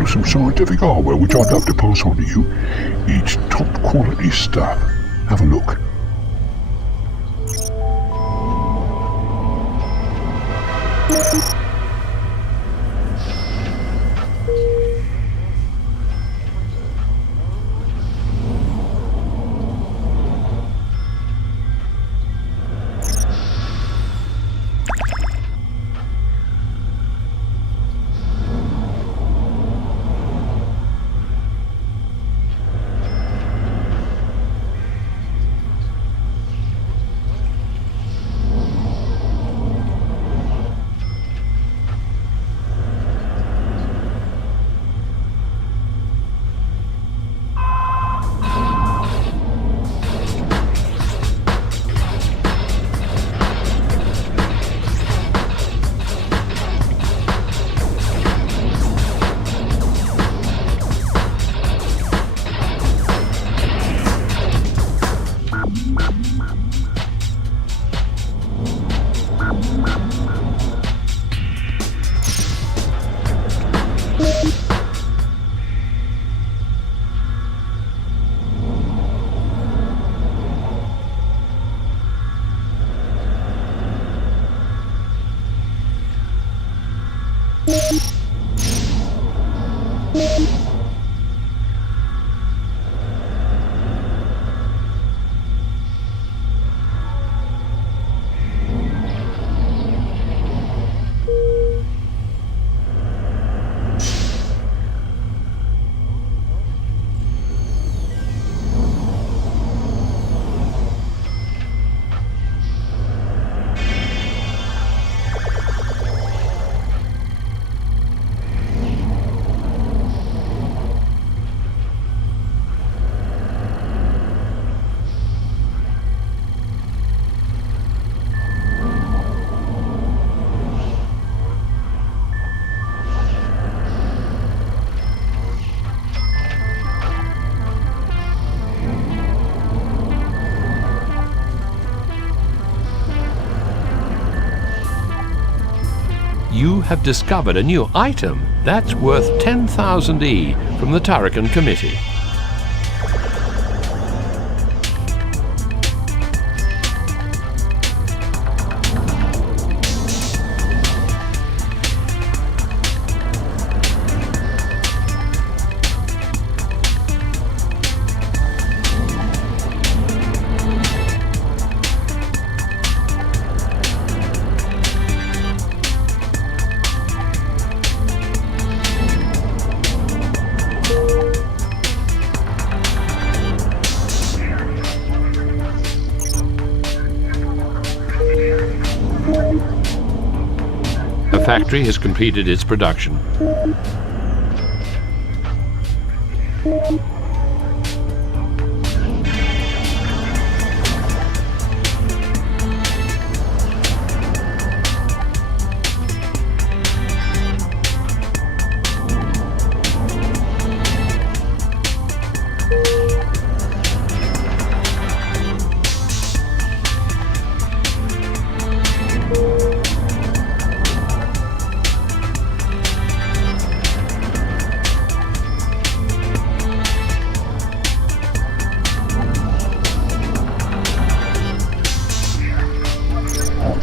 of some scientific hardware which I'd love to pass on to you. It's top quality stuff. Have a look. You have discovered a new item that's worth 10,000 E from the Turrican Committee. The factory has completed its production.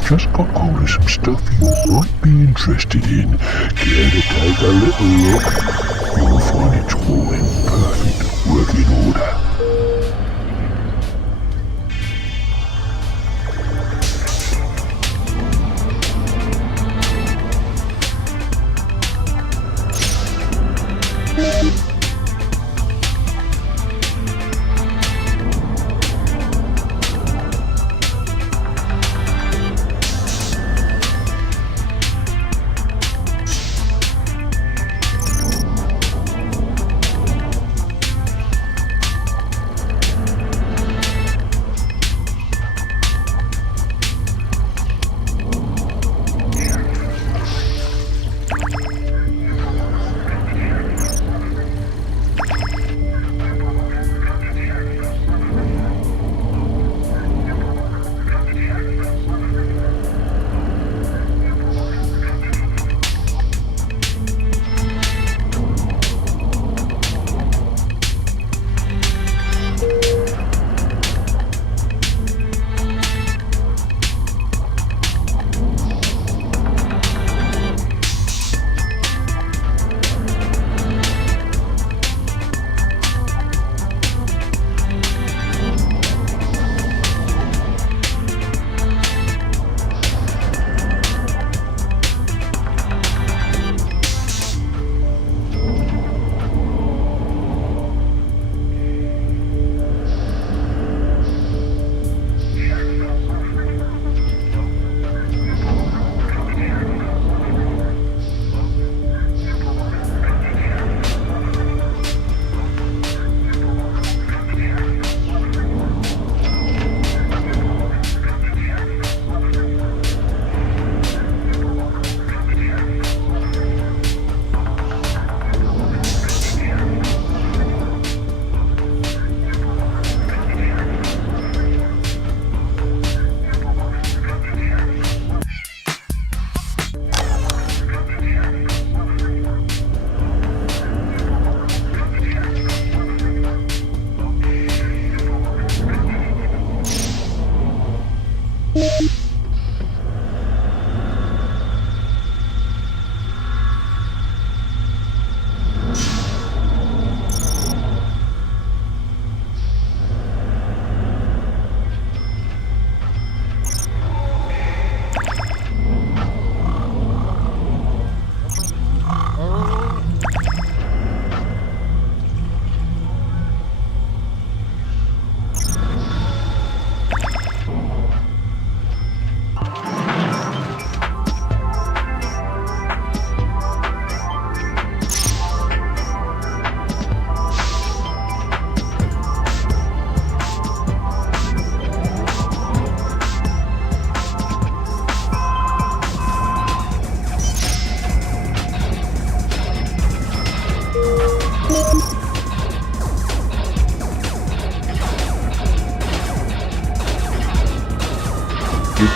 Just got hold of some stuff you might be interested in. Care to take a little look? You'll find it's all in perfect working order. You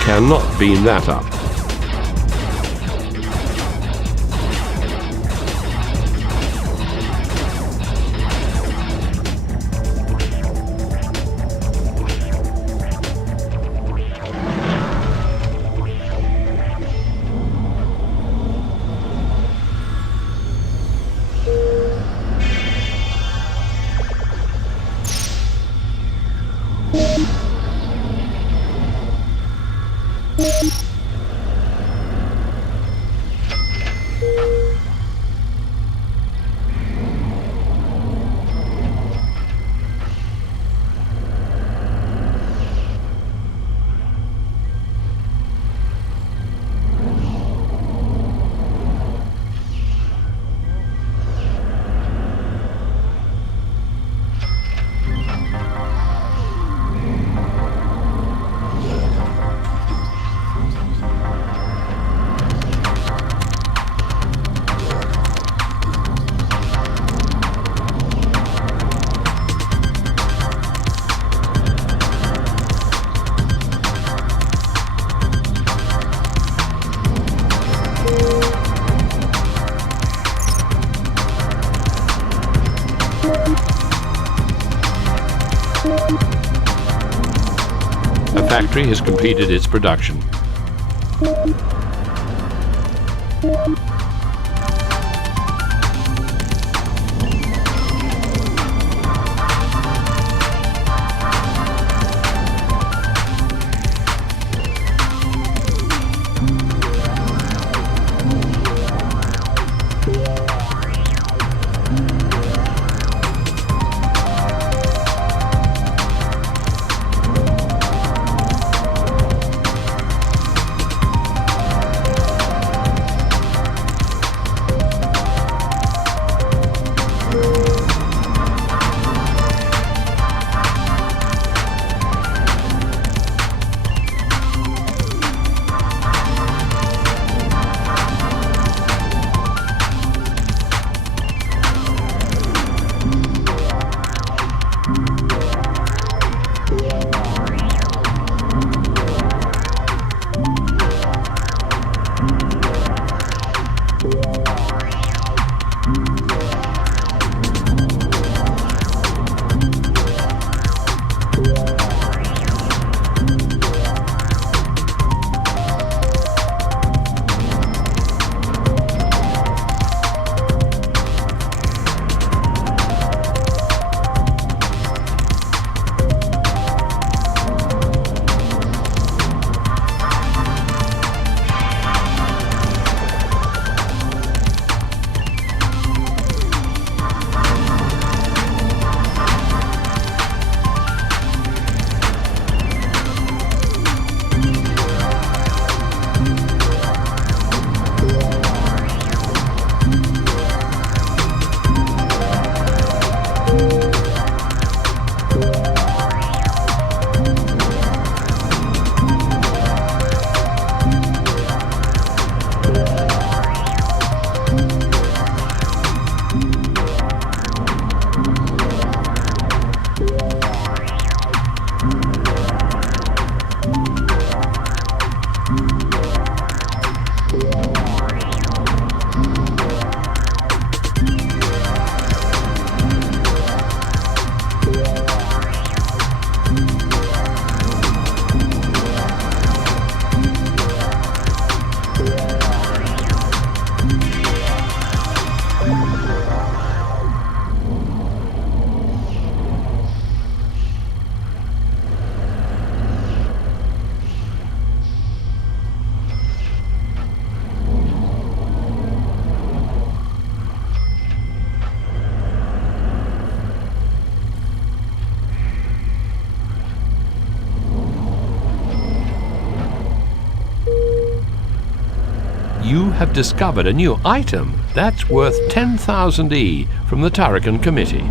cannot beam that up. The factory has completed its production. You have discovered a new item that's worth 10,000 E from the Turrican Committee.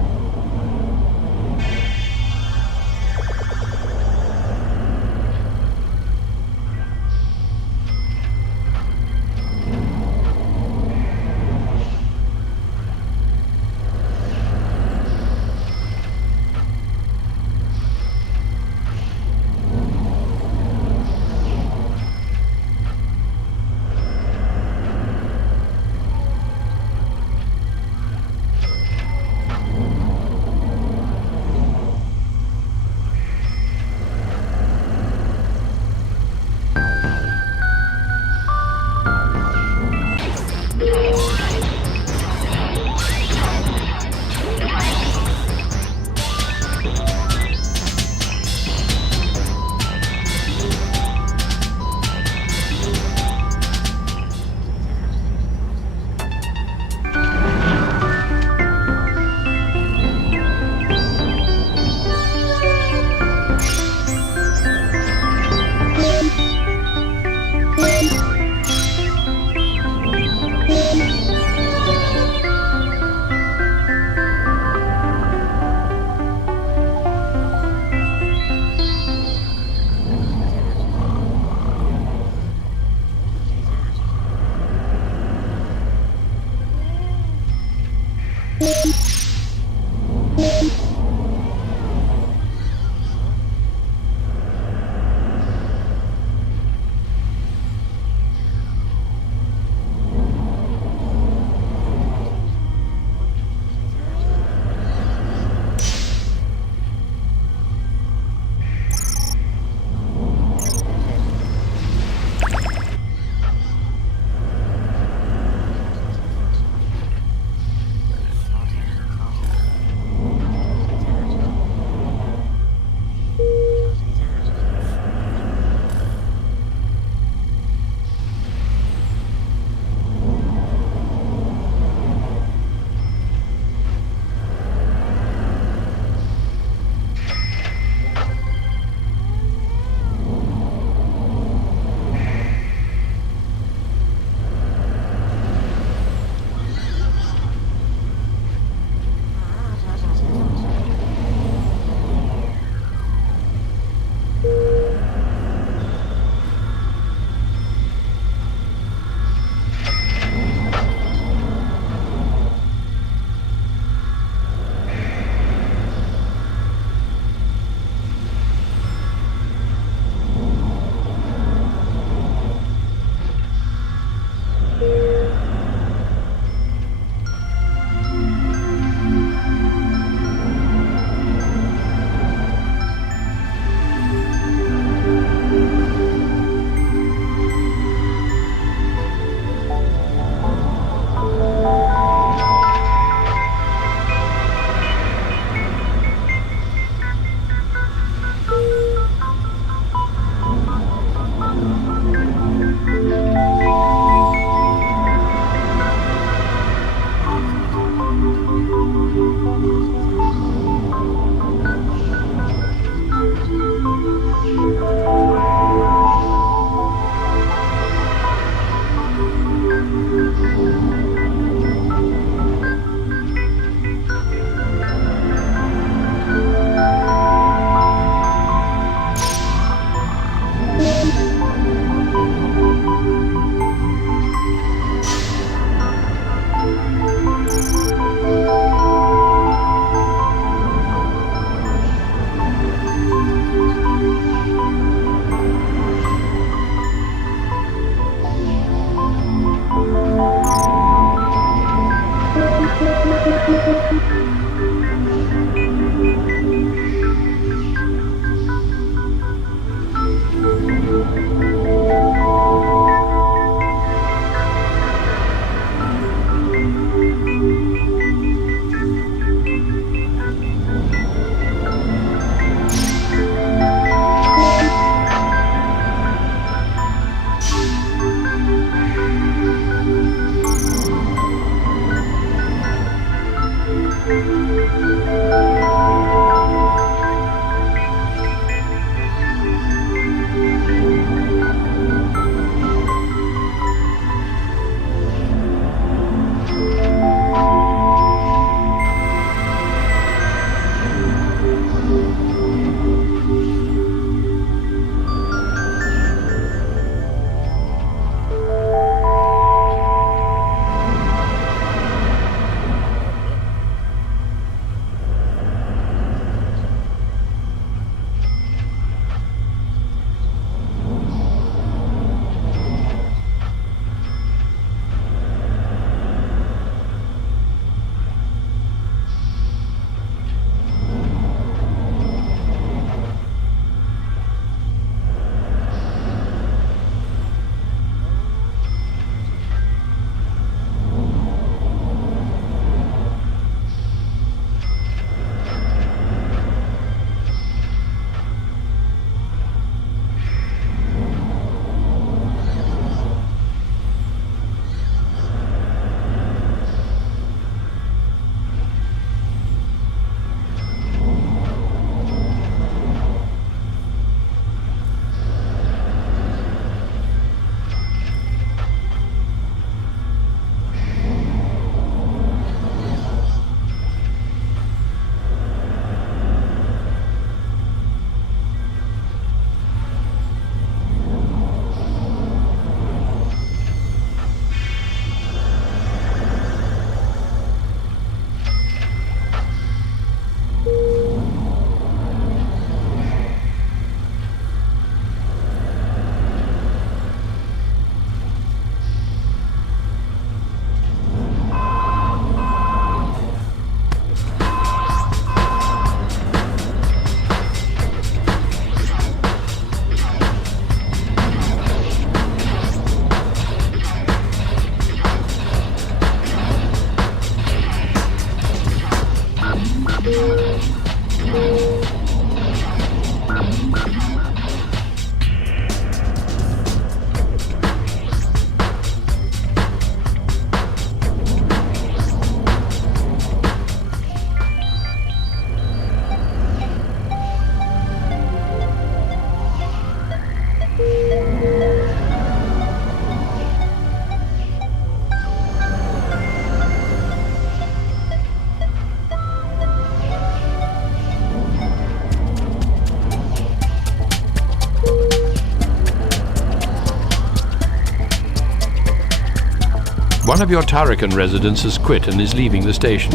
One of your Tarakan residents has quit and is leaving the station.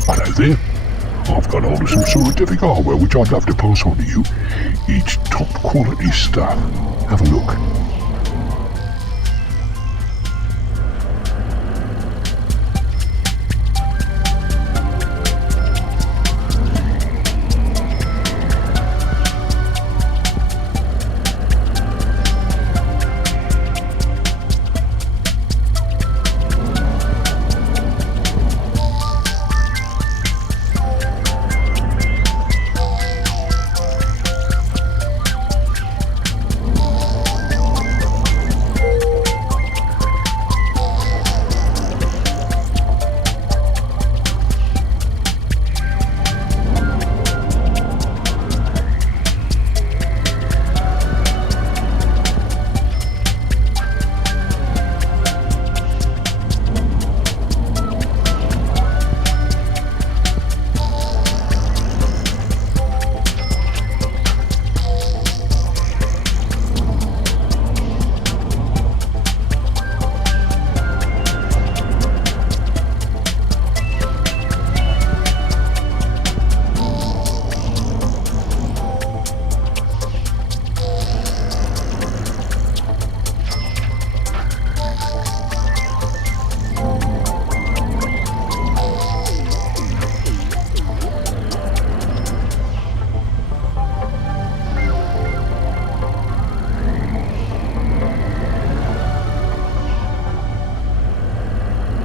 Hello there. I've got hold of some scientific hardware which I'd love to pass on to you. It's top quality stuff. Have a look.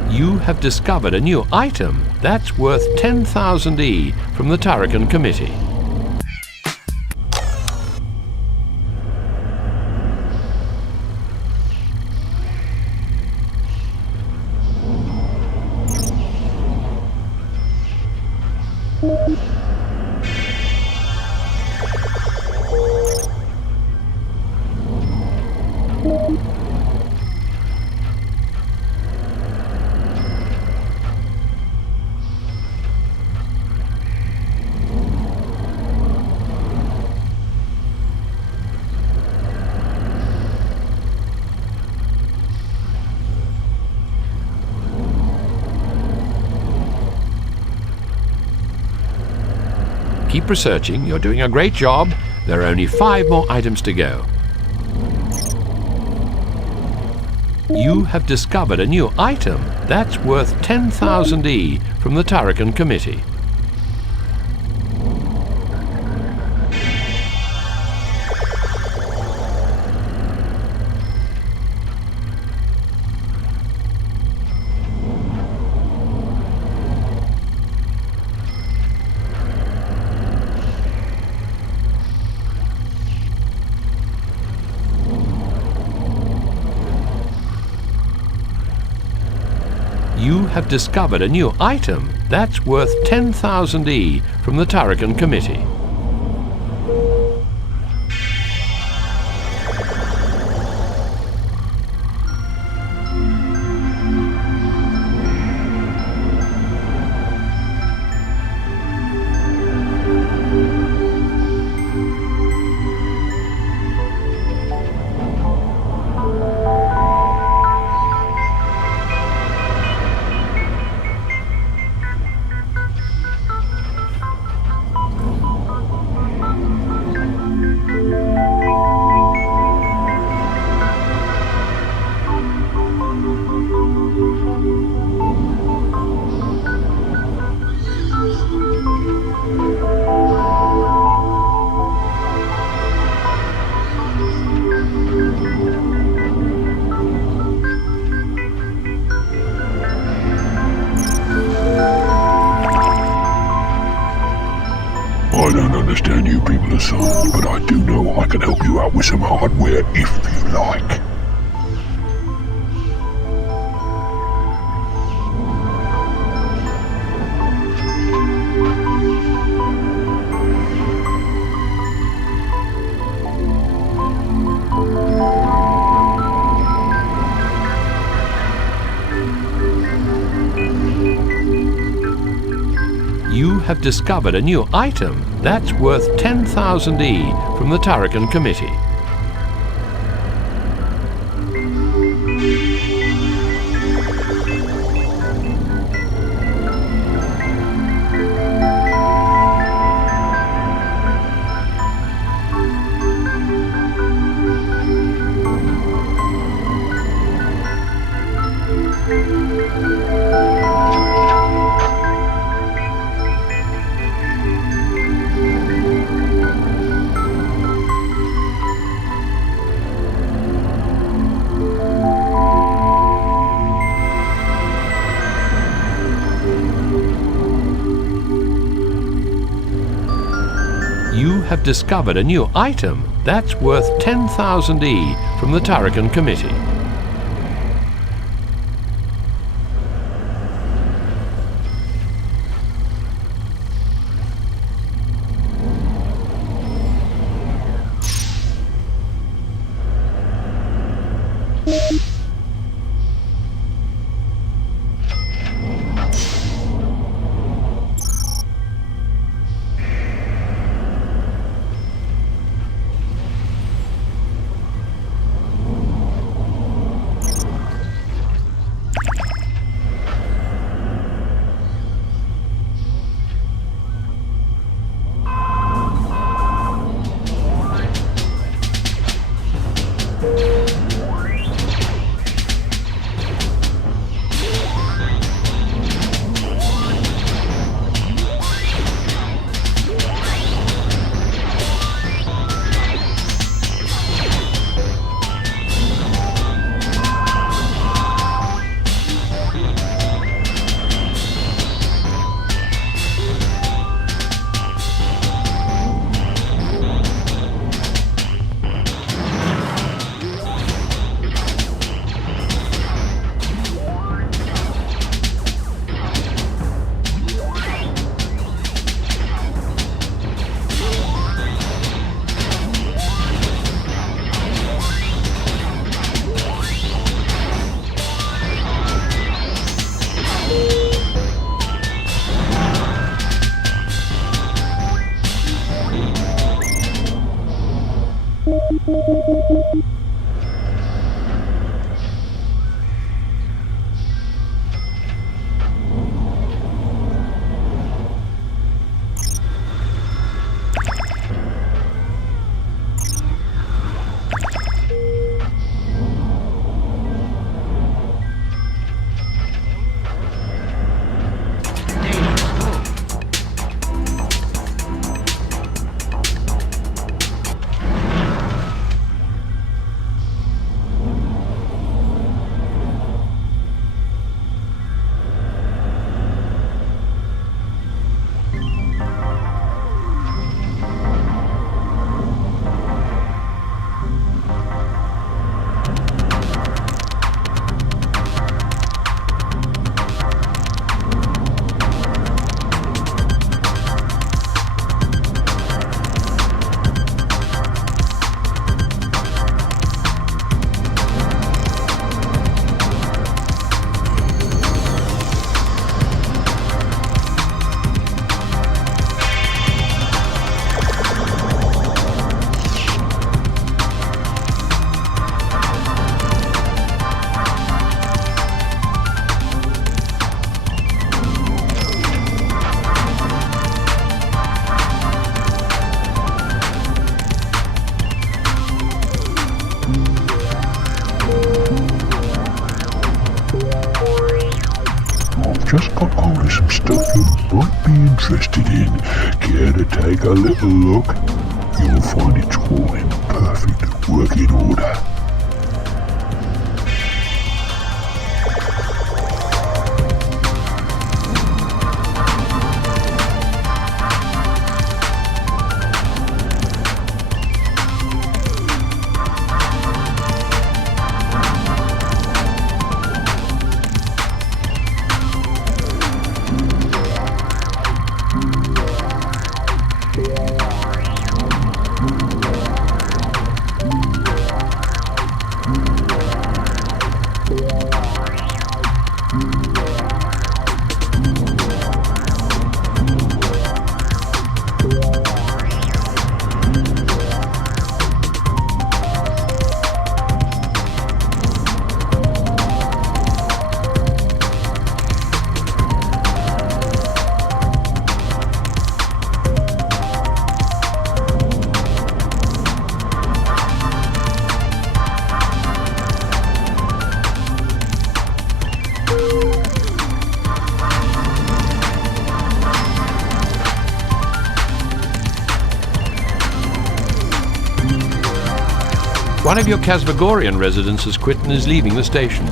You have discovered a new item that's worth 10,000 E from the Tarakan Committee. Keep researching, you're doing a great job. There are only 5 more items to go. You have discovered a new item that's worth 10,000 E from the Tarakan Committee. You have discovered a new item that's worth 10,000 E from the Tarakan Committee. I don't understand you people, son, but I do know I can help you out with some hardware if you like. You have discovered a new item that's worth 10,000 E from the Tarakan Committee. discovered a new item that's worth 10,000 E from the Turrican Committee. Just got hold of some stuff you might be interested in. Care to take a little look? You'll find it's all in perfect working order. One of your Casvagorian residents has quit and is leaving the station.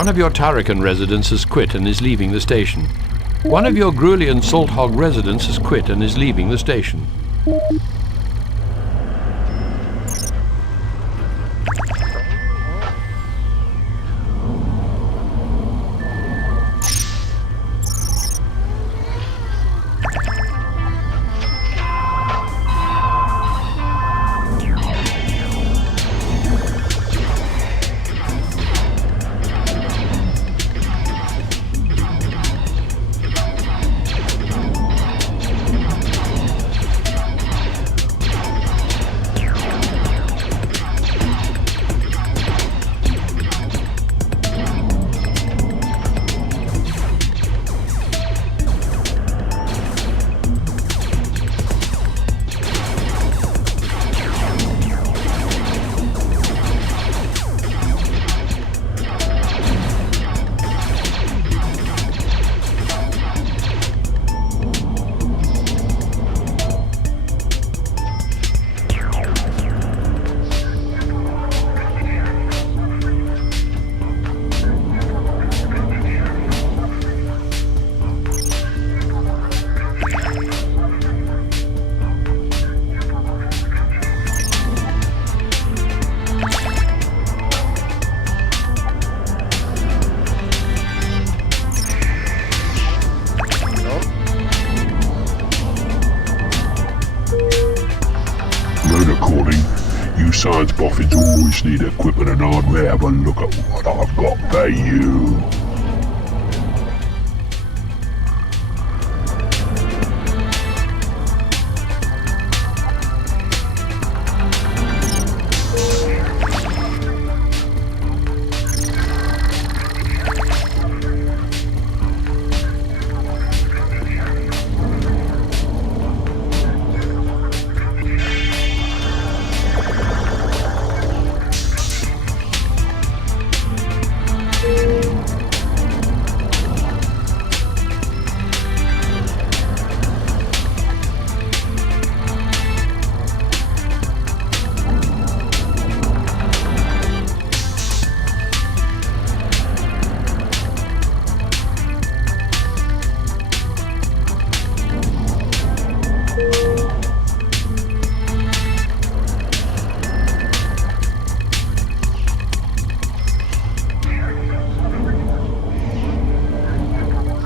One of your Tarakan residents has quit and is leaving the station. One of your Grulian Salt Hog residents has quit and is leaving the station. According, you science boffins always need equipment and hardware. Have a look at what I've got for you.